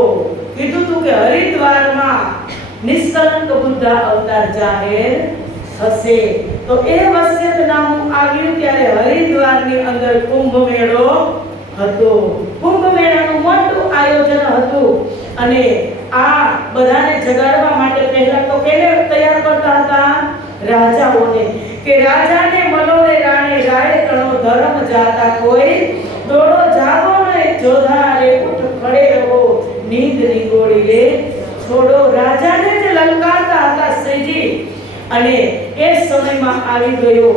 કીધું હતું કે હરિદ્વારમાં નિષ્કલંક બુદ્ધ અવતાર જાહેર થશે. તો એ વસિયતનામું આવ્યું ત્યારે હરિદ્વારની અંદર કુંભ મેળો હતો. કુંભ મેળાનું મોટું આયોજન હતું અને આ બધાને જગાડવા માટે પહેલા તો કેને તૈયાર કરતા હતા? રાજાઓને. કે રાજાને મલોરે રાણે રાય તણો ધર્મ જાતા કોઈ દોડો જાગો ને જોધા રે ઉઠ ખડે રહો નીંદ નિગોડી રે છોડો. રાજાને જ લલકારતા હતા શ્રીજી. અને એ સમયમાં આવી ગયો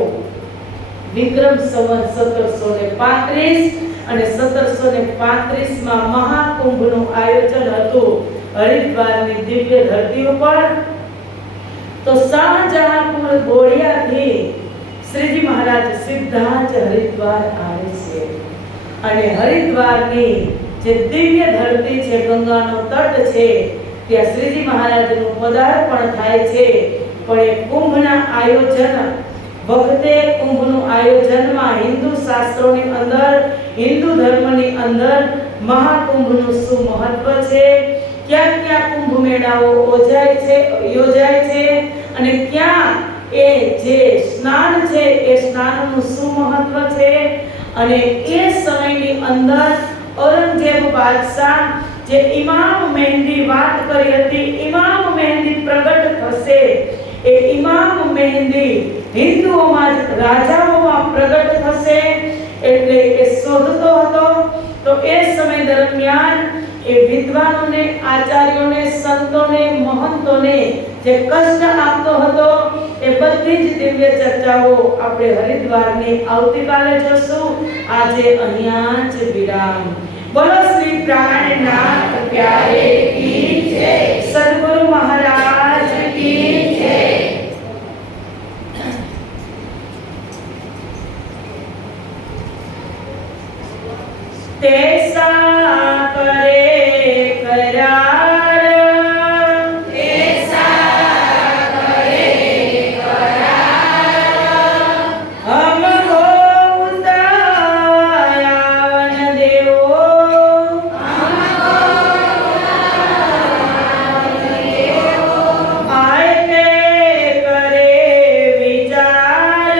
વિક્રમ સંવત 1735 અને 1735 માં મહાકુંભનું આયોજન હતું હરિદ્વારની દિવ્ય ધરતી ઉપર. તો શાહજહાંપુર ગોળિયાથી શ્રીજી મહારાજ સીધા જ હરિદ્વાર આવે છે. અને હરિદ્વારની જે દિવ્ય ધરતી છે, ગંગાનો તટ છે, ત્યાં શ્રીજી મહારાજનું પદાર્પણ થાય છે. પણ એ કુંભના આયોજન વખતે કુંભનું આયોજનમાં હિન્દુ શાસ્ત્રોની અંદર, હિન્દુ ધર્મની અંદર મહાકુંભનું શું મહત્વ છે, ક્યાં ક્યાં કુંભ મેળાઓ યોજાય છે અને ક્યાં એ જે સ્નાન છે એ સ્નાનનું શું મહત્વ છે. અને એ સમયની અંદર ઔરંગઝેબ બાદશાહ જે ઇમામ મહેંદી વાત કરી હતી, ઇમામ મહેંદી પ્રગટ થશે. એ ઇમામ મહેંદી હિન્દુઓમાં રાજાઓમાં પ્રગટ થશે એટલે એ શોધતો હતો. તો એ સમય દરમિયાન એ વિદ્વાનોને, આચાર્યોને, સંતોને, મહંતોને જે કષ્ટ આપતો હતો એ બધી જ દિવ્ય ચર્ચાઓ આપણે હરિદ્વારની આવતીકાલે જોશું. આજે અહીંયા જ વિરામ. બોલો શ્રી પ્રાણનાથ પ્યારે કી જય, સદગુરુ મહારાજ કી જય. તેસા કરે કરાર, તેસા કરે કરાર, હમકો ઉતાયાવન દેવો, હમકો ઉતાયાવન દેવો, આય કે કરે વિચાર,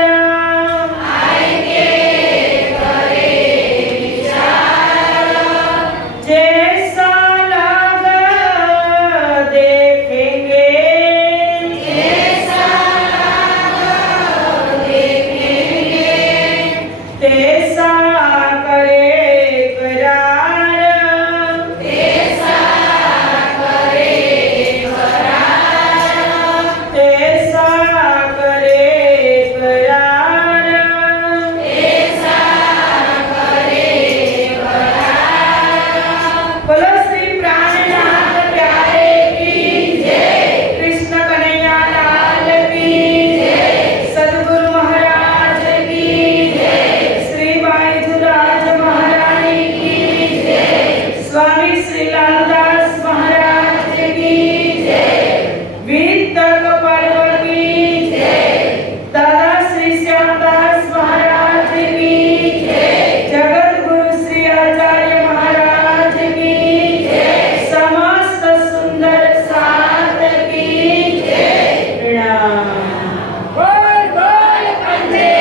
આય કે કરે વિચાર, जैसा लगा देखेंगे, जैसा लगा देखेंगे, तैसा करे करार, तैसा करे करार, तैसा करे करार, तैसा करे करार. बोलो श्री प्राणनाथ प्यारे की जय, कृष्ण कन्हैया लाल की जय, सद्गुरु महाराज की जय, श्री बाईजुराज महारानी की जय, स्वामी श्री लालदास महाराज की जय, वितक पर्व की जय, दादा श्री श्यामदास महाराज की जय, जगत गुरु श्री आचार्य महाराज की जय, समस्त सुंदर साथ की जय. प्रणाम. बोल बोल कंधे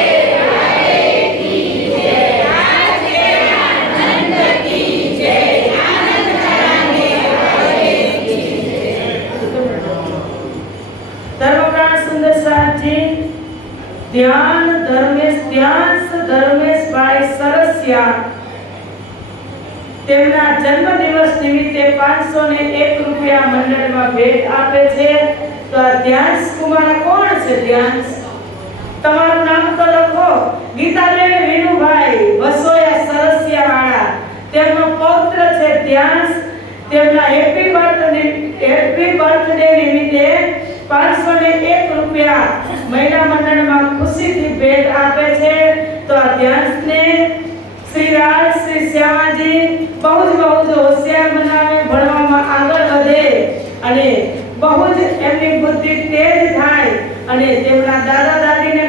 आए की जय, आजे आनंद की जय, आनंद कराने वाले की जय. धर्मप्राण सुंदर साथ जी ધર્મેશભાઈ સરસિયા તેમના જન્મદિવસ નિમિત્તે 501 રૂપિયા મંડળમાં ભેટ આપે છે. તો આ ધ્યાંશ કુમાર કોણ છે? ધ્યાંશ તમારું નામ તો લખો. ગીતાબેન વિનુભાઈ વસોયા સરસિયાવાળા તેમનો પૌત્ર છે ધ્યાંશ. તેમના હેપી બર્થડે નિમિત્તે 501 રૂપિયા મહિલા મંડળમાં ખુશીથી ભેટ આપે છે. તો આ ધ્યાંશને શ્રી રાજ શ્રી શ્યામાજી બહુ જ હોશિયાર બનાવે, ભણવામાં આગળ વધે અને બહુ જ એમની બુદ્ધિ તેજ થાય અને તેમના દાદા દાદીને